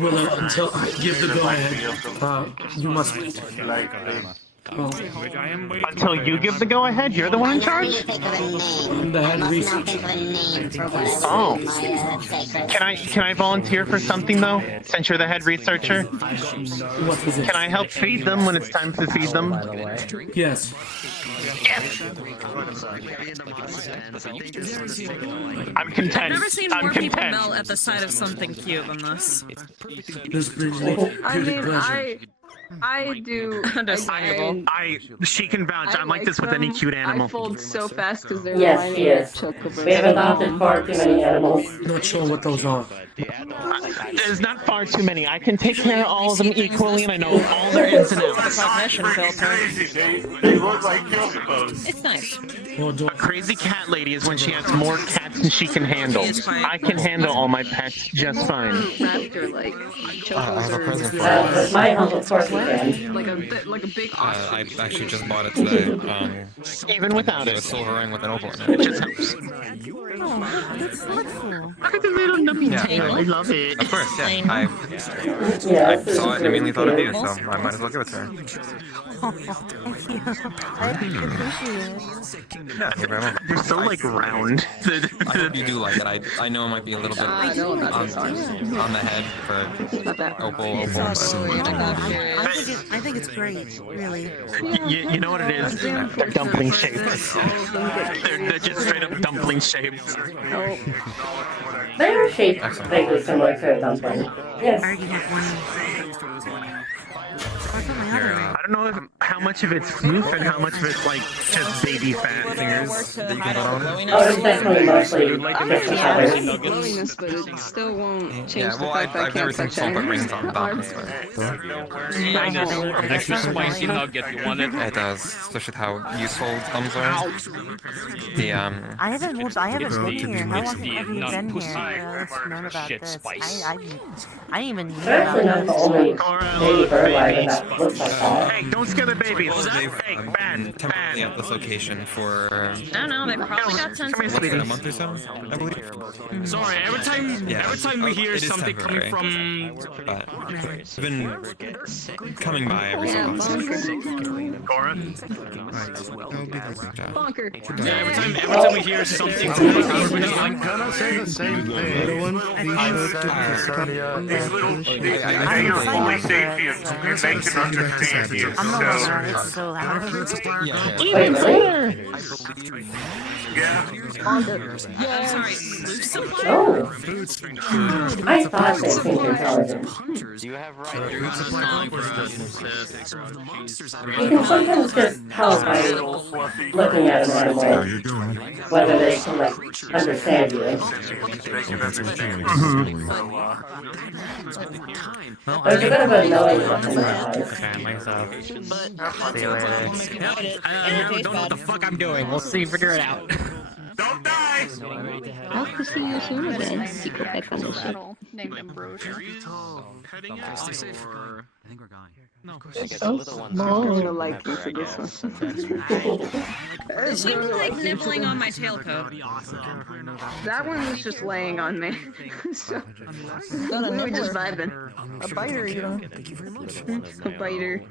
Well, until I give the go-ahead, you must wait. Until you give the go-ahead, you're the one in charge? I'm the head researcher. Oh. Can I volunteer for something though? Since you're the head researcher? Can I help feed them when it's time to feed them? Yes. Yes! I'm content. I've never seen I'm more people content. melt at the sight of something cute than this. This brings me I pure mean, pleasure. I do. Understandable. She can vouch. I'm like this with any cute animal. I fold so fast because they're Yes, she is. We have adopted far too many animals. Not sure what those are. There's not far too many. I can take care of all of them equally, and I know all their ins and outs. Cognition filter. They look like Yokobos. It's nice. A crazy cat lady is when she has more cats than she can handle. I can handle all my pets just fine. Raptor like I have a present for My humble porcelain can. Like a big I actually just bought it today. Even without a it. silver ring with an opal in it. It just helps. Oh, that's thoughtful. Look at the little nubby tail. I love it. Of course, yeah. Yeah, I this saw is it and immediately thought of really you, so cute. I might as well give it to her. I appreciate it. Yeah, you're very welcome. You're so like round. I hope you do like it. I know it might be a little bit I do like on, it. on the head for opal, I think it's great, really. You know what it is? They're dumpling shaped. They're just straight up dumpling shaped. They are shaped vaguely similar to a dumpling. Yes. I don't know how much of it's fluke and how much of it's like just baby fat fingers that you can put on. Oh, it's definitely mostly just the feathers. glowiness, but it still won't change Yeah, well, the fact that I I've never can't seen touch salt anything. rings on balconies. Extra spicy nugget, you want it? It does, especially how useful thumbs are. The I haven't been here. How long have you been pussy. here? Let's learn about Shit this. spice. I didn't even knew They're actually not the only baby bird lighter that looks like that. Hey, don't scare the babies. they've Hey, been temporarily at this location for I don't know. They probably got Come here, sense. sweetie. a month or so, I believe. Sorry, every time we hear It is something coming temporary. from But it's been coming by every so often. Cora? Bonker. yeah, every time we hear something coming from I'm gonna say the same thing. I said to Sarnia These little, they are fully sapiens, and they can understand you, I'm not so... sure it's so loud. Wait, really? Yeah. I'm sorry. Oh. I thought they seemed intelligent. You have You can sometimes just tell by looking at an animal whether they can like understand you. There's a bit of a knowing look in their eyes. Okay, myself. See you later. I don't know what the fuck I'm doing. We'll see. Figure it out. Don't die! How could he use him again? Secret back on the ship. Named Ambrosia. I think we're going. No, So small. I'm gonna like you for this one. It seems like nibbling on my tailcoat. That one was just laying on me. So, we were just vibing. A biter, you know. A biter.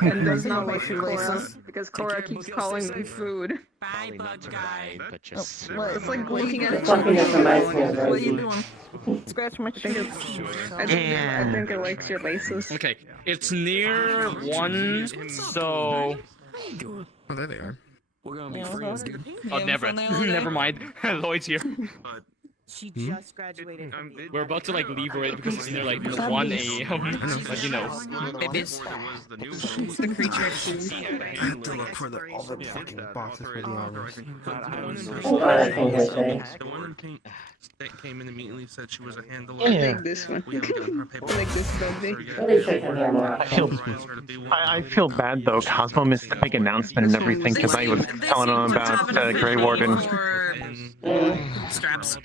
And does not like Cora because Cora keeps calling them food. Bye, bug guy. But just It's like looking at The fluffiness reminds me of What are you Rosie. doing? Scratch my cheek. I think it likes your laces. Okay, it's near one, so. Oh, there they are. we're gonna be friends, dude. Oh, never mind. Lloyd's here. She just graduated. We're about to like leave already because it's near like 1 a.m. But you know. Babies. The creature. I have to look for all the fucking boxes for the hours. Oh god, I think it's big. The one that came in immediately said she was a handler. I like this one. I like this baby. At least I can hear more. I feel bad though. Cosmo missed the big announcement and everything because I was telling him about Grey Warden. Straps.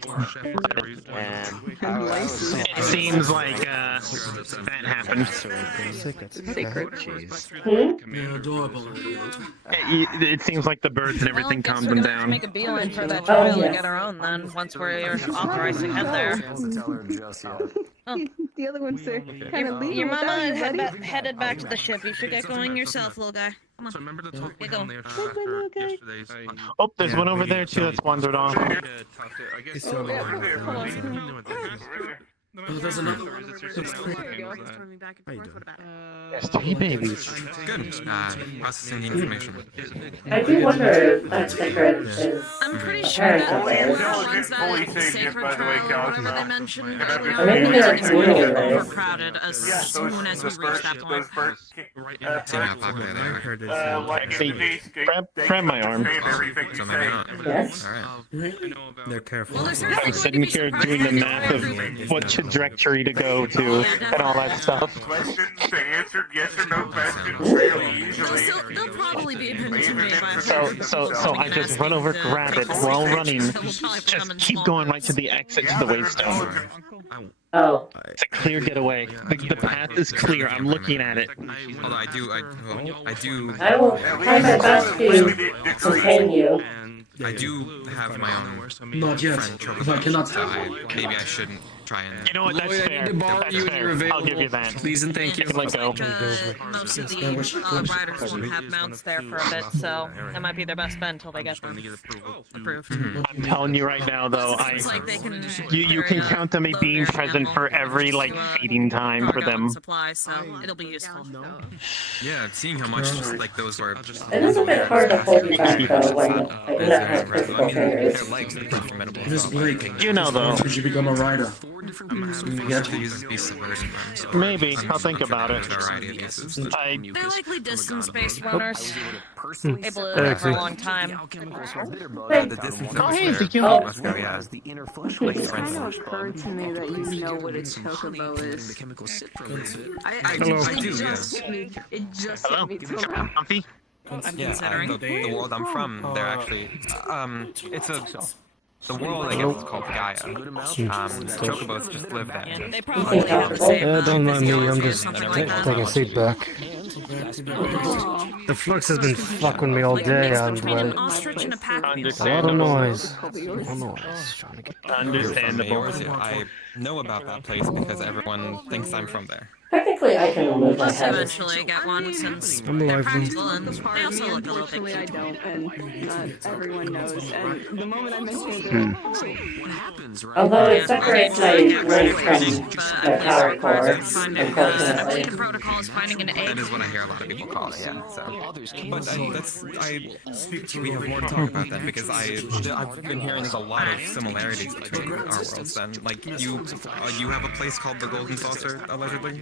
It seems like that happened. You're adorable. It seems like the birds and everything calmed them down. Make a beeline for that trial and get our own then, once we're authorized to head there. The other one's there. Your mama headed back to the ship. You should get going yourself, little guy. Come on. So remember the talk Get down going. there yesterday's. Oh, there's one over there too that's wandered off. I guess Oh, there's another one. There's 3 babies. Good. Processing the information. I do wonder if that secret is I'm pretty sure that apparent the to ones fully that sentient, sacred by the way, trial Cosmo. that they mentioned And earlier Or maybe they're a is going to community get race. overcrowded as soon as we reach that point. See how popular they are. heard it. Like See, if they escape, grab my arm. understand everything So you maybe say. not. Yes. Alright. They're careful. Well, there's certainly I'm going to sitting be here some doing the progress math of improvement. what trajectory to go to and all that stuff. Questions to answer yes or no questions fairly easily. They'll probably be a bit intimidated by So I just run over, grab it while running, just keep going right to the exit to the wavestone. Oh. It's a clear getaway. The path is clear. I'm looking at it. Although I do. I will try my best to contain you. I do have my own Not yet, friend because I cannot. maybe I shouldn't try and. You know what? That's Lloyd, I fair. need to borrow That's you when fair. you're available. I'll give you that. Please and thank you. Let go. Most of the riders won't have mounts there for a bit, so that might be their best bet until they get them approved. I'm telling you right now, though, It's like they can you can count on me being present for every feeding time for them. supply, so it'll be useful. Yeah, seeing how much like those are. It is a bit hard to hold you back though when I do not have physical fingers. This Blake. You know, though. Should you become a rider? Maybe. I'll think about it. They're likely distance-based runners, able to do it for a long time. Oh, hey, did you? Let's go, yeah. It kind of occurred to me that you know what a chocobo is. I do, just hit me. It just hit me. Comfy? Yeah, the world I'm from, they're actually, it's the world, I guess, is called Gaia. Chocobos just live there. Yeah, they probably have the same Don't mind me, I'm just something like that. taking a seat back. The flux has been fucking me all day, and Between an well, ostrich and a pack a lot of noise. Understandable. I know about that place because everyone thinks I'm from there. Technically, I can move my Must head. eventually get one since I'm they're alive, practical and they also look a little bit Unfortunately, I cute. don't, and not everyone knows. And the moment I mentioned Although it separates my ring from my power cord, Finding unfortunately. the protocol is finding an egg. That is what I hear a lot of people call it, yeah. So, but we have more to talk about that because I've been hearing there's a lot of similarities between our worlds. And like you have a place called the Golden Saucer, allegedly.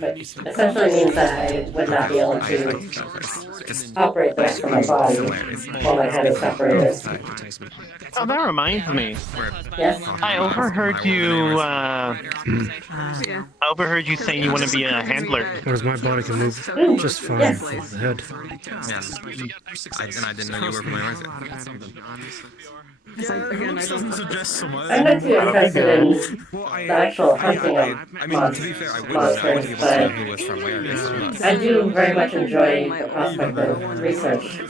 But essentially means that I would not be able to operate the rest of my body while my head is separated. Oh, that reminds me. Yes? I overheard you, saying you want to be a handler. Whereas my body can move just fine. Yes. The head. Yeah. And I didn't know you were from America. I'm not too interested in the actual hunting of monsters, but I do very much enjoy the prospect of research.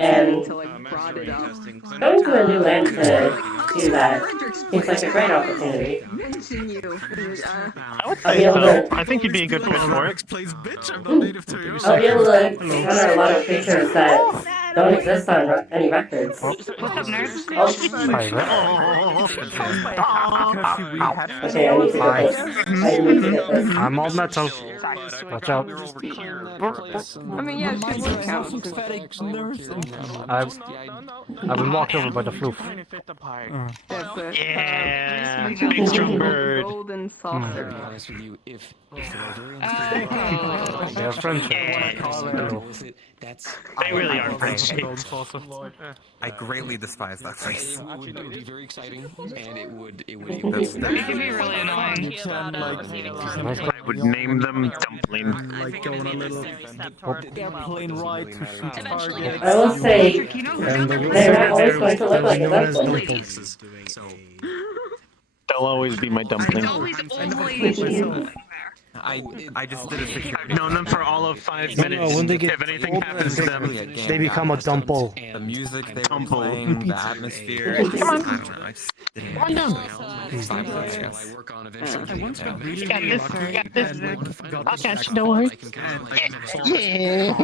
And going to a new land to do that seems like a great opportunity. I would say so. I think you'd be a good fit for it. I'll be able to encounter a lot of creatures that don't exist on any records. Okay, I need to get this. I need to get this. I'm all metal. Watch out. I mean, yeah, it should count. I've been walked over by the floof. Yeah, big strong bird. Golden saucer. Yeah, friendship. They really are friendship. I greatly despise that place. It would be very exciting, and it would It can be really annoying. I would name them Dumpling. Like going a little airplane ride to shoot targets. I will say, they're not always going to look like a dumpling. They'll always be my dumpling. I just did a security. I've known them for all of 5 minutes. No, when they get if anything happens to them, they become a dumple. The music they were playing, the atmosphere. I don't know. I just didn't. Come on down. I work on eventually. You got this. You got this. I'll catch you. Don't worry. Yeah.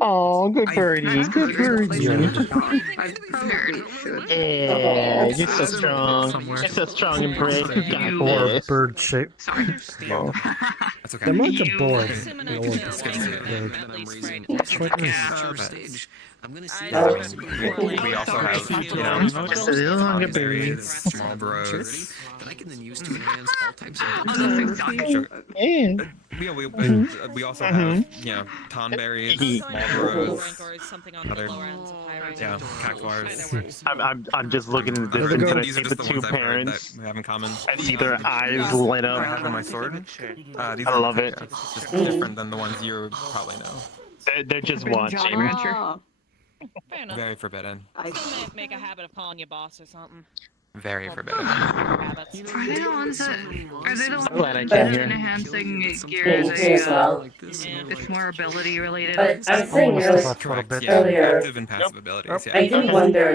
Oh, good birdie. Good birdie. Yeah, you're so strong. You're so strong and brave. You got Or this. bird shape. That's okay. They're like a board. Quite nice. I'm gonna see We also have, you know, Just a little longer berries. small bros. that I can then use to enhance all types of Yeah. We also have, you know, tonberries, Marlboros, other, cactuars. I'm just looking in the distance and I These see are the just the two ones I've heard parents. that we have in common. I see their eyes lit I have up. on my sword. I love it. It's just different than the ones you probably know. They're just watching. Fair enough. Very forbidden. I still may make a habit of calling you boss or something. Very forbidden. Are they the ones that? Are they the ones glad I that came here. enhancing gear Me as well. it's more ability related? But I was saying earlier, Active and passive abilities, yeah. I do wonder,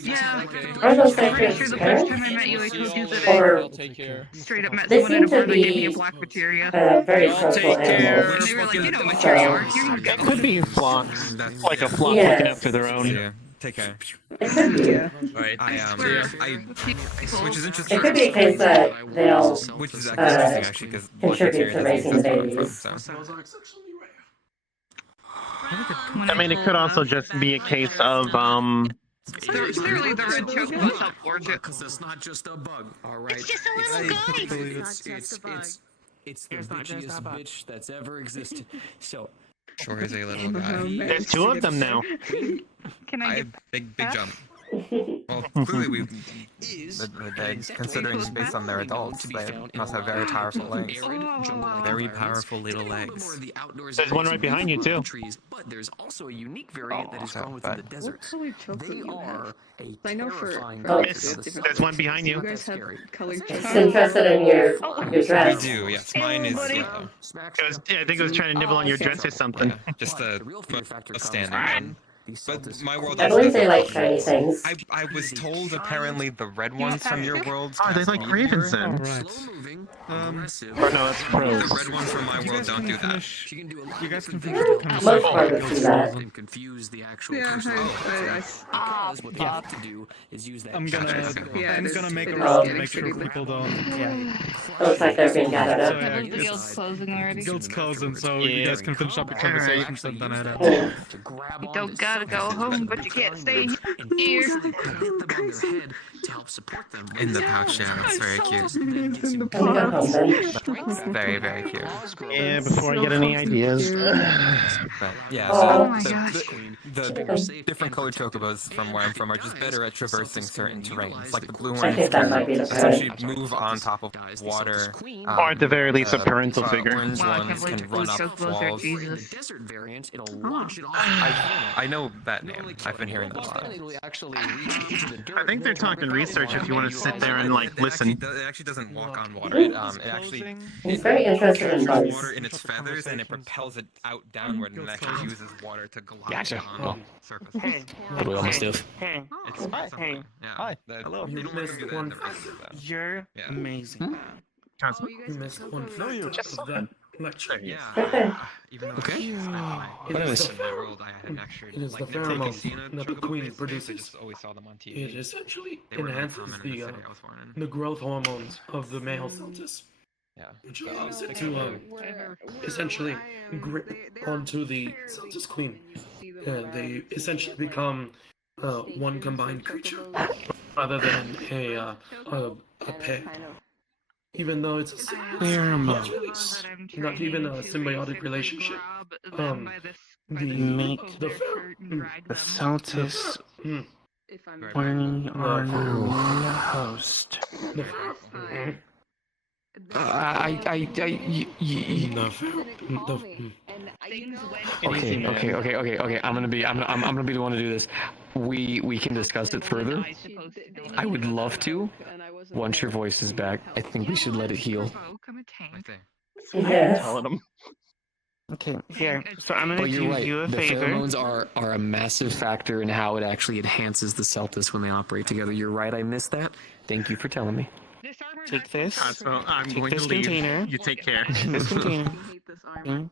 Yeah, are those I'm pretty sectors sure the first parents? time I met you, I told you that Or I straight up met they someone at seem a bar to that gave me a be black materia. very stressful animals. And they were like, you know what materia are, here you go. It could be flocks, like a flock Yes. looking after their own. Yeah, take care. It could be. Right. Which is interesting. It could be a case that they'll Which is interesting actually because contribute to raising the babies. I mean, it could also just be a case of Clearly the red chocobos help forge it. Because it's not just a bug, alright? It's just a little guy. It's the bitchiest bitch that's ever existed. So, Sure is a little guy. there's two of them now. Can I get Big jump. Well, clearly considering based on their adults, they must have very powerful legs. Very powerful little legs. There's one right behind you too. but there's also a unique variant that is grown within the desert. They are a terrifying There's one behind you. Just interested in your dress. We do, yes. Mine is I think it was trying to nibble on your dress or something. just a standing one. But my world I believe they like shiny things. I was told apparently the red ones from your world. Oh, they like ravens then. Or no, that's crows. The red ones from my world don't do that. You guys can Most parts do that. and confuse the actual Yeah, person. I- Because what they have to do is use that. I'm gonna make a it roll is to make sure getting people don't. Looks like they're being gathered up. So, the guild's closing already? Guild's closing, so you guys can finish up your conversations and then head out. You don't gotta go home, but you can't stay here. Hit them on their head to help support them. In the pouch, yeah, that's very cute. Very, very cute. Yeah, before I get any ideas. But, yeah, Oh my gosh. the different colored chocobos from where I'm from are just better at traversing certain terrains. Like the blue I ones think that might be can the essentially parent. move on top of water. Or at the very least, a parental figure. Orange Wow, I can't ones believe can the run blue up chocobos are walls. Jesus. Desert variant, it'll launch it off. I know that name. I've been hearing that a lot. It'll actually reach into the dirt. I think they're talking research if you want to sit there and like listen. It actually doesn't walk on water. It actually He's very interested in captures bugs. water in its feathers and it propels it out downward and it actually uses water to glide Gotcha. on surface. What do we almost do? Hey. It's Hi. something. Yeah. Hi. Hello. You missed one thing. You're Yeah. amazing. You missed one thing of that lecture. Yeah. Even though Okay. I It What is is the the world I had lectured. It is the Like, never taken pheromone Xena that the chocobo queen face, I produces. just always saw them on TV. It essentially They were not enhances common in the the city I was born in. the growth hormones of the male cells, Yeah. which allows it to essentially grip onto the Celtis queen, and they essentially become one combined creature rather than a pair. Even though it's a Pheromones. not even a symbiotic relationship. Make the Celtis burning on one host. Okay. I'm gonna be the one to do this. We can discuss it further. I would love to. Once your voice is back, I think we should let it heal. Yes. Telling them. Okay, here. So I'm gonna But do you're right. you a The favor. pheromones are a massive factor in how it actually enhances the Celtis when they operate together. You're right. I missed that. Thank you for telling me. Take this. So I'm Take going this to leave. container. You take care. This container. Okay.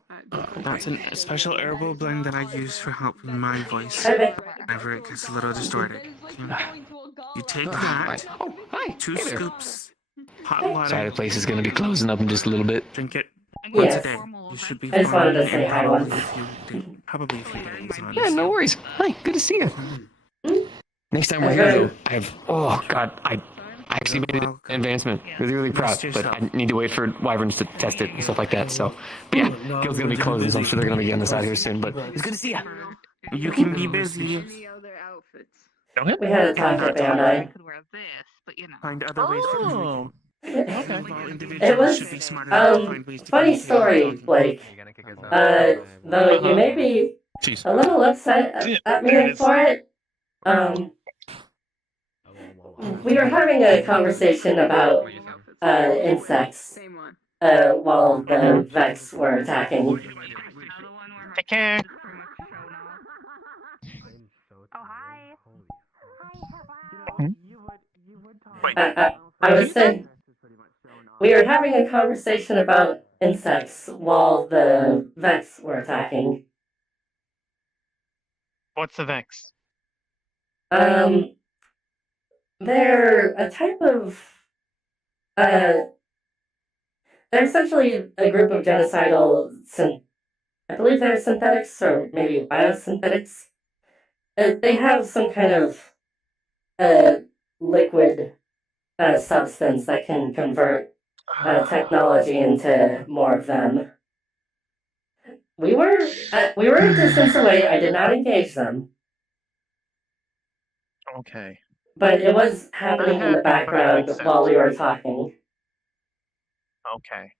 That's a special herbal blend that I use for helping my voice whenever it gets a little distorted. Okay. You take that. Oh, hi. 2 Hey there. scoops hot water. Sorry, the place is gonna be closing up in just a little bit. Drink it once Yes. a day. You should be I just wanted fine to say in hi probably once. a few days, honestly. Yeah, no worries. Hi, good to see you. Next time we're Okay. here, though, I have. Oh God, I actually made an advancement. Really, really proud. But I need to wait for wyverns to test it and stuff like that. So, but yeah, guild's gonna be closing, so I'm sure they're gonna be getting this out here soon. But it's good to see you. You can be busy. We had a talk at Bandai. Find other ways to Oh. It was funny story, Blake. Though you may be a little upset at me for it. We were having a conversation about insects while the Vex were attacking. Take care. I was saying we were having a conversation about insects while the Vex were attacking. What's the Vex? They're a type of they're essentially a group of genocidal I believe they're synthetics or maybe biosynthetics. They have some kind of liquid substance that can convert technology into more of them. We were a distance away. I did not engage them. Okay. But it was happening in the background while we were talking. Okay.